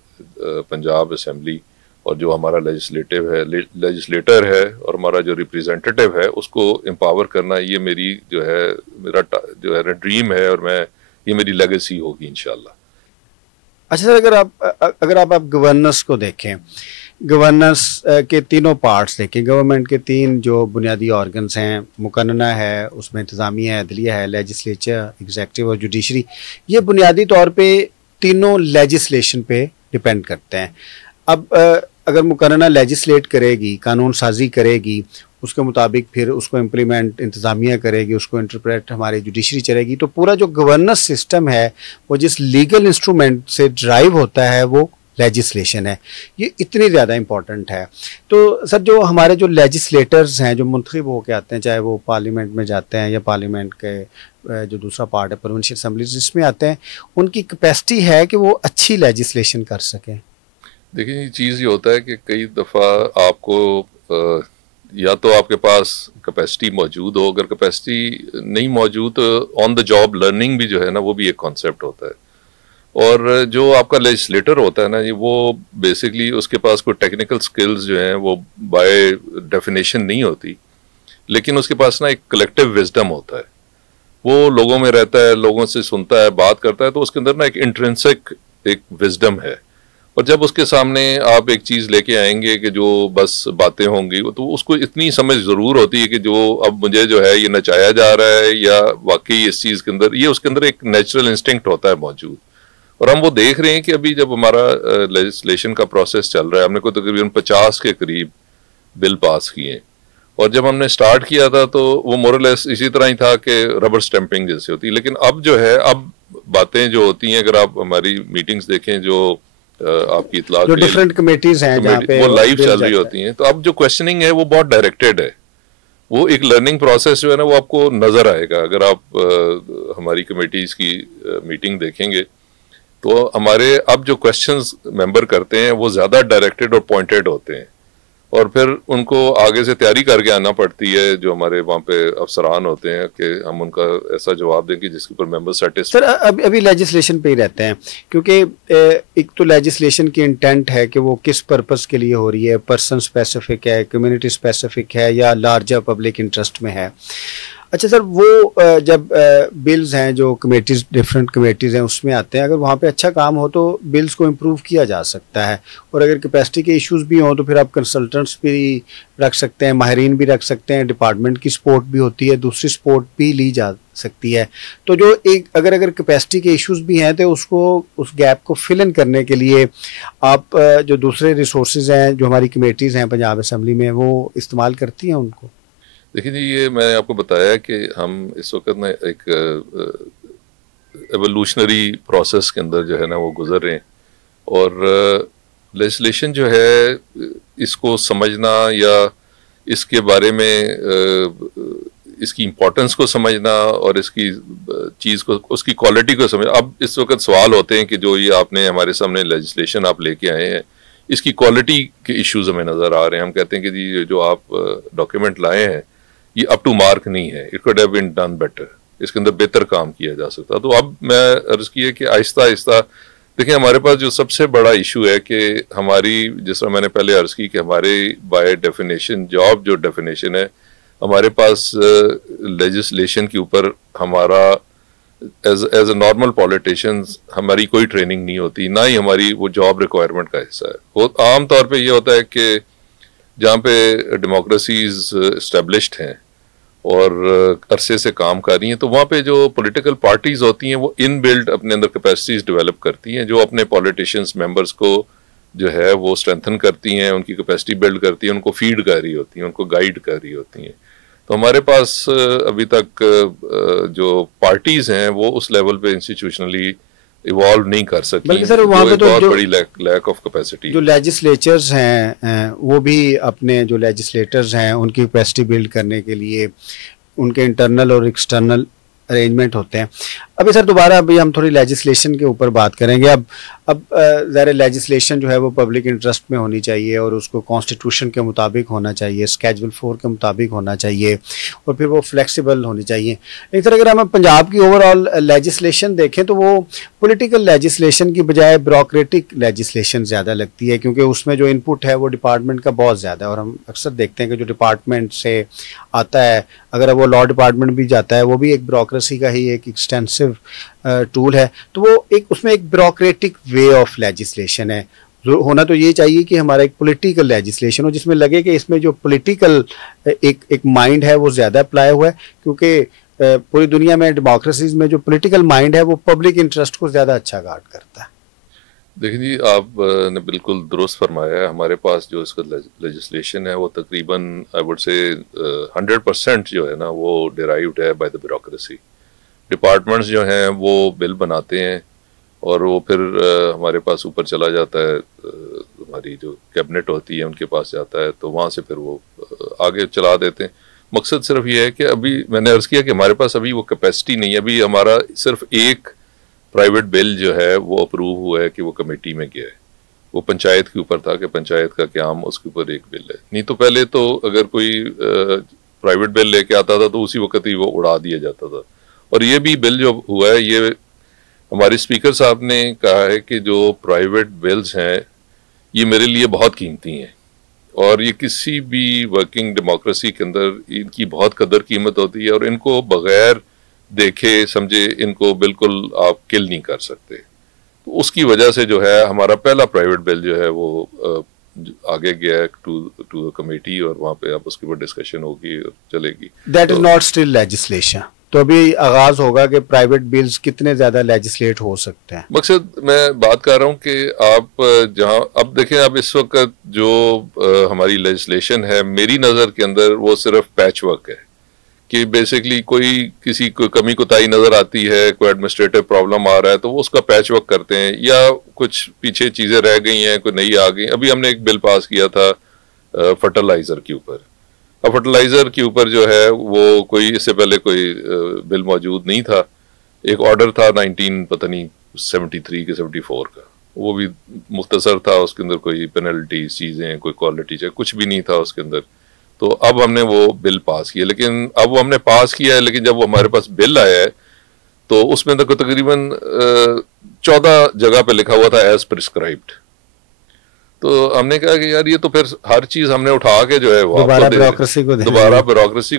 पंजाब असम्बली, और जो हमारा लेजिस्लेटर है और हमारा जो रिप्रेजेंटेटिव है उसको एम्पावर करना, ये मेरी मेरा जो है ड्रीम है, और ये मेरी लेगेसी होगी इंशाल्लाह। अच्छा सर, अगर आप गवर्नेंस को देखें, गवर्नेंस के तीनों पार्ट्स देखें, गवर्नमेंट के तीन जो बुनियादी ऑर्गन्स हैं, मुकन्ना है, उसमें इंतज़ामिया है, अदलिया है, लेजिस्लेचर, एग्जीक्यूटिव और जुडिशरी, ये बुनियादी तौर पे तीनों लेजिस्लेशन पे डिपेंड करते हैं। अब अगर मुकन्ना लेजिस्लेट करेगी, कानून साजी करेगी, उसके मुताबिक फिर उसको इम्प्लीमेंट इंतज़ामिया करेगी, उसको इंटरप्रेट हमारी जुडिशरी चलेगी, तो पूरा जो गवर्नेंस सिस्टम है वो जिस लीगल इंस्ट्रूमेंट से ड्राइव होता है वो लेजिस्लेशन है। ये इतनी ज़्यादा इम्पॉर्टेंट है। तो सर, जो हमारे जो लेजिस्लेटर्स हैं जो मुंतखब होकर आते हैं, चाहे वो पार्लियामेंट में जाते हैं या पार्लियामेंट के जो दूसरा पार्ट है प्रोविंशियल असम्बलीज जिसमें आते हैं, उनकी कैपेसिटी है कि वो अच्छी लेजिस्लेशन कर सकें? देखिए, ये चीज़ ये होता है कि कई दफ़ा आपको या तो आपके पास कैपेसिटी मौजूद हो, अगर कैपेसिटी नहीं मौजूद तो ऑन द जॉब लर्निंग भी जो है ना वो भी एक कॉन्सेप्ट होता है। और जो आपका लेजिस्लेटर होता है ना, ये वो बेसिकली उसके पास कोई टेक्निकल स्किल्स जो हैं वो बाय डेफिनेशन नहीं होती, लेकिन उसके पास ना एक कलेक्टिव विजडम होता है। वो लोगों में रहता है, लोगों से सुनता है, बात करता है, तो उसके अंदर ना एक इंट्रिंसिक एक विजडम है। और जब उसके सामने आप एक चीज़ लेके आएंगे कि जो बस बातें होंगी, तो उसको इतनी समझ ज़रूर होती है कि जो अब मुझे जो है ये नचाया जा रहा है या वाकई इस चीज़ के अंदर ये उसके अंदर एक नेचुरल इंस्टिंक्ट होता है मौजूद। और हम वो देख रहे हैं कि अभी जब हमारा लेजिस्लेशन का प्रोसेस चल रहा है, हमने को तकरीबन 50 के करीब बिल पास किए, और जब हमने स्टार्ट किया था तो वो मोरलेस इसी तरह ही था कि रबर स्टैंपिंग जैसे होती है। लेकिन अब जो है, अब बातें जो होती हैं, अगर आप हमारी मीटिंग्स देखें जो आपकी इतला जो डिफरेंट कमेटीज हैं जहाँ पे वो लाइव चल रही होती हैं, तो अब जो क्वेश्चनिंग है वो बहुत डायरेक्टेड है। वो एक लर्निंग प्रोसेस जो है ना वो आपको नजर आएगा। अगर आप हमारी कमेटीज की मीटिंग देखेंगे तो हमारे अब जो क्वेश्चंस मेंबर करते हैं वो ज्यादा डायरेक्टेड और पॉइंटेड होते हैं, और फिर उनको आगे से तैयारी करके आना पड़ती है जो हमारे वहाँ पे अफसरान होते हैं कि हम उनका ऐसा जवाब दें कि जिसके ऊपर मेंबर सेटिस्फाइड। सर, अभी लेजिस्लेशन पे ही रहते हैं, क्योंकि एक तो लेजिस्लेशन की इंटेंट है कि वो किस पर्पस के लिए हो रही है, पर्सन स्पेसिफिक है, कम्युनिटी स्पेसिफिक है या लार्जर पब्लिक इंटरेस्ट में है। अच्छा सर, वो जब बिल्स हैं जो कमेटीज़, डिफरेंट कमेटीज़ हैं, उसमें आते हैं, अगर वहाँ पे अच्छा काम हो तो बिल्स को इम्प्रूव किया जा सकता है, और अगर कैपेसिटी के इश्यूज भी हों तो फिर आप कंसल्टेंट्स भी रख सकते हैं, माहिरीन भी रख सकते हैं, डिपार्टमेंट की सपोर्ट भी होती है, दूसरी सपोर्ट भी ली जा सकती है। तो जो एक अगर कैपेसिटी के इश्यूज भी हैं तो उसको, उस गैप को फिल इन करने के लिए आप जो दूसरे रिसोर्सेज हैं जो हमारी कमेटीज़ हैं पंजाब असम्बली में, वो इस्तेमाल करती हैं उनको? देखिए जी, ये मैंने आपको बताया कि हम इस वक्त ना एक एवोल्यूशनरी प्रोसेस के अंदर जो है ना वो गुजर रहे हैं, और लेजिस्लेशन जो है इसको समझना या इसके बारे में इसकी इम्पोर्टेंस को समझना और इसकी चीज़ को, उसकी क्वालिटी को समझ, अब इस वक्त सवाल होते हैं कि जो ये आपने हमारे सामने लेजिस्लेशन आप लेके आए हैं, इसकी क्वालिटी के इश्यूज हमें नज़र आ रहे हैं। हम कहते हैं कि जी जो आप डॉक्यूमेंट लाए हैं ये अप टू मार्क नहीं है, it could have been done better. इसके अंदर बेहतर काम किया जा सकता। तो अब मैं अर्ज की है कि आहिस्ता आहिस्ता देखिए, हमारे पास जो सबसे बड़ा इशू है कि हमारी, जिस तरह मैंने पहले अर्ज की कि हमारे बाय डेफिनेशन जॉब जो डेफिनेशन है, हमारे पास लेजिस्लेशन के ऊपर हमारा एज ए नॉर्मल पॉलिटिशियंस हमारी कोई ट्रेनिंग नहीं होती, ना ही हमारी वो जॉब रिक्वायरमेंट का हिस्सा है। वो आम तौर पे ये होता है कि जहाँ पे डेमोक्रेसीज इस्टेब्लिश्ड हैं और अरसे से काम कर रही हैं, तो वहाँ पे जो पॉलिटिकल पार्टीज होती हैं वो इन बिल्ड अपने अंदर कैपेसिटीज डेवलप करती हैं, जो अपने पॉलिटिशियंस मेंबर्स को जो है वो स्ट्रेंथन करती हैं, उनकी कैपेसिटी बिल्ड करती हैं, उनको फीड कर रही होती हैं, उनको गाइड कर रही होती हैं। तो हमारे पास अभी तक जो पार्टीज हैं वो उस लेवल पे इंस्टीट्यूशनली इवॉल्व नहीं कर सकी, बल्कि सर वहाँ पे तो बहुत बड़ी लैक ऑफ कैपेसिटी। जो लेजिस्लेचर्स हैं वो भी अपने जो लेजिस्लेटर्स हैं उनकी कैपेसिटी बिल्ड करने के लिए उनके इंटरनल और एक्सटर्नल अरेंजमेंट होते हैं। अभी सर दोबारा अभी हम थोड़ी लेजिस्लेशन के ऊपर बात करेंगे। अब ज़ाहिर लेजिस्लेशन जो है वो पब्लिक इंटरेस्ट में होनी चाहिए और उसको कॉन्स्टिट्यूशन के मुताबिक होना चाहिए, स्केड्यूल 4 के मुताबिक होना चाहिए और फिर वो फ्लेक्सिबल होनी चाहिए। लेकिन सर अगर हम पंजाब की ओवरऑल लेजिस्लेशन देखें तो वो पॉलिटिकल लेजिस्लेशन की बजाय ब्यूरोक्रेटिक लेजिस्लेशन ज़्यादा लगती है, क्योंकि उसमें जो इनपुट है वो डिपार्टमेंट का बहुत ज़्यादा है और हम अक्सर देखते हैं कि जो डिपार्टमेंट से आता है, अगर वो लॉ डिपार्टमेंट भी जाता है, वो भी एक ब्यूरोक्रेसी का ही एक एक्सटेंसिव टूल है। तो वो एक उसमें एक ब्यूरोक्रेटिक वे ऑफ लेजिस्लेशन है। होना तो ये चाहिए कि हमारा एक पॉलिटिकल लेजिस्लेशन हो जिसमें लगे कि इसमें जो पॉलिटिकल एक माइंड है वो ज़्यादा अप्लाई हुआ है, क्योंकि पूरी दुनिया में डेमोक्रेसीज में जो पॉलिटिकल माइंड है वो पब्लिक इंटरेस्ट को ज़्यादा अच्छा गार्ड करता है। देखिए जी, आपने बिल्कुल दुरुस्त फरमाया है। हमारे पास जो इसका लेजिस्लेशन है वो तकरीबन आई वुड से 100% जो है ना वो डिराइव्ड है बाय द ब्यूरोक्रेसी। डिपार्टमेंट्स जो हैं वो बिल बनाते हैं और वो फिर हमारे पास ऊपर चला जाता है, हमारी जो कैबिनेट होती है उनके पास जाता है, तो वहाँ से फिर वो आगे चला देते हैं। मकसद सिर्फ ये है कि अभी मैंने अर्ज़ किया कि हमारे पास अभी वो कैपेसिटी नहीं है। अभी हमारा सिर्फ एक प्राइवेट बिल जो है वो अप्रूव हुआ है कि वो कमेटी में गया है, वो पंचायत के ऊपर था कि पंचायत का क़याम, उसके ऊपर एक बिल है। नहीं तो पहले तो अगर कोई प्राइवेट बिल लेके आता था तो उसी वक्त ही वो उड़ा दिया जाता था। और ये भी बिल जो हुआ है, ये हमारे स्पीकर साहब ने कहा है कि जो प्राइवेट बिल्स हैं ये मेरे लिए बहुत कीमती हैं और ये किसी भी वर्किंग डेमोक्रेसी के अंदर इनकी बहुत कदर कीमत होती है और इनको बगैर देखे समझे इनको बिल्कुल आप किल नहीं कर सकते। तो उसकी वजह से जो है हमारा पहला प्राइवेट बिल जो है वो आगे गया है टू कमेटी और वहाँ पे अब उसके ऊपर डिस्कशन होगी और चलेगी। That is not still legislation. तो अभी आगाज होगा कि प्राइवेट बिल्स कितने ज्यादा लेजिस्लेट हो सकते हैं। मकसद मैं बात कर रहा हूँ कि आप जहाँ अब देखें, अब इस वक्त जो हमारी लेजिस्लेशन है मेरी नज़र के अंदर वो सिर्फ पैच वर्क है कि बेसिकली किसी को कमी कोताही नज़र आती है, कोई एडमिनिस्ट्रेटिव प्रॉब्लम आ रहा है तो वो उसका पैच वर्क करते हैं या कुछ पीछे चीज़ें रह गई हैं, कोई नई आ गई। अभी हमने एक बिल पास किया था फर्टिलाइज़र के ऊपर। अब फर्टिलाइज़र के ऊपर जो है वो कोई इससे पहले कोई बिल मौजूद नहीं था। एक ऑर्डर था 1973 के 74 का, वो भी मुख्तसर था, उसके अंदर कोई पेनल्टी चीज़ें, कोई क्वालिटी चेक कुछ भी नहीं था उसके अंदर। तो अब हमने वो बिल पास किया, लेकिन अब वो हमने पास किया है, लेकिन जब वो हमारे पास बिल आया है तो उसमें तो तकरीबन 14 जगह पे लिखा हुआ था एज प्रिस्क्राइब्ड। तो हमने कहा कि यार ये तो फिर हर चीज हमने उठा के जो है वो दोबारा ब्यूरोक्रेसी को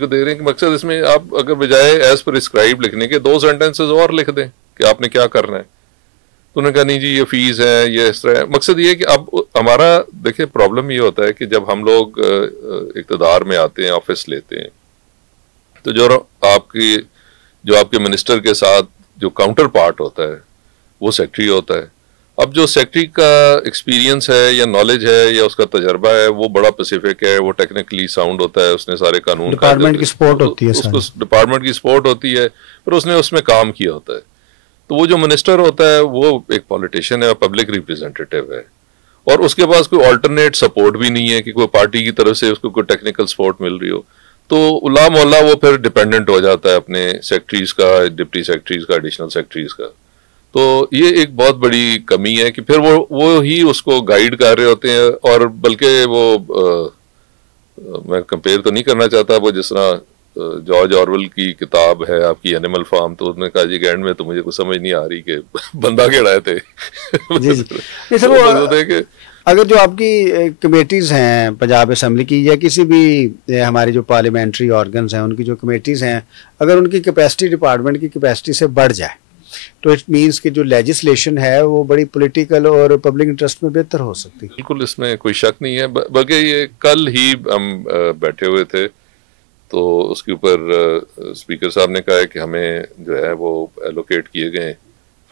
दे रहे हैं। कि मकसद इसमें आप अगर बजाय एज प्रिस्क्राइब लिखने के 2 सेंटेंसेस और लिख दें कि आपने क्या करना है। तो उन्होंने कहा नहीं जी ये फीस है, ये इस तरह है। मकसद ये है कि अब हमारा देखिए प्रॉब्लम ये होता है कि जब हम लोग इक़्तिदार में आते हैं, ऑफिस लेते हैं, तो जो आपके मिनिस्टर के साथ जो काउंटर पार्ट होता है वो सेक्रेटरी होता है। अब जो सेक्रेटरी का एक्सपीरियंस है या नॉलेज है या उसका तजर्बा है वो बड़ा पैसिफिक है, वो टेक्निकली साउंड होता है, उसने सारे कानून डिपार्टमेंट की सपोर्ट होती है, उसको डिपार्टमेंट की सपोर्ट होती है, पर उसने उसमें काम किया होता है। तो वो जो मिनिस्टर होता है वो एक पॉलिटिशियन है, पब्लिक रिप्रेजेंटेटिव है और उसके पास कोई अल्टरनेट सपोर्ट भी नहीं है कि कोई पार्टी की तरफ से उसको कोई टेक्निकल सपोर्ट मिल रही हो। तो उला मोहल्ला वो फिर डिपेंडेंट हो जाता है अपने सेक्रेटरीज का, डिप्टी सेक्रेटरीज का, एडिशनल सेक्रेटरीज का। तो ये एक बहुत बड़ी कमी है कि फिर वो ही उसको गाइड कर रहे होते हैं और बल्कि वो मैं कंपेयर तो नहीं करना चाहता, वो जिस तरह जॉर्ज ऑरवेल की किताब है आपकी एनिमल फार्म, तो उसने कहा जी एंड में तो मुझे कुछ समझ नहीं आ रही कि बंदा केड़ा थे। जी जी नहीं सर, वो अगर जो आपकी कमेटीज़ हैं पंजाब असम्बली की या किसी भी हमारी जो पार्लियामेंट्री ऑर्गन्स हैं उनकी जो कमेटीज़ हैं, अगर उनकी कैपेसिटी डिपार्टमेंट की कैपेसिटी से बढ़ जाए तो इट मीन्स कि जो लेजिस्लेशन है वो बड़ी पॉलिटिकल और पब्लिक इंटरेस्ट में बेहतर हो सकती है। बिल्कुल, इसमें कोई शक नहीं है। बल्कि ये कल ही हम बैठे हुए थे तो उसके ऊपर स्पीकर साहब ने कहा है कि हमें जो है वो एलोकेट किए गए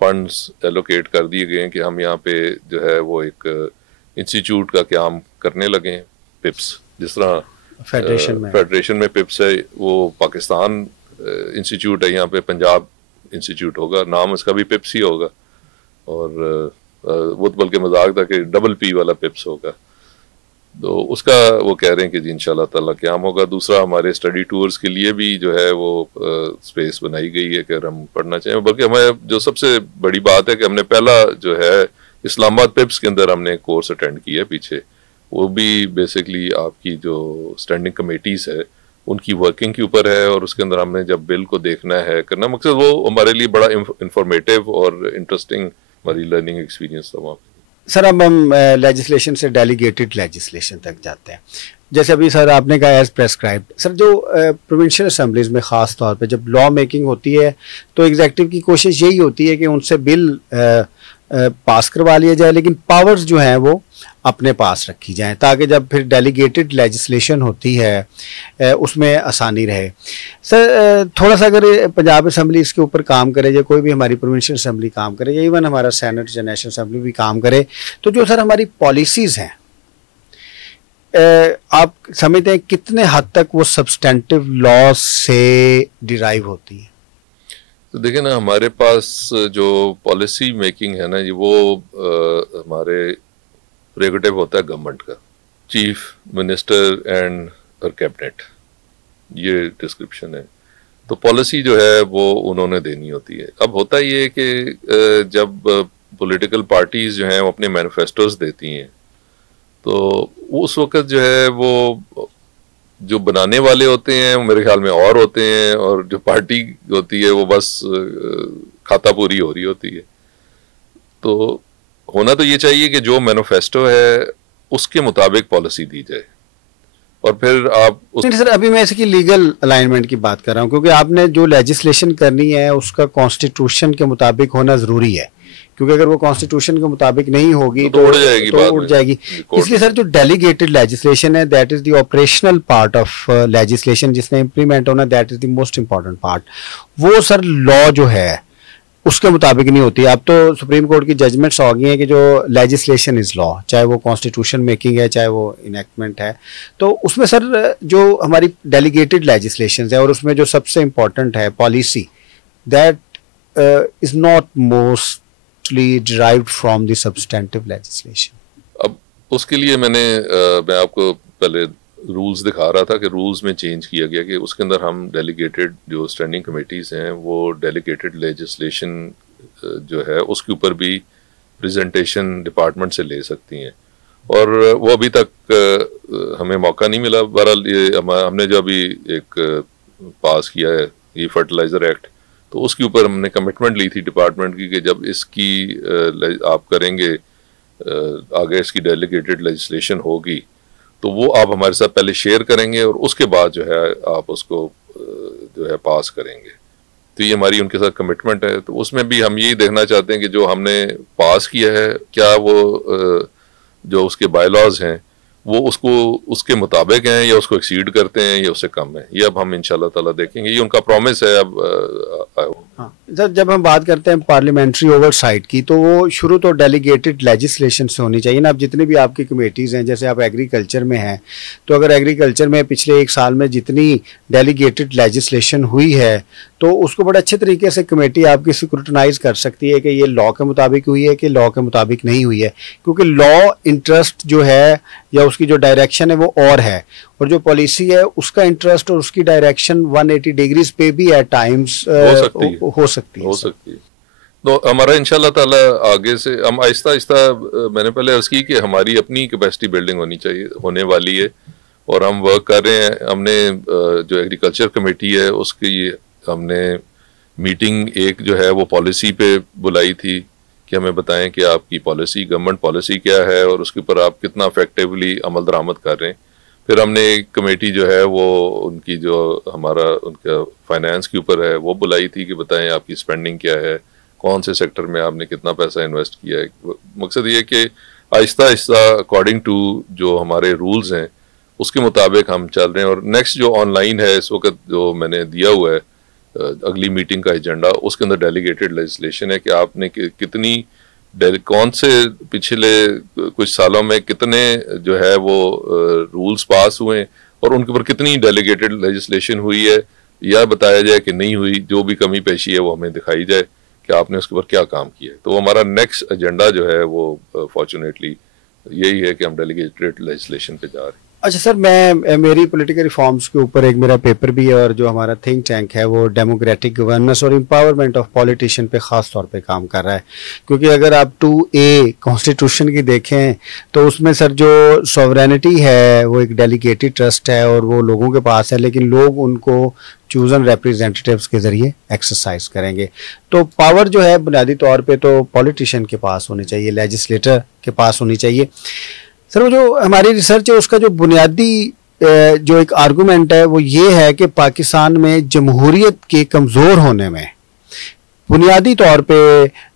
फंड्स एलोकेट कर दिए गए हैं कि हम यहाँ पे जो है वो एक इंस्टीट्यूट का क्याम करने लगे हैं। पिप्स जिस तरह फेडरेशन में पिप्स है, वो पाकिस्तान इंस्टीट्यूट है, यहाँ पे पंजाब इंस्टीट्यूट होगा, नाम इसका भी पिप्स ही होगा। और वो तो बल्कि मजाक था कि डबल पी वाला पिप्स होगा। तो उसका वो कह रहे हैं कि जी इंशाल्लाह ताला क़याम होगा। दूसरा, हमारे स्टडी टूर्स के लिए भी जो है वो स्पेस बनाई गई है कि हम पढ़ना चाहें। बल्कि हमें जो सबसे बड़ी बात है कि हमने पहला जो है इस्लामाबाद पिप्स के अंदर हमने कोर्स अटेंड किया है पीछे, वो भी बेसिकली आपकी जो स्टैंडिंग कमेटीज़ है उनकी वर्किंग के ऊपर है। और उसके अंदर हमने जब बिल को देखना है करना, मकसद वो हमारे लिए बड़ा इंफॉर्मेटिव और इंटरेस्टिंग हमारी लर्निंग एक्सपीरियंस था वहाँ। सर अब हम लेजिस्लेशन से डेलीगेटेड लेजिस्लेशन तक जाते हैं। जैसे अभी सर आपने कहा एज प्रेस्क्राइब्ड, सर जो प्रोविंशियल असम्बलीज़ में ख़ास तौर पे जब लॉ मेकिंग होती है तो एग्जेक्टिव की कोशिश यही होती है कि उनसे बिल पास करवा लिया जाए, लेकिन पावर्स जो हैं वो अपने पास रखी जाएं ताकि जब फिर डेलीगेटेड लेजिस्लेशन होती है उसमें आसानी रहे। सर थोड़ा सा अगर पंजाब असम्बली इसके ऊपर काम करे या कोई भी हमारी प्रोविंशियल असम्बली काम करे या इवन हमारा सेनेट या नेशनल असम्बली भी काम करे, तो जो सर हमारी पॉलिसीज़ हैं आप समझते हैं कितने हद तक वो सब्सटेंटिव लॉ से डिराइव होती है? तो देखिए ना, हमारे पास जो पॉलिसी मेकिंग है ना, ये वो हमारे प्रेरोगेटिव होता है गवर्नमेंट का, चीफ मिनिस्टर एंड कैबिनेट, ये डिस्क्रिप्शन है। तो पॉलिसी जो है वो उन्होंने देनी होती है। अब होता ये है कि जब पॉलिटिकल पार्टीज जो हैं वो अपने मैनिफेस्टोज देती हैं तो उस वक्त जो है वो जो बनाने वाले होते हैं वो मेरे ख्याल में और होते हैं, और जो पार्टी होती है वो बस खाता पूरी हो रही होती है। तो होना तो ये चाहिए कि जो मैनिफेस्टो है उसके मुताबिक पॉलिसी दी जाए और फिर आप सर अभी मैं इसकी लीगल अलाइनमेंट की बात कर रहा हूँ, क्योंकि आपने जो लेजिस्लेशन करनी है उसका कॉन्स्टिट्यूशन के मुताबिक होना ज़रूरी है, क्योंकि अगर वो कॉन्स्टिट्यूशन के मुताबिक नहीं होगी तो उड़ जाएगी। इसलिए सर जो डेलीगेटेड लेजिस्लेशन है that is the operational part of legislation, जिसने इम्प्लीमेंट होना that is the most important part. वो सर लॉ जो है उसके मुताबिक नहीं होती। अब तो सुप्रीम कोर्ट की जजमेंट्स आ गई हैं कि जो लेजिस्लेशन इज़ लॉ, चाहे वो कॉन्स्टिट्यूशन मेकिंग है चाहे वो इनेक्टमेंट है। तो उसमें सर जो हमारी डेलीगेटेड लेजिस्लेशन है और उसमें जो सबसे इम्पॉर्टेंट है policy, that is not mostly derived from the substantive legislation. अब उसके लिए मैं आपको पहले रूल्स दिखा रहा था कि रूल्स में चेंज किया गया कि उसके अंदर हम डेलीगेटेड जो स्टैंडिंग कमेटीज़ हैं वो डेलीगेटेड लेजिस्लेशन जो है उसके ऊपर भी प्रेजेंटेशन डिपार्टमेंट से ले सकती हैं, और वो अभी तक हमें मौका नहीं मिला। बहरहाल ये हमने जो अभी एक पास किया है ये फर्टिलाइज़र एक्ट, तो उसके ऊपर हमने कमिटमेंट ली थी डिपार्टमेंट की कि जब इसकी आप करेंगे आगे इसकी डेलीगेटेड लेजिस्लेशन होगी तो वो आप हमारे साथ पहले शेयर करेंगे और उसके बाद जो है आप उसको जो है पास करेंगे। तो ये हमारी उनके साथ कमिटमेंट है। तो उसमें भी हम यही देखना चाहते हैं कि जो हमने पास किया है क्या वो जो उसके बायलॉज हैं वो उसके मुताबिक हैं या उसको एक्सीड करते हैं या उससे कम है। ये अब हम इंशाल्लाह ताला देखेंगे, ये उनका प्रॉमिस है। अब हाँ सर, जब हम बात करते हैं पार्लियामेंट्री ओवरसाइट की तो वो शुरू तो डेलीगेटेड लेजिस्लेशन से होनी चाहिए ना। अब जितनी भी आपकी कमेटीज़ हैं, जैसे आप एग्रीकल्चर में हैं तो अगर एग्रीकल्चर में पिछले 1 साल में जितनी डेलीगेटेड लेजिस्लेशन हुई है तो उसको बड़े अच्छे तरीके से कमेटी आपकी स्क्रूटनाइज कर सकती है कि ये लॉ के मुताबिक हुई है कि लॉ के मुताबिक नहीं हुई है, क्योंकि लॉ इंटरेस्ट जो है या उसकी जो डायरेक्शन है वो और है, और जो पॉलिसी है उसका इंटरेस्ट और उसकी डायरेक्शन 180 डिग्रीज पे भी एट टाइम्स हो सकती है। तो हमारा इंशाल्लाह ताला आगे से हम आहिस्ता आहिस्ता, मैंने पहले अर्ज की कि हमारी अपनी कैपेसिटी बिल्डिंग होनी चाहिए, होने वाली है, और हम वर्क कर रहे हैं। हमने जो एग्रीकल्चर कमेटी है उसकी हमने मीटिंग एक जो है वो पॉलिसी पे बुलाई थी कि हमें बताएं कि आपकी पॉलिसी, गवर्नमेंट पॉलिसी क्या है और उसके ऊपर आप कितना इफेक्टिवली अमल दरामद कर रहे हैं। फिर हमने एक कमेटी जो है वो उनकी जो हमारा उनका फाइनेंस के ऊपर है वो बुलाई थी कि बताएं आपकी स्पेंडिंग क्या है, कौन से सेक्टर में आपने कितना पैसा इन्वेस्ट किया है। मकसद ये कि आहिस्ता आहिस्ता अकॉर्डिंग टू जो हमारे रूल्स हैं उसके मुताबिक हम चल रहे हैं। और नेक्स्ट जो ऑनलाइन है इस वक्त जो मैंने दिया हुआ है अगली मीटिंग का एजेंडा, उसके अंदर डेलीगेटेड लेजिस्लेशन है कि आपने कितनी कौन से पिछले कुछ सालों में कितने जो है वो रूल्स पास हुए और उनके ऊपर कितनी डेलीगेटेड लेजिस्लेशन हुई है, या बताया जाए कि नहीं हुई, जो भी कमी पेशी है वो हमें दिखाई जाए कि आपने उसके ऊपर क्या काम किया है। तो हमारा नेक्स्ट एजेंडा जो है वो फॉर्चुनेटली यही है कि हम डेलीगेटेड लेजिस्लेशन पे जा रहे हैं। अच्छा सर, मेरी पॉलिटिकल रिफॉर्म्स के ऊपर एक मेरा पेपर भी है और जो हमारा थिंक टैंक है वो डेमोक्रेटिक गवर्नेंस और एम्पावरमेंट ऑफ पॉलिटिशियन पे ख़ास तौर पे काम कर रहा है। क्योंकि अगर आप 2A कॉन्स्टिट्यूशन की देखें तो उसमें सर जो सॉवरेनिटी है वो एक डेलीगेटेड ट्रस्ट है और वो लोगों के पास है, लेकिन लोग उनको चूजन रिप्रेजेंटेटिव्स के ज़रिए एक्सरसाइज करेंगे। तो पावर जो है बुनियादी तौर पर तो पॉलिटिशियन के पास होनी चाहिए, लेजिस्लेटर के पास होनी चाहिए। सर वो जो हमारी रिसर्च है उसका जो बुनियादी जो एक आर्गूमेंट है वो ये है कि पाकिस्तान में जमहूरियत के कमज़ोर होने में बुनियादी तौर पे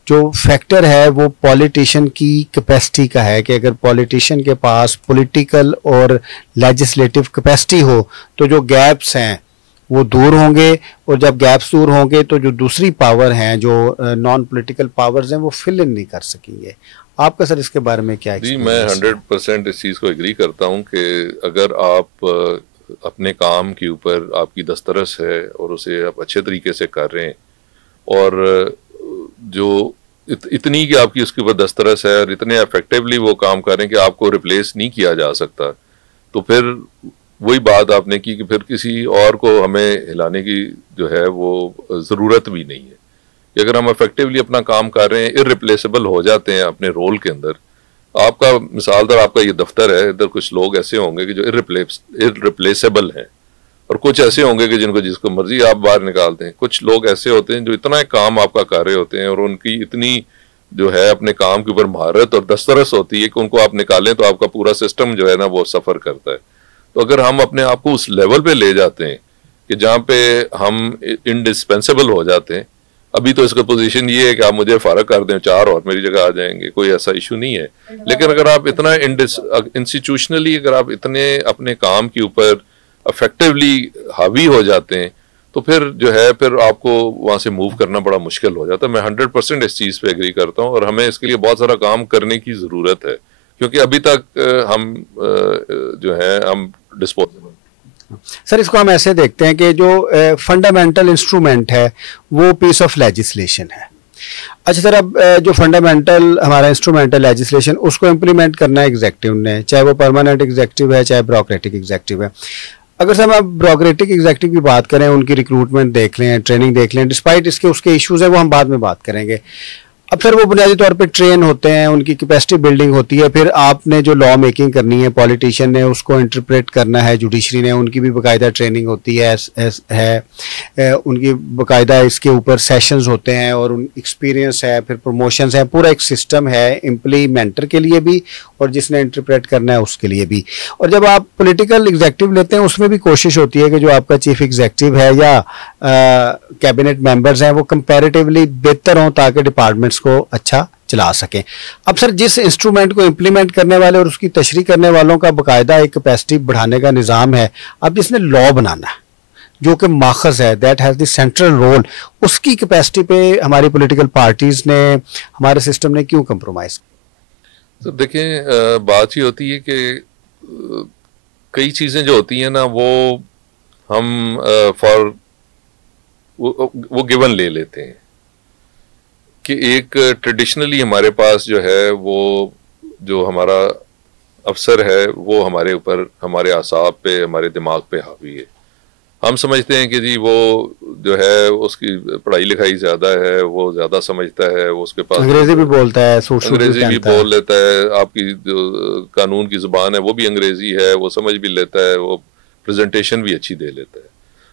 जो फैक्टर है वो पॉलिटिशियन की कैपेसिटी का है कि अगर पॉलिटिशियन के पास पॉलिटिकल और लेजिस्लेटिव कैपेसिटी हो तो जो गैप्स हैं वो दूर होंगे, और जब गैप्स दूर होंगे तो जो दूसरी पावर हैं जो नॉन पॉलिटिकल पावर्स हैं वो फिल इन नहीं कर सकेंगे। आपका सर इसके बारे में क्या है? जी, मैं 100% इस चीज़ को एग्री करता हूँ कि अगर आप अपने काम के ऊपर आपकी दस्तरस है और उसे आप अच्छे तरीके से कर रहे हैं और जो इतनी कि आपकी उसके ऊपर दस्तरस है और इतने इफेक्टिवली वो काम कर रहे हैं कि आपको रिप्लेस नहीं किया जा सकता, तो फिर वही बात आपने की कि फिर किसी और को हमें हिलाने की जो है वो ज़रूरत भी नहीं है। कि अगर हम इफेक्टिवली अपना काम कर रहे हैं, इररिप्लेसेबल हो जाते हैं अपने रोल के अंदर। आपका मिसाल दर आपका ये दफ्तर है, इधर कुछ लोग ऐसे होंगे कि जो इररिप्लेसेबल हैं और कुछ ऐसे होंगे कि जिनको जिसको मर्जी आप बाहर निकालते हैं। कुछ लोग ऐसे होते हैं जो इतना काम आपका कर रहे होते हैं और उनकी इतनी जो है अपने काम के ऊपर महारत और दस्तरस होती है कि उनको आप निकालें तो आपका पूरा सिस्टम जो है ना वो सफ़र करता है। तो अगर हम अपने आप को उस लेवल पे ले जाते हैं कि जहाँ पे हम इंडिस्पेंसेबल हो जाते हैं, अभी तो इसका पोजीशन ये है कि आप मुझे फारग कर दें, 4 और मेरी जगह आ जाएंगे, कोई ऐसा इशू नहीं है। लेकिन अगर आप इतना इंस्टीट्यूशनली अगर आप इतने अपने काम के ऊपर इफेक्टिवली हावी हो जाते हैं तो फिर जो है फिर आपको वहाँ से मूव करना बड़ा मुश्किल हो जाता है। मैं 100% इस चीज़ पे एग्री करता हूँ और हमें इसके लिए बहुत सारा काम करने की ज़रूरत है, क्योंकि अभी तक हम जो है हम डिस्पोजेबल। सर इसको हम ऐसे देखते हैं कि जो फंडामेंटल इंस्ट्रूमेंट है वो पीस ऑफ लेजिस्लेशन है। अच्छा सर, अब जो फंडामेंटल हमारा इंस्ट्रूमेंट है लेजिस्लेशन, उसको इम्प्लीमेंट करना है एग्जेक्टिव ने, चाहे वो परमानेंट एग्जेक्टिव है चाहे ब्यूरोक्रेटिक एग्जेक्टिव है। अगर सर हम ब्यूरोक्रेटिक एग्जेक्टिव की बात करें, उनकी रिक्रूटमेंट देख लें, ट्रेनिंग देख लें, डिस्पाइट इसके उसके इश्यूज हैं वो हम बाद में बात करेंगे। अब सर वो बुनियादी तौर पे ट्रेन होते हैं, उनकी कैपेसिटी बिल्डिंग होती है, फिर आपने जो लॉ मेकिंग करनी है, पॉलिटिशियन ने उसको इंटरप्रेट करना है, जुडिशरी ने, उनकी भी बाकायदा ट्रेनिंग होती है उनकी बाकायदा इसके ऊपर सेशंस होते हैं और उन एक्सपीरियंस है, फिर प्रमोशंस है, पूरा एक सिस्टम है इम्प्लीमेंटर के लिए भी और जिसने इंटरप्रेट करना है उसके लिए भी। और जब आप पॉलिटिकल एग्जेक्टिव लेते हैं उसमें भी कोशिश होती है कि जो आपका चीफ एग्जेक्टिव है या कैबिनेट मेंबर्स हैं वो कंपैरेटिवली बेहतर हों ताकि डिपार्टमेंट्स को अच्छा चला सकें। अब सर जिस इंस्ट्रूमेंट को इम्प्लीमेंट करने वाले और उसकी तशरीह करने वालों का बाकायदा एक कैपेसिटी बढ़ाने का निज़ाम है, अब जिसने लॉ बनाना है जो कि माखज़ है, that has the central role, उसकी कैपेसिटी पे हमारी पॉलिटिकल पार्टीज़ ने, हमारे सिस्टम ने क्यों कंप्रोमाइज़? तो देखें, बात ही होती है कि कई चीज़ें जो होती हैं ना वो हम फॉर वो गिवन ले लेते हैं कि एक ट्रेडिशनली हमारे पास जो है वो जो हमारा अफसर है वो हमारे ऊपर, हमारे आसाब पे, हमारे दिमाग पे हावी है। हम समझते हैं कि जी वो जो है उसकी पढ़ाई लिखाई ज़्यादा है, वो ज़्यादा समझता है, वो उसके पास अंग्रेजी भी बोलता है, अंग्रेजी भी बोल लेता है, आपकी जो कानून की ज़ुबान है वो भी अंग्रेजी है, वो समझ भी लेता है, वो प्रेजेंटेशन भी अच्छी दे लेता है।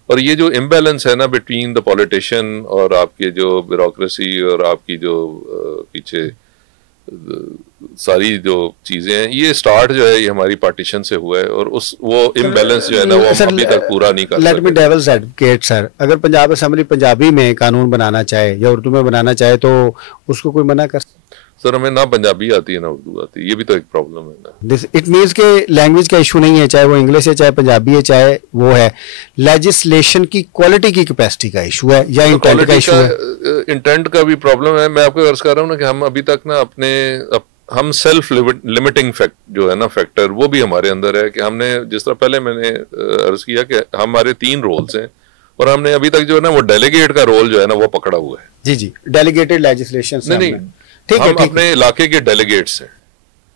और ये जो इम्बैलेंस है ना बिटवीन द पॉलिटिशियन और आपके जो ब्यूरोक्रेसी और आपकी जो पीछे सारी जो चीजें हैं, ये स्टार्ट जो है ये हमारी पार्टीशन से हुआ है, और उस वो इम्बैलेंस जो है ना वो हम अभी तक पूरा नहीं कर सके। Let me devil's advocate sir, अगर पंजाब असेंबली पंजाबी में कानून बनाना चाहे या उर्दू में बनाना चाहे तो उसको कोई मना कर? सर हमें ना पंजाबी आती है ना उर्दू आती है, ये भी तो एक प्रॉब्लम है ना। दिस इट मीन्स के लैंग्वेज का इशू नहीं है, चाहे वो इंग्लिश है चाहे पंजाबी है चाहे वो है, लेजिस्लेशन की क्वालिटी की कैपेसिटी का इशू है या इंटेंट का इशू है? इंटेंट का भी प्रॉब्लम है। मैं आपको अर्ज कर रहा हूँ ना कि हम अभी तक ना हम सेल्फ लिमिटिंग फैक्ट जो है ना फैक्टर, वो भी हमारे अंदर है कि हमने जिस तरह पहले मैंने अर्ज किया कि हमारे 3 रोल्स हैं और हमने अभी तक जो है ना वो डेलीगेट का रोल जो है ना वो पकड़ा हुआ है। जी जी, डेलीगेटेड लेजिस्लेशन नहीं, हम अपने इलाके के डेलीगेट्स हैं,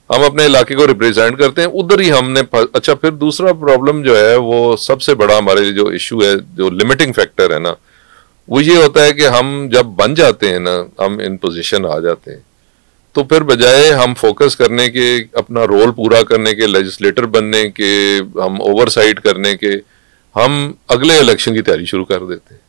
हम अपने इलाके को रिप्रेजेंट करते हैं, उधर ही हमने अच्छा फिर दूसरा प्रॉब्लम जो है वो सबसे बड़ा हमारे लिए जो इशू है, जो लिमिटिंग फैक्टर है ना, वो ये होता है कि हम जब बन जाते हैं ना, हम इन पोजीशन आ जाते हैं, तो फिर बजाय हम फोकस करने के, अपना रोल पूरा करने के, लेजिस्लेटर बनने के, हम ओवरसाइट करने के, हम अगले इलेक्शन की तैयारी शुरू कर देते हैं।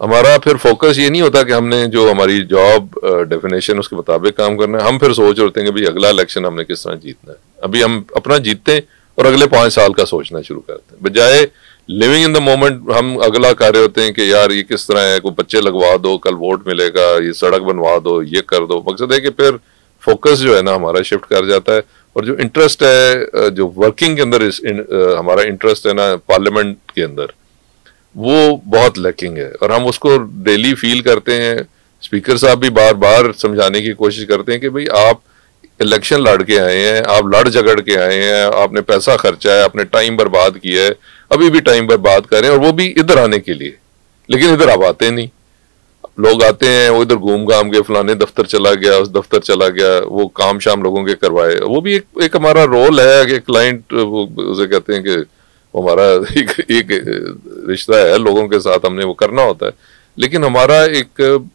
हमारा फिर फोकस ये नहीं होता कि हमने जो हमारी जॉब डेफिनेशन उसके मुताबिक काम करना है, हम फिर सोच रहे हैं कि भाई अगला इलेक्शन हमने किस तरह जीतना है। अभी हम अपना जीतते हैं और अगले 5 साल का सोचना शुरू करते हैं, बजाय लिविंग इन द मोमेंट हम अगला कर रहे होते हैं कि यार ये किस तरह है, कोई बच्चे लगवा दो, कल वोट मिलेगा, ये सड़क बनवा दो, ये कर दो। मकसद है कि फिर फोकस जो है ना हमारा शिफ्ट कर जाता है, और जो इंटरेस्ट है, जो वर्किंग के अंदर हमारा इंटरेस्ट है ना पार्लियामेंट के अंदर, वो बहुत लैकिंग है, और हम उसको डेली फील करते हैं। स्पीकर साहब भी बार बार समझाने की कोशिश करते हैं कि भाई आप इलेक्शन लड़ के आए हैं, आप लड़ झगड़ के आए हैं, आपने पैसा खर्चा है, आपने टाइम बर्बाद किया है, अभी भी टाइम बर्बाद कर रहे हैं, और वो भी इधर आने के लिए, लेकिन इधर आप आते नहीं। लोग आते हैं, वो इधर घूम घाम के फलाने दफ्तर चला गया, उस दफ्तर चला गया, वो काम शाम लोगों के करवाए। वो भी एक हमारा रोल है कि क्लाइंट, उसे कहते हैं कि वो हमारा एक रिश्ता है लोगों के साथ, हमने वो करना होता है। लेकिन हमारा एक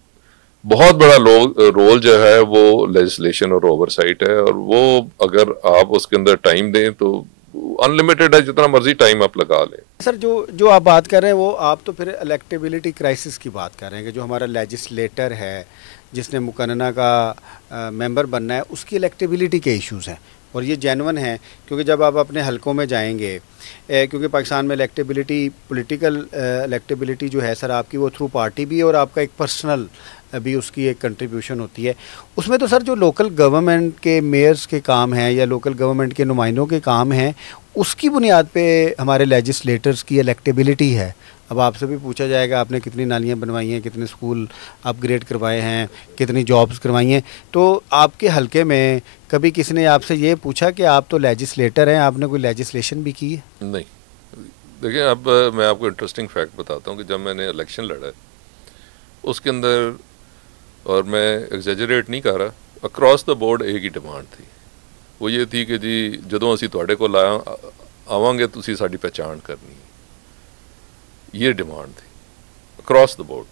बहुत बड़ा रोल जो है वो लेजिस्लेशन और ओवरसाइट है, और वो अगर आप उसके अंदर टाइम दें तो अनलिमिटेड है, जितना मर्जी टाइम आप लगा लें। सर जो आप बात कर रहे हैं वो आप तो फिर इलेक्टेबिलिटी क्राइसिस की बात कर रहे हैं कि जो हमारा लेजिस्लेटर है जिसने मुकन्ना का मेंबर बनना है, उसकी इलेक्टेबिलिटी के इश्यूज़ हैं, और ये जेन्युइन है क्योंकि जब आप अपने हलकों में जाएंगे, क्योंकि पाकिस्तान में इलेक्टेबिलिटी, पॉलिटिकल इलेक्टेबिलिटी जो है सर आपकी, वो थ्रू पार्टी भी और आपका एक पर्सनल भी उसकी एक कंट्रीब्यूशन होती है। उसमें तो सर जो लोकल गवर्नमेंट के मेयर्स के काम हैं या लोकल गवर्नमेंट के नुमाइंदों के काम हैं, उसकी बुनियाद पे हमारे लेजिस्लेटर्स की इलेक्टेबिलिटी है। अब आपसे भी पूछा जाएगा आपने कितनी नालियाँ बनवाई हैं, कितने स्कूल अपग्रेड करवाए हैं, कितनी जॉब्स करवाई हैं, तो आपके हलके में कभी किसी ने आपसे ये पूछा कि आप तो लेजिस्लेटर हैं, आपने कोई लेजिस्लेशन भी की है? नहीं। देखिए, अब मैं आपको इंटरेस्टिंग फैक्ट बताता हूँ कि जब मैंने इलेक्शन लड़ा उसके अंदर, और मैं एग्जैजरेट नहीं कर रहा, अक्रॉस द बोर्ड एक ही डिमांड थी, वो ये थी कि जी ਜਦੋਂ ਅਸੀਂ ਤੁਹਾਡੇ ਕੋਲ ਆਵਾਂਗੇ ਤੁਸੀਂ ਸਾਡੀ पहचान करनी है। ये डिमांड थी अक्रॉस द बोर्ड।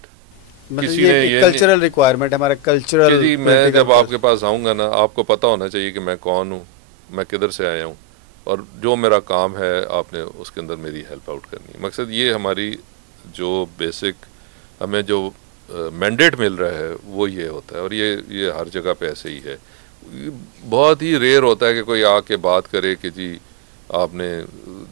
किसी ने ये कल्चरल रिक्वायरमेंट, हमारा कल्चरल, जी मैं जब आपके पास आऊँगा ना, आपको पता होना चाहिए कि मैं कौन हूँ, मैं किधर से आया हूँ, और जो मेरा काम है आपने उसके अंदर मेरी हेल्प आउट करनी है। मकसद ये हमारी जो बेसिक हमें जो मैंडेट मिल रहा है वो ये होता है, और ये हर जगह पे ऐसे ही है। बहुत ही रेयर होता है कि कोई आके बात करे कि जी आपने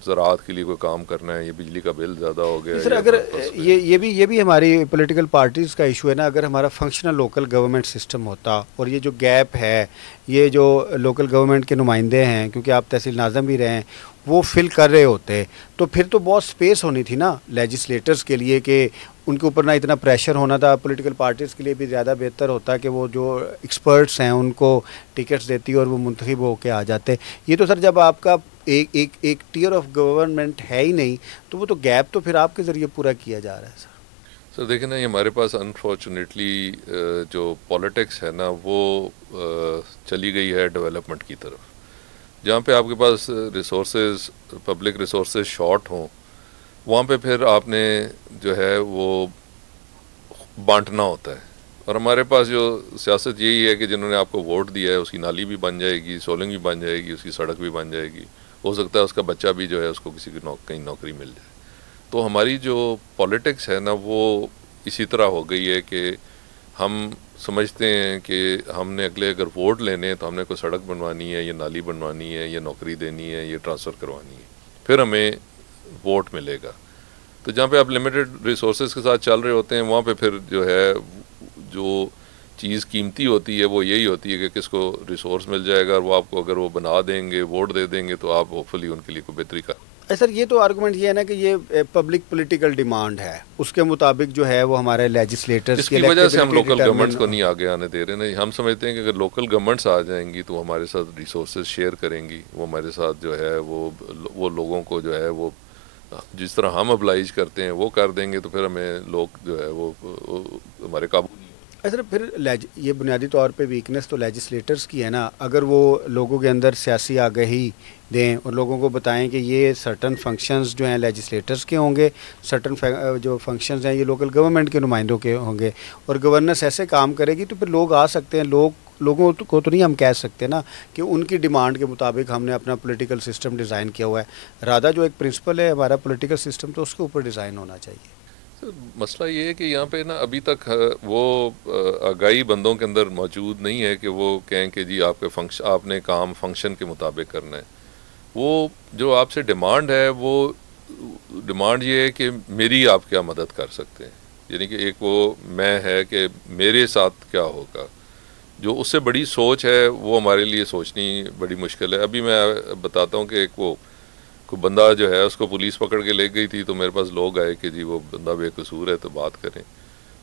ज़राअत के लिए कोई काम करना है, ये बिजली का बिल ज़्यादा हो गया। सर अगर ये भी हमारी पॉलिटिकल पार्टीज़ का इशू है ना, अगर हमारा फंक्शनल लोकल गवर्नमेंट सिस्टम होता, और ये जो गैप है, ये जो लोकल गवर्नमेंट के नुमाइंदे हैं, क्योंकि आप तहसील नाज़म भी रहे हैं, वो फिल कर रहे होते, तो फिर तो बहुत स्पेस होनी थी ना लेजिस्लेटर्स के लिए कि उनके ऊपर ना इतना प्रेशर होना था। पॉलिटिकल पार्टीज़ के लिए भी ज़्यादा बेहतर होता कि वो जो एक्सपर्ट्स हैं उनको टिकट्स देती और वो मुंतखब होकर आ जाते। ये तो सर जब आपका एक टियर ऑफ गवर्नमेंट है ही नहीं, तो वो तो गैप तो फिर आपके ज़रिए पूरा किया जा रहा है। सर देखिए ना, ये हमारे पास अनफॉर्चुनेटली जो पॉलिटिक्स है ना वो चली गई है डेवलपमेंट की तरफ, जहाँ पे आपके पास रिसोर्सेज, पब्लिक रिसोर्सेज शॉर्ट हों, वहाँ पे फिर आपने जो है वो बांटना होता है। और हमारे पास जो सियासत यही है कि जिन्होंने आपको वोट दिया है उसकी नाली भी बन जाएगी, सोलिंग भी बन जाएगी, उसकी सड़क भी बन जाएगी, हो सकता है उसका बच्चा भी जो है उसको किसी की कहीं नौकरी मिल जाए। तो हमारी जो पॉलिटिक्स है ना वो इसी तरह हो गई है कि हम समझते हैं कि हमने अगले अगर वोट लेने हैं तो हमने कोई सड़क बनवानी है, ये नाली बनवानी है, ये नौकरी देनी है, ये ट्रांसफ़र करवानी है, फिर हमें वोट मिलेगा। तो जहाँ पे आप लिमिटेड रिसोर्सेज के साथ चल रहे होते हैं वहाँ पे फिर जो है जो चीज़ कीमती होती है वो यही होती है कि किसको रिसोर्स मिल जाएगा और वो आपको अगर वो बना देंगे, वोट दे देंगे तो आप होपफुली उनके लिए कोई बेहतरी कर। सर ये तो आर्गूमेंट ये है ना कि ये पब्लिक पॉलिटिकल डिमांड है, उसके मुताबिक जो है वो हमारे लेजिस्लेटर्स इसकी वजह से हम लोकल गवर्नमेंट्स को नहीं आगे आने दे रहे। नहीं, हम समझते हैं कि अगर लोकल गवर्नमेंट्स आ जाएंगी तो हमारे साथ रिसोर्सेज शेयर करेंगी, वो हमारे साथ जो है वो लोगों को जो है वो जिस तरह हम अब्लाइज करते हैं वो कर देंगे, तो फिर हमें लोग जो है वो हमारे काबू नहीं। सर फिर ये बुनियादी तौर पे वीकनेस तो लेजिस्लेटर्स की है ना। अगर वो लोगों के अंदर सियासी आगाही दें और लोगों को बताएं कि ये सर्टन फंक्शंस जो हैं लेजिस्लेटर्स के होंगे, सर्टन जो फंक्शंस हैं ये लोकल गवर्नमेंट के नुमाइंदों के होंगे, और गवर्नेंस ऐसे काम करेगी तो फिर लोग आ सकते हैं। लोगों को तो नहीं हम कह सकते ना कि उनकी डिमांड के मुताबिक हमने अपना पॉलिटिकल सिस्टम डिज़ाइन किया हुआ है। राधा जो एक प्रिंसिपल है हमारा पॉलिटिकल सिस्टम, तो उसके ऊपर डिज़ाइन होना चाहिए। मसला ये है कि यहाँ पे ना अभी तक वो आगाही बंदों के अंदर मौजूद नहीं है कि वो कहें कि जी आपने काम फंक्शन के मुताबिक करना है। वो जो आपसे डिमांड है वो डिमांड ये है कि मेरी आप क्या मदद कर सकते हैं, यानी कि एक वो मैं है कि मेरे साथ क्या होगा। जो उससे बड़ी सोच है वो हमारे लिए सोचनी बड़ी मुश्किल है। अभी मैं बताता हूँ कि एक वो कोई बंदा जो है उसको पुलिस पकड़ के ले गई थी, तो मेरे पास लोग आए कि जी वो बंदा बेकसूर है तो बात करें।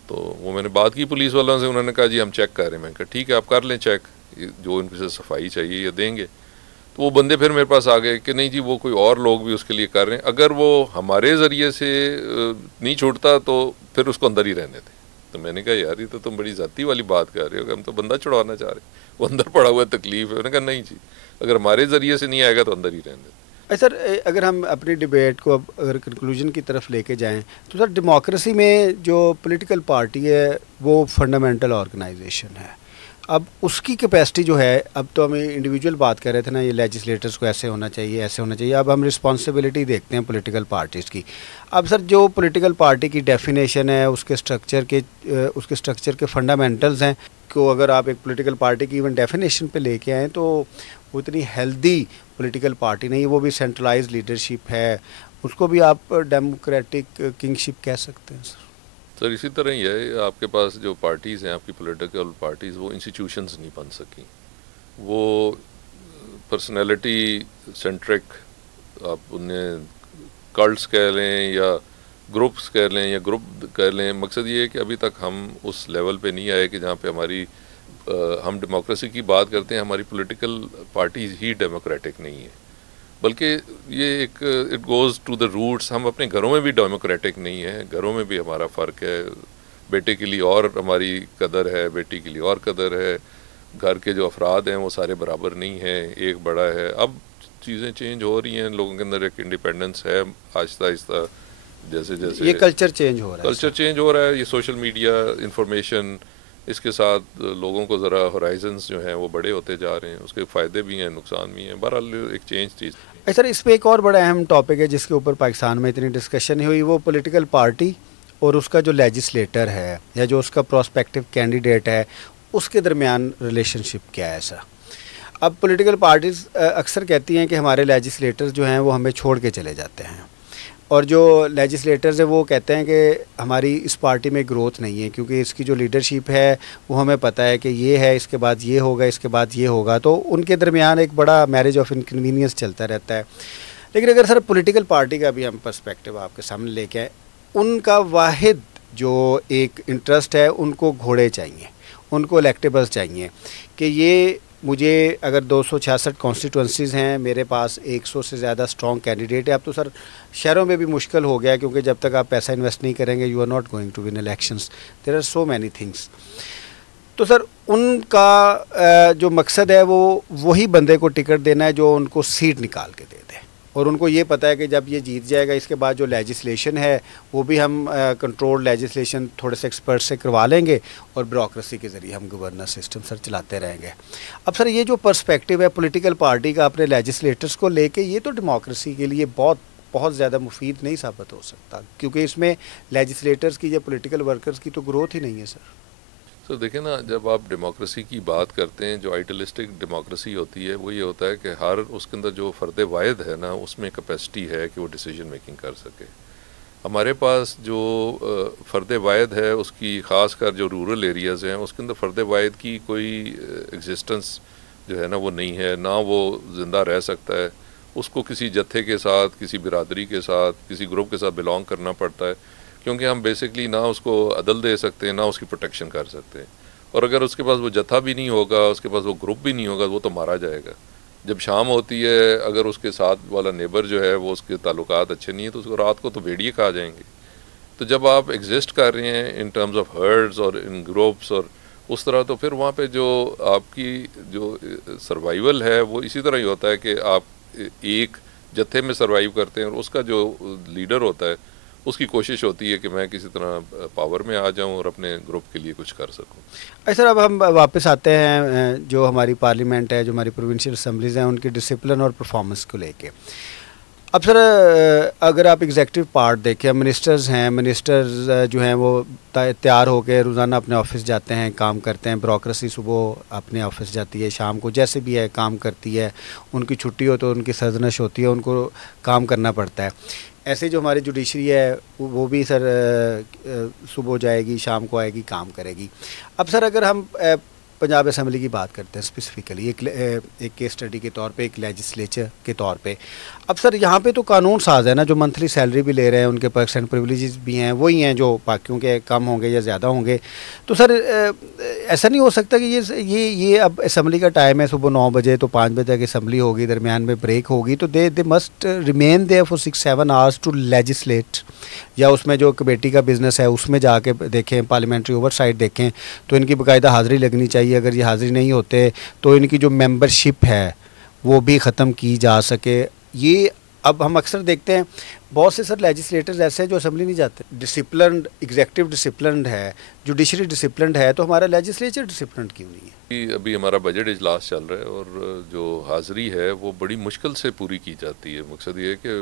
तो वो मैंने बात की पुलिस वालों से, उन्होंने कहा जी हम चेक कर रहे हैं। मैंने कहा ठीक है आप कर लें चेक, जो इनसे सफाई चाहिए ये देंगे। तो वो बंदे फिर मेरे पास आ गए कि नहीं जी वो कोई और लोग भी उसके लिए कर रहे हैं, अगर वो हमारे ज़रिए से नहीं छूटता तो फिर उसको अंदर ही रहने थे। तो मैंने कहा यार ये तो तुम बड़ी ज़ाती वाली बात कर रहे हो, हम तो बंदा छुड़वाना चाह रहे हैं, वो अंदर पड़ा हुआ तकलीफ है। उन्होंने कहा नहीं जी अगर हमारे ज़रिए से नहीं आएगा तो अंदर ही रहने। सर अगर हम अपनी डिबेट को अब अगर कंक्लूजन की तरफ लेके जाएं तो सर डेमोक्रेसी में जो पॉलिटिकल पार्टी है वो फंडामेंटल ऑर्गेनाइजेशन है। अब उसकी कैपेसिटी जो है, अब तो हम इंडिविजुअल बात कर रहे थे ना, ये लेजिस्लेटर्स को ऐसे होना चाहिए ऐसे होना चाहिए, अब हम रिस्पॉन्सिबिलिटी देखते हैं पॉलिटिकल पार्टीज़ की। अब सर जो पॉलिटिकल पार्टी की डेफिनेशन है उसके स्ट्रक्चर के फंडामेंटल्स हैं को अगर आप एक पॉलिटिकल पार्टी की इवन डेफिनेशन पे लेके आएँ तो वो इतनी हेल्दी पॉलिटिकल पार्टी नहीं, वो भी सेंट्रलाइज्ड लीडरशिप है, उसको भी आप डेमोक्रेटिक किंगशिप कह सकते हैं सर। इसी तरह ही है, आपके पास जो पार्टीज़ हैं आपकी पॉलिटिकल पार्टीज़ वो इंस्टीट्यूशंस नहीं बन सकी, वो पर्सनैलिटी सेंट्रिक आप उन्हें कल्ट्स कह लें या ग्रुप्स कह लें या ग्रुप कह लें। मकसद ये है कि अभी तक हम उस लेवल पे नहीं आए कि जहाँ पे हम डेमोक्रेसी की बात करते हैं, हमारी पॉलिटिकल पार्टीज ही डेमोक्रेटिक नहीं है, बल्कि ये एक it goes to the roots. हम अपने घरों में भी डेमोक्रेटिक नहीं है, घरों में भी हमारा फ़र्क है। बेटे के लिए और हमारी कदर है, बेटी के लिए और कदर है, घर के जो अफराद हैं वो सारे बराबर नहीं हैं, एक बड़ा है। अब चीज़ें चेंज हो रही हैं, लोगों के अंदर एक इंडिपेंडेंस है आहिस्ता आहिस्ता, जैसे जैसे ये कल्चर चेंज हो रहा है। ये सोशल मीडिया इंफॉर्मेशन इसके साथ लोगों को ज़रा होराइजन्स जो हैं वो बड़े होते जा रहे हैं, उसके फ़ायदे भी हैं नुकसान भी हैं, बहरहाल एक चेंज चीज़। सर इस पर एक और बड़ा अहम टॉपिक है जिसके ऊपर पाकिस्तान में इतनी डिस्कशन नहीं हुई, वो पॉलिटिकल पार्टी और उसका जो लेजिस्लेटर है या जो उसका प्रोस्पेक्टिव कैंडिडेट है उसके दरमियान रिलेशनशिप क्या है सर। अब पॉलिटिकल पार्टीज़ अक्सर कहती हैं कि हमारे लेजिस्लेटर्स जो हैं वो हमें छोड़ के चले जाते हैं, और जो लेजिस्लेटर्स हैं वो कहते हैं कि हमारी इस पार्टी में ग्रोथ नहीं है क्योंकि इसकी जो लीडरशिप है वो हमें पता है कि ये है, इसके बाद ये होगा, इसके बाद ये होगा, तो उनके दरमियान एक बड़ा मैरिज ऑफ इनकन्वीनियंस चलता रहता है। लेकिन अगर सर पॉलिटिकल पार्टी का भी हम पर्सपेक्टिव आपके सामने लेके आए, उनका वाहिद जो एक इंटरेस्ट है उनको घोड़े चाहिए, उनको इलेक्टेबल्स चाहिए कि ये मुझे अगर 266 कॉन्स्टिट्यूंसीज़ हैं, मेरे पास 100 से ज़्यादा स्ट्रॉन्ग कैंडिडेट है। अब तो सर शहरों में भी मुश्किल हो गया क्योंकि जब तक आप पैसा इन्वेस्ट नहीं करेंगे you are not going to win elections, there are so many things. तो सर उनका जो मकसद है वो वही बंदे को टिकट देना है जो उनको सीट निकाल के दे दे, और उनको ये पता है कि जब ये जीत जाएगा इसके बाद जो लेजिस्लेशन है वो भी हम कंट्रोल लेजिस्लेशन थोड़े से एक्सपर्ट से करवा लेंगे और ब्यूरोक्रेसी के ज़रिए हम गवर्नेंस सिस्टम सर चलाते रहेंगे। अब सर ये जो पर्सपेक्टिव है पॉलिटिकल पार्टी का अपने लेजिस्लेटर्स को लेके, ये तो डेमोक्रेसी के लिए बहुत ज़्यादा मुफीद नहीं साबित हो सकता, क्योंकि इसमें लेजिस्लेटर्स की या पॉलिटिकल वर्कर्स की तो ग्रोथ ही नहीं है सर। तो देखें ना, जब आप डेमोक्रेसी की बात करते हैं, जो आइडियलिस्टिक डेमोक्रेसी होती है वो ये होता है कि हर उसके अंदर जो फ़र्द वाहिद है ना, उसमें कैपेसिटी है कि वो डिसीजन मेकिंग कर सके। हमारे पास जो फ़र्द वाहिद है उसकी ख़ास कर जो रूरल एरियाज़ हैं उसके अंदर फ़र्द वाहिद की कोई एग्जिस्टेंस जो है ना वो नहीं है, ना वो ज़िंदा रह सकता है। उसको किसी जत्थे के साथ, किसी बिरादरी के साथ, किसी ग्रुप के साथ बिलोंग करना पड़ता है, क्योंकि हम बेसिकली ना उसको अदल दे सकते हैं ना उसकी प्रोटेक्शन कर सकते हैं। और अगर उसके पास वो जत्था भी नहीं होगा, उसके पास वो ग्रुप भी नहीं होगा, वो तो मारा जाएगा। जब शाम होती है, अगर उसके साथ वाला नेबर जो है वो उसके ताल्लुकात अच्छे नहीं है तो उसको रात को तो भेड़िए खा जाएंगे। तो जब आप एग्जिस्ट कर रहे हैं इन टर्म्स ऑफ हर्ड्स और इन ग्रुप्स और उस तरह, तो फिर वहाँ पे जो आपकी जो सर्वाइवल है वो इसी तरह ही होता है कि आप एक जत्थे में सर्वाइव करते हैं और उसका जो लीडर होता है उसकी कोशिश होती है कि मैं किसी तरह पावर में आ जाऊं और अपने ग्रुप के लिए कुछ कर सकूं। अच्छा, अब हम वापस आते हैं जो हमारी पार्लियामेंट है, जो हमारी प्रोविंशियल असम्बलीज़ हैं, उनकी डिसिप्लिन और परफॉर्मेंस को लेके। अब सर अगर आप एग्जेक्टिव पार्ट देखें, मिनिस्टर्स हैं, मिनिस्टर्स जो हैं वो तैयार होकर रोज़ाना अपने ऑफिस जाते हैं, काम करते हैं। ब्यूरोक्रेसी सुबह अपने ऑफिस जाती है, शाम को जैसे भी है काम करती है। उनकी छुट्टी हो तो उनकी सरजनश होती है, उनको काम करना पड़ता है। ऐसे जो हमारी जुडिशरी है वो भी सर सुबह जाएगी, शाम को आएगी, काम करेगी। अब सर अगर हम पंजाब असम्बली की बात करते हैं स्पेसिफिकली एक केस स्टडी के तौर पे, एक लेजिस्लेचर के तौर पे, अब सर यहाँ पे तो कानून साज है ना, जो मंथली सैलरी भी ले रहे हैं, उनके पर्क्स एंड प्रिविलेजेस भी हैं, वही हैं जो बाकियों के कम होंगे या ज़्यादा होंगे। तो सर ऐसा नहीं हो सकता कि ये अब असम्बली का टाइम है सुबह 9 बजे, तो 5 बजे तक असम्बली होगी, दरमियान में ब्रेक होगी, तो they must remain there for 6-7 hours to legislate. या उसमें जो कमेटी का बिज़नेस है उसमें जाके देखें, पार्लियामेंट्री ओवरसाइट देखें, तो इनकी बाकायदा हाज़िरी लगनी चाहिए। अगर ये हाज़िरी नहीं होते तो इनकी जो मेंबरशिप है वो भी ख़त्म की जा सके। ये अब हम अक्सर देखते हैं बहुत से सर लेजिस्लेटर्स ऐसे हैं जो असेंबली नहीं जाते। डिसिप्लिन्ड एग्जेक्टिव डिसिप्लिन्ड है, जुडिशरी डिसिप्लिन्ड है, तो हमारा लेजिस्लेचर डिसिप्लिन्ड क्यों नहीं है? अभी हमारा बजट इजलास चल रहा है और जो हाज़िरी है वो बड़ी मुश्किल से पूरी की जाती है। मकसद ये है कि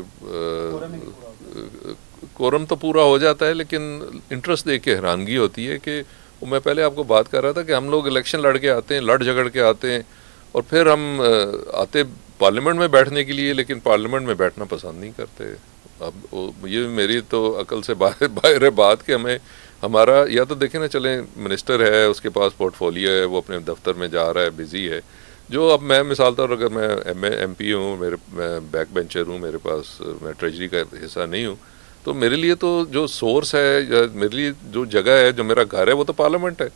कोरम तो पूरा हो जाता है, लेकिन इंटरेस्ट देख के हैरानगी होती है कि वो मैं पहले आपको बात कर रहा था कि हम लोग इलेक्शन लड़ के आते हैं, लड़ झगड़ के आते हैं, और फिर हम आते पार्लियामेंट में बैठने के लिए, लेकिन पार्लियामेंट में बैठना पसंद नहीं करते। अब ये मेरी तो अकल से बाहर है बात कि हमें हमारा, या तो देखें ना, चलें मिनिस्टर है, उसके पास पोर्टफोलियो है, वो अपने दफ्तर में जा रहा है, बिज़ी है। जो अब मैं मिसाल तौर, अगर मैं MP हूँ, मैं बैक बेंचर हूँ, मेरे पास मैं ट्रेजरी का हिस्सा नहीं हूँ, तो मेरे लिए तो जो सोर्स है या मेरे लिए जो जगह है, जो मेरा घर है, वो तो पार्लियामेंट है।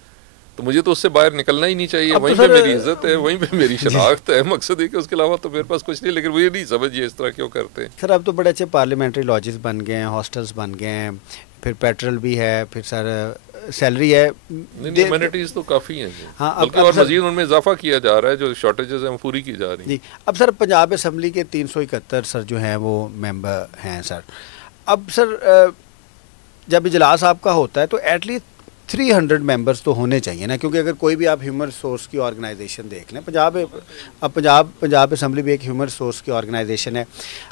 तो मुझे तो उससे बाहर निकलना ही नहीं चाहिए। वहीं पे मेरी इज्जत है, वहीं पे मेरी शनाख्त है। मकसद है कि उसके अलावा तो मेरे पास कुछ नहीं। लेकिन वो ये नहीं समझिए इस तरह क्यों करते हैं। सर अब तो बड़े अच्छे पार्लियामेंट्री लॉजेस बन गए हैं, हॉस्टल्स बन गए हैं, फिर पेट्रोल भी है, फिर सर सैलरी है, एमिनिटीज तो काफ़ी हैं। हाँ, बल्कि और मजीद उनमें इजाफा किया जा रहा है, जो शॉर्टेजेस हैं वो पूरी की जा रही हैं। जी, अब सर पंजाब असम्बली के 371 सर जो हैं वो मेंबर हैं सर। अब सर जब इजलास आपका होता है तो एटलीस्ट 300 मेंबर्स तो होने चाहिए ना, क्योंकि अगर कोई भी आप ह्यूमन रिसोर्स की ऑर्गेनाइजेशन देख लें, पंजाब असम्बली भी एक ह्यूमन रिसोर्स की ऑर्गेनाइजेशन है।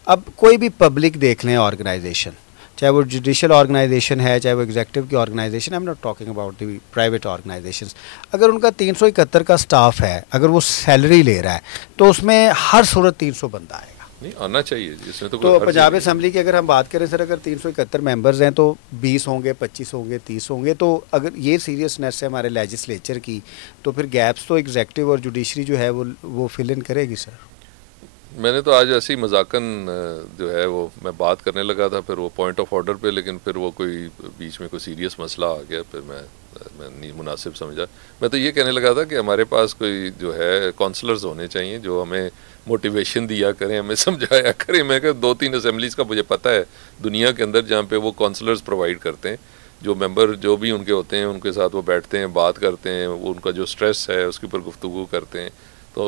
अब कोई भी पब्लिक देख लें ऑर्गेनाइजेशन, चाहे वो जुडिशल ऑर्गेनाइजेशन है, चाहे वो एग्जेक्टिव की ऑर्गेनाइजेशन है, आई am not talking about the private organisations, अगर उनका 371 का स्टाफ है, अगर वो सैलरी ले रहा है, तो उसमें हर सूरत 300 बंदा आएगा। नहीं आना चाहिए इसमें तो पंजाब असम्बली की अगर हम बात करें सर, अगर 371 मेंबर्स हैं तो 20 होंगे, 25 होंगे, 30 होंगे। तो अगर ये सीरियसनेस है हमारे लेजिस्लेचर की, तो फिर गैप्स तो एग्जेक्टिव और जुडिशरी जो है वो फिल इन करेगी सर। मैंने तो आज ऐसे ही मजाकन जो है वो मैं बात करने लगा था, फिर वो पॉइंट ऑफ ऑर्डर पे, लेकिन फिर वो कोई बीच में कोई सीरियस मसला आ गया, फिर मैं नहीं मुनासिब समझा। मैं तो ये कहने लगा था कि हमारे पास कोई जो है काउंसलर्स होने चाहिए जो हमें मोटिवेशन दिया करें, हमें समझाया करें। मैं कहा 2-3 असेंबलीज़ का मुझे पता है दुनिया के अंदर जहाँ पे वो काउंसलर्स प्रोवाइड करते हैं, जो मेंबर जो भी उनके होते हैं उनके साथ वो बैठते हैं, बात करते हैं, वो उनका जो स्ट्रेस है उसके ऊपर गुफ्तगू करते हैं। तो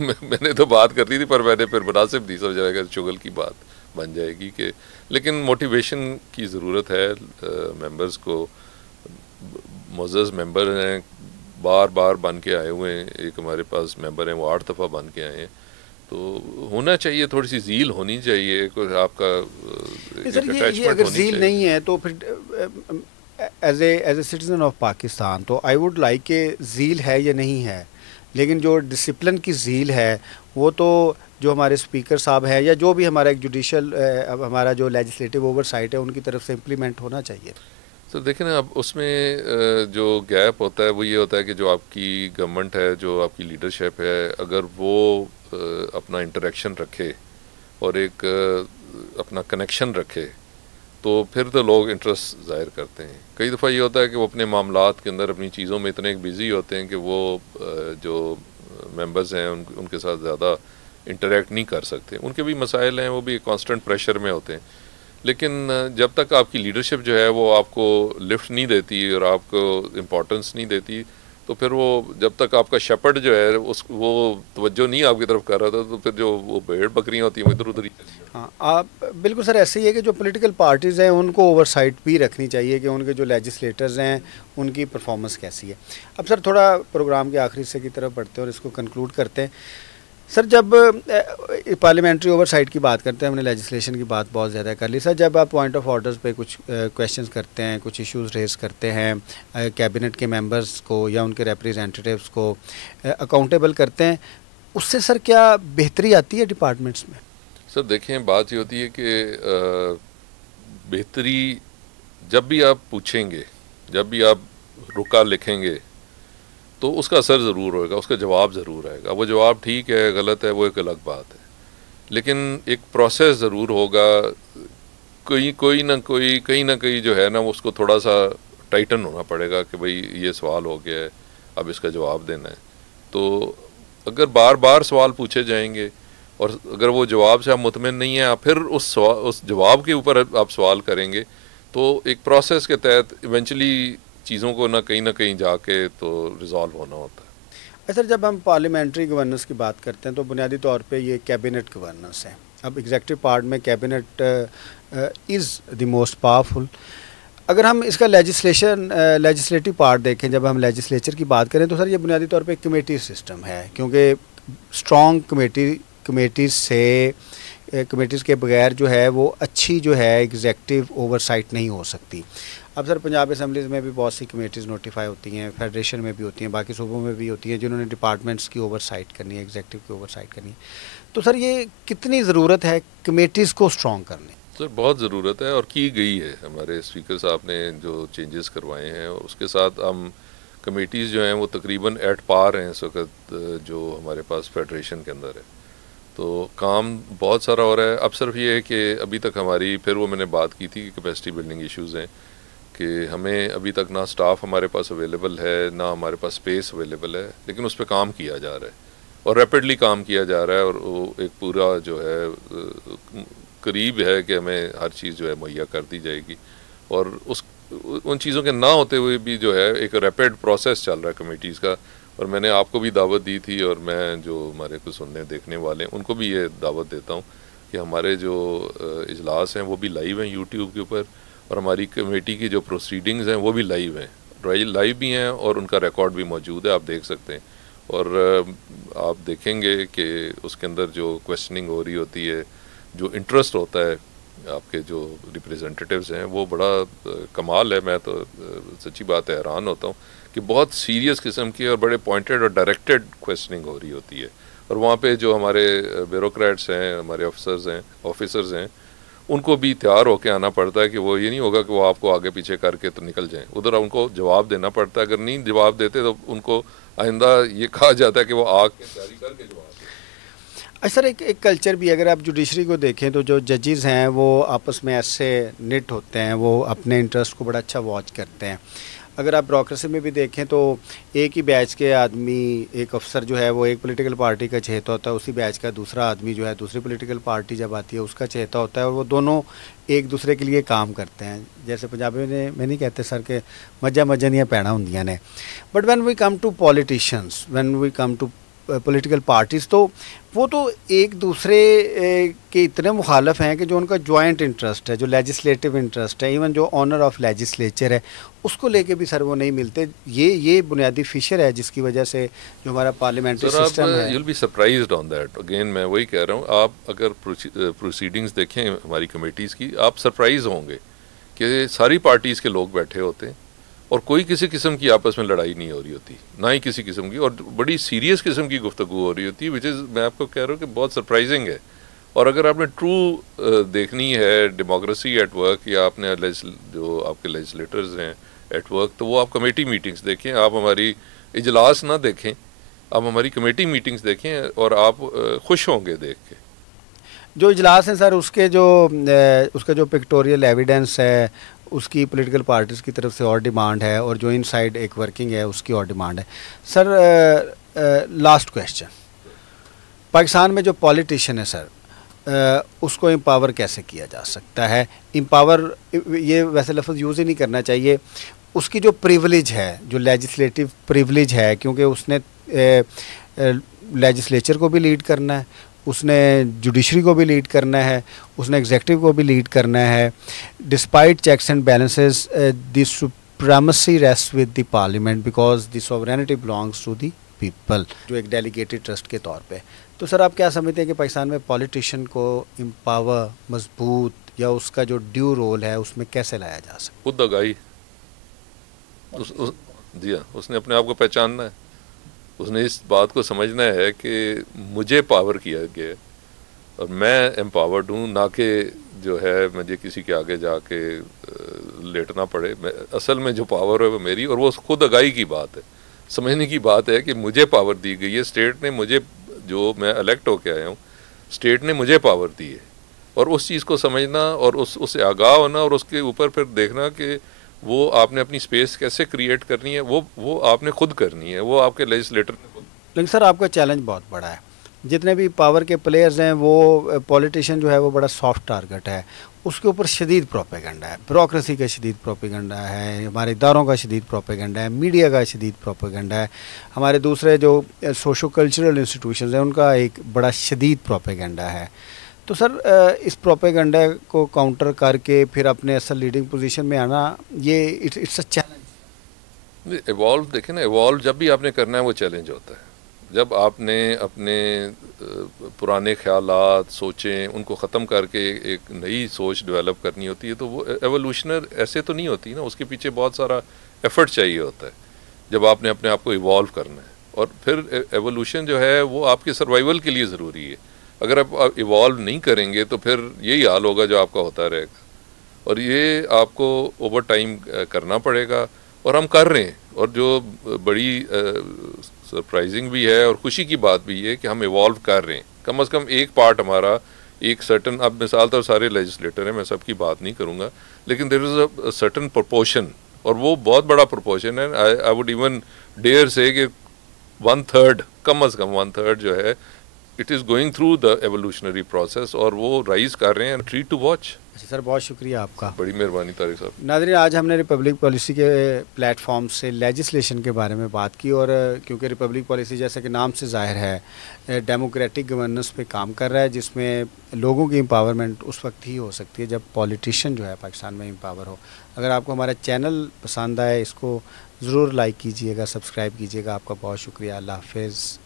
मैंने तो बात कर दी थी, पर मैंने फिर मुनासिब नहीं समझा कि चुगल की बात बन जाएगी कि, लेकिन मोटिवेशन की ज़रूरत है मेंबर्स को। मुअज़्ज़ज़ मेंबर हैं, बार बार बन के आए हुए हैं, एक हमारे पास मेंबर हैं वो 8 दफ़ा बन के आए हैं, तो होना चाहिए, थोड़ी सी ज़ील होनी चाहिए, कोई आपका सर ये अगर ज़ील नहीं है तो फिर as a citizen of Pakistan तो आई वुड लाइक के ज़ील है या नहीं है, लेकिन जो डिसिप्लिन की ज़ील है वो तो जो हमारे स्पीकर साहब हैं या जो भी हमारा एक जुडिशल हमारा जो लेजिस्लेटिव ओवरसाइट है उनकी तरफ से इम्प्लीमेंट होना चाहिए। तो देखें ना, अब उसमें जो गैप होता है वो ये होता है कि जो आपकी गवर्नमेंट है, जो आपकी लीडरशिप है, अगर वो अपना इंटरेक्शन रखे और एक अपना कनेक्शन रखे तो फिर तो लोग इंटरेस्ट ज़ाहिर करते हैं। कई दफ़ा ये होता है कि वो अपने मामलात के अंदर अपनी चीज़ों में इतने बिज़ी होते हैं कि वो जो मेंबर्स हैं उनके साथ ज़्यादा इंटरेक्ट नहीं कर सकते, उनके भी मसाइल हैं, वो भी कांस्टेंट प्रेशर में होते हैं। लेकिन जब तक आपकी लीडरशिप जो है वो आपको लिफ्ट नहीं देती और आपको इम्पोर्टेंस नहीं देती, तो फिर वो जब तक आपका शेपर्ड जो है वो तवज्जो नहीं आपकी तरफ कर रहा था, तो फिर जो वो भेड़ बकरियाँ होती हैं वो इधर उधर ही। हाँ, आप बिल्कुल सर ऐसे ही है कि जो पॉलिटिकल पार्टीज़ हैं उनको ओवरसाइट भी रखनी चाहिए कि उनके जो लेजिस्लेटर्स हैं उनकी परफॉर्मेंस कैसी है। अब सर थोड़ा प्रोग्राम के आखिरी हिस्से की तरफ बढ़ते हैं और इसको कंक्लूड करते हैं। सर जब पार्लियामेंट्री ओवरसाइट की बात करते हैं, हमने लेजिस्लेशन की बात बहुत ज़्यादा कर ली। सर जब आप पॉइंट ऑफ ऑर्डर्स पे कुछ क्वेश्चंस करते हैं, कुछ इश्यूज रेस करते हैं, कैबिनेट के मेंबर्स को या उनके रिप्रेजेंटेटिव्स को अकाउंटेबल करते हैं, उससे सर क्या बेहतरी आती है डिपार्टमेंट्स में? सर देखें, बात ये होती है कि बेहतरी जब भी आप पूछेंगे, जब भी आप रुका लिखेंगे तो उसका असर ज़रूर होएगा, उसका जवाब ज़रूर आएगा। वो जवाब ठीक है गलत है वो एक अलग बात है, लेकिन एक प्रोसेस ज़रूर होगा। कोई ना कोई कहीं ना कहीं जो है ना उसको थोड़ा सा टाइटन होना पड़ेगा कि भाई ये सवाल हो गया है, अब इसका जवाब देना है। तो अगर बार बार सवाल पूछे जाएंगे और अगर वो जवाब से आप मुतमिन नहीं हैं, आप फिर उस जवाब के ऊपर आप सवाल करेंगे, तो एक प्रोसेस के तहत इवेंचुअली चीज़ों को ना कहीं जाके तो रिजॉल्व होना होता है। सर जब हम पार्लियामेंट्री गवर्नेंस की बात करते हैं तो बुनियादी तौर पे ये कैबिनेट गवर्नेंस है। अब एग्जीक्यूटिव पार्ट में cabinet is the most powerful. अगर हम इसका लेजिस्लेटिव पार्ट देखें, जब हम लेजिस्लेचर की बात करें तो सर ये बुनियादी तौर पे कमेटी सिस्टम है, क्योंकि स्ट्रॉन्ग कमेटीज़ के बगैर जो है वो अच्छी जो है एग्जीक्यूटिव ओवरसाइट नहीं हो सकती। अब सर पंजाब असम्बलीज़ में भी बहुत सी कमेटीज़ नोटिफाई होती हैं, फेडरेशन में भी होती हैं, बाकी सूबों में भी होती हैं जिन्होंने डिपार्टमेंट्स की ओवरसाइट करनी है, एग्जीक्यूटिव की ओवरसाइट करनी है। तो सर ये कितनी ज़रूरत है कमेटीज़ को स्ट्रॉन्ग करने? सर बहुत ज़रूरत है और की गई है। हमारे स्पीकर साहब ने जो चेंजेस करवाए हैं और उसके साथ हम कमेटीज़ जो हैं वो तकरीबन एट पार हैं इस वक्त जो हमारे पास फेडरेशन के अंदर है। तो काम बहुत सारा हो रहा है। अब सिर्फ ये है कि अभी तक हमारी, फिर वो मैंने बात की थी कि कैपेसिटी बिल्डिंग इश्यूज़ हैं कि हमें अभी तक ना स्टाफ हमारे पास अवेलेबल है, ना हमारे पास स्पेस अवेलेबल है, लेकिन उस पर काम किया जा रहा है और रैपिडली काम किया जा रहा है और वो एक पूरा जो है करीब है कि हमें हर चीज़ जो है मुहैया कर दी जाएगी। और उन चीज़ों के ना होते हुए भी जो है एक रैपिड प्रोसेस चल रहा है कमेटीज़ का। और मैंने आपको भी दावत दी थी और मैं जो हमारे को सुनने देखने वाले हैं उनको भी ये दावत देता हूँ कि हमारे जो इजलास हैं वो भी लाइव हैं यूट्यूब के ऊपर, और हमारी कमेटी की जो प्रोसीडिंग्स हैं वो भी लाइव हैं, लाइव भी हैं और उनका रिकॉर्ड भी मौजूद है, आप देख सकते हैं। और आप देखेंगे कि उसके अंदर जो क्वेश्चनिंग हो रही होती है, जो इंटरेस्ट होता है आपके जो रिप्रेजेंटेटिव्स हैं, वो बड़ा कमाल है। मैं तो सच्ची बात है हैरान होता हूँ कि बहुत सीरियस किस्म की और बड़े पॉइंटेड और डायरेक्टेड क्वेश्चनिंग हो रही होती है। और वहाँ पे जो हमारे ब्यूरोक्रेट्स हैं, हमारे ऑफिसर्स हैं, उनको भी तैयार होकर आना पड़ता है कि वो ये नहीं होगा कि वो आपको आगे पीछे करके तो निकल जाएं, उधर उनको जवाब देना पड़ता है। अगर नहीं जवाब देते तो उनको आइंदा ये कहा जाता है कि वो आके तैयारी करके जवाब दें। सर एक कल्चर भी, अगर आप जुडिशरी को देखें तो जो जजेस हैं वो आपस में ऐसे निट होते हैं, वो अपने इंटरेस्ट को बड़ा अच्छा वॉच करते हैं। अगर आप ब्यूरोक्रेसी में भी देखें तो एक ही बैच के आदमी, एक अफसर जो है वो एक पॉलिटिकल पार्टी का चहेता होता है, उसी बैच का दूसरा आदमी जो है दूसरी पॉलिटिकल पार्टी जब आती है उसका चहेता होता है, और वो दोनों एक दूसरे के लिए काम करते हैं। जैसे पंजाबी में नहीं कहते सर के मजा नहीं पैना होंदियां ने, but when we come to politicians, when we come to political parties, तो वो तो एक दूसरे के इतने मुखालफ हैं कि जो उनका जॉइंट इंटरेस्ट है, जो लेजिस्लेटिव इंटरेस्ट है, इवन जो ऑनर ऑफ लेजिस्लेचर है, उसको लेके भी सर वो नहीं मिलते। ये बुनियादी फिशर है जिसकी वजह से जो हमारा पार्लियामेंट्री सिस्टम है। you'll be surprised on that. Again मैं वही कह रहा हूँ, आप अगर प्रोसीडिंग्स देखें हमारी कमेटीज़ की, आप सरप्राइज होंगे कि सारी पार्टीज़ के लोग बैठे होते हैं और कोई किसी किस्म की आपस में लड़ाई नहीं हो रही होती, ना ही किसी किस्म की, और बड़ी सीरियस किस्म की गुफ्तगू हो रही होती है, विच इज़ मैं आपको कह रहा हूँ कि बहुत सरप्राइजिंग है। और अगर आपने ट्रू देखनी है डेमोक्रेसी एट वर्क, या आपने जो आपके लेजिस्लेटर्स हैं एट वर्क, तो वो आप कमेटी मीटिंग्स देखें, आप हमारी इजलास ना देखें, आप हमारी कमेटी मीटिंग्स देखें और आप खुश होंगे देख के। जो इजलास हैं सर, उसका जो पिक्टोरियल एविडेंस है, उसकी पॉलिटिकल पार्टीज़ की तरफ से और डिमांड है, और जो इनसाइड एक वर्किंग है उसकी और डिमांड है। सर लास्ट क्वेश्चन, पाकिस्तान में जो पॉलिटिशियन है सर, उसको एम्पावर कैसे किया जा सकता है? एम्पावर, ये वैसे लफ्ज़ यूज़ ही नहीं करना चाहिए। उसकी जो प्रिविलेज है, जो लेजिस्लेटिव प्रिविलेज है, क्योंकि उसने लेजिस्लेचर को भी लीड करना है, उसने जुडिशरी को भी लीड करना है, उसने एग्जेक्टिव को भी लीड करना है। Despite checks and balances, the supremacy rest with the parliament because the sovereignty belongs to the people, जो एक डेलीगेटेड ट्रस्ट के तौर पे। तो सर आप क्या समझते हैं कि पाकिस्तान में पॉलिटिशियन को एम्पावर, मजबूत, या उसका जो ड्यू रोल है उसमें कैसे लाया जा सकता है? खुद आगाही, जी हाँ, उसने अपने आप को पहचानना है, उसने इस बात को समझना है कि मुझे पावर किया गया है और मैं एम्पावर्ड हूँ, ना कि जो है मुझे किसी के आगे जाके लेटना पड़े। असल में जो पावर है वो मेरी, और वो खुद आगाही की बात है, समझने की बात है कि मुझे पावर दी गई है, स्टेट ने मुझे, जो मैं इलेक्ट होके आया हूँ, स्टेट ने मुझे पावर दी है, और उस चीज़ को समझना और उससे आगाह होना, और उसके ऊपर फिर देखना कि वो आपने अपनी स्पेस कैसे क्रिएट करनी है, वो आपने खुद करनी है, वो आपके लेजिस्लेटर ने खुद। लेकिन सर आपका चैलेंज बहुत बड़ा है, जितने भी पावर के प्लेयर्स हैं, वो पॉलिटिशियन जो है वो बड़ा सॉफ्ट टारगेट है, उसके ऊपर शदीद प्रोपेगेंडा है, ब्यूरोक्रेसी का शदीद प्रोपेगेंडा है, हमारे इदारों का शदीद प्रोपेगेंडा है, मीडिया का शदीद प्रोपेगेंडा है, हमारे दूसरे जो सोशो कल्चरल इंस्टीट्यूशंस हैं उनका एक बड़ा शदीद प्रोपेगेंडा है। तो सर इस प्रोपेगेंडा को काउंटर करके फिर अपने असल लीडिंग पोजीशन में आना, ये इट्स अ चैलेंज। इवॉल्व देखें ना, इवॉल्व जब भी आपने करना है वो चैलेंज होता है। जब आपने अपने पुराने ख्यालात, सोचें, उनको ख़त्म करके एक नई सोच डेवलप करनी होती है, तो वो एवोल्यूशनर ऐसे तो नहीं होती ना, उसके पीछे बहुत सारा एफर्ट चाहिए होता है जब आपने अपने आप को इवॉल्व करना है। और फिर एवोल्यूशन जो है वो आपके सर्वाइवल के लिए ज़रूरी है। अगर आप इवॉल्व नहीं करेंगे तो फिर यही हाल होगा जो आपका होता रहेगा, और ये आपको ओवर टाइम करना पड़ेगा, और हम कर रहे हैं। और जो बड़ी सरप्राइजिंग भी है और खुशी की बात भी है कि हम इवॉल्व कर रहे हैं। कम से कम एक पार्ट हमारा एक सर्टन, अब मिसाल तो सारे लेजिस्लेटर हैं, मैं सबकी बात नहीं करूँगा, लेकिन there is a certain proportion, और वो बहुत बड़ा प्रोपोर्शन है। आई वुड इवन डेयर से कि 1/3, कम से कम 1/3 जो है, it is going through the evolutionary process, और वो राइज कर रहे हैं। Treat to watch. अच्छा सर, बहुत शुक्रिया आपका, बड़ी मेहरबानी तारिक साहब। नाज़रीन, आज हमने रिपब्लिक पॉलिसी के प्लेटफॉर्म से लेजिस्लेशन के बारे में बात की, और क्योंकि रिपब्लिक पॉलिसी जैसा कि नाम से ज़ाहिर है डेमोक्रेटिक गवर्नेंस पे काम कर रहा है, जिसमें लोगों की एम्पावरमेंट उस वक्त ही हो सकती है जब पॉलिटिशियन जो है पाकिस्तान में एम्पावर हो। अगर आपको हमारा चैनल पसंद आए, इसको ज़रूर लाइक कीजिएगा, सब्सक्राइब कीजिएगा। आपका बहुत शुक्रिया। अल्लाह हाफ़िज़।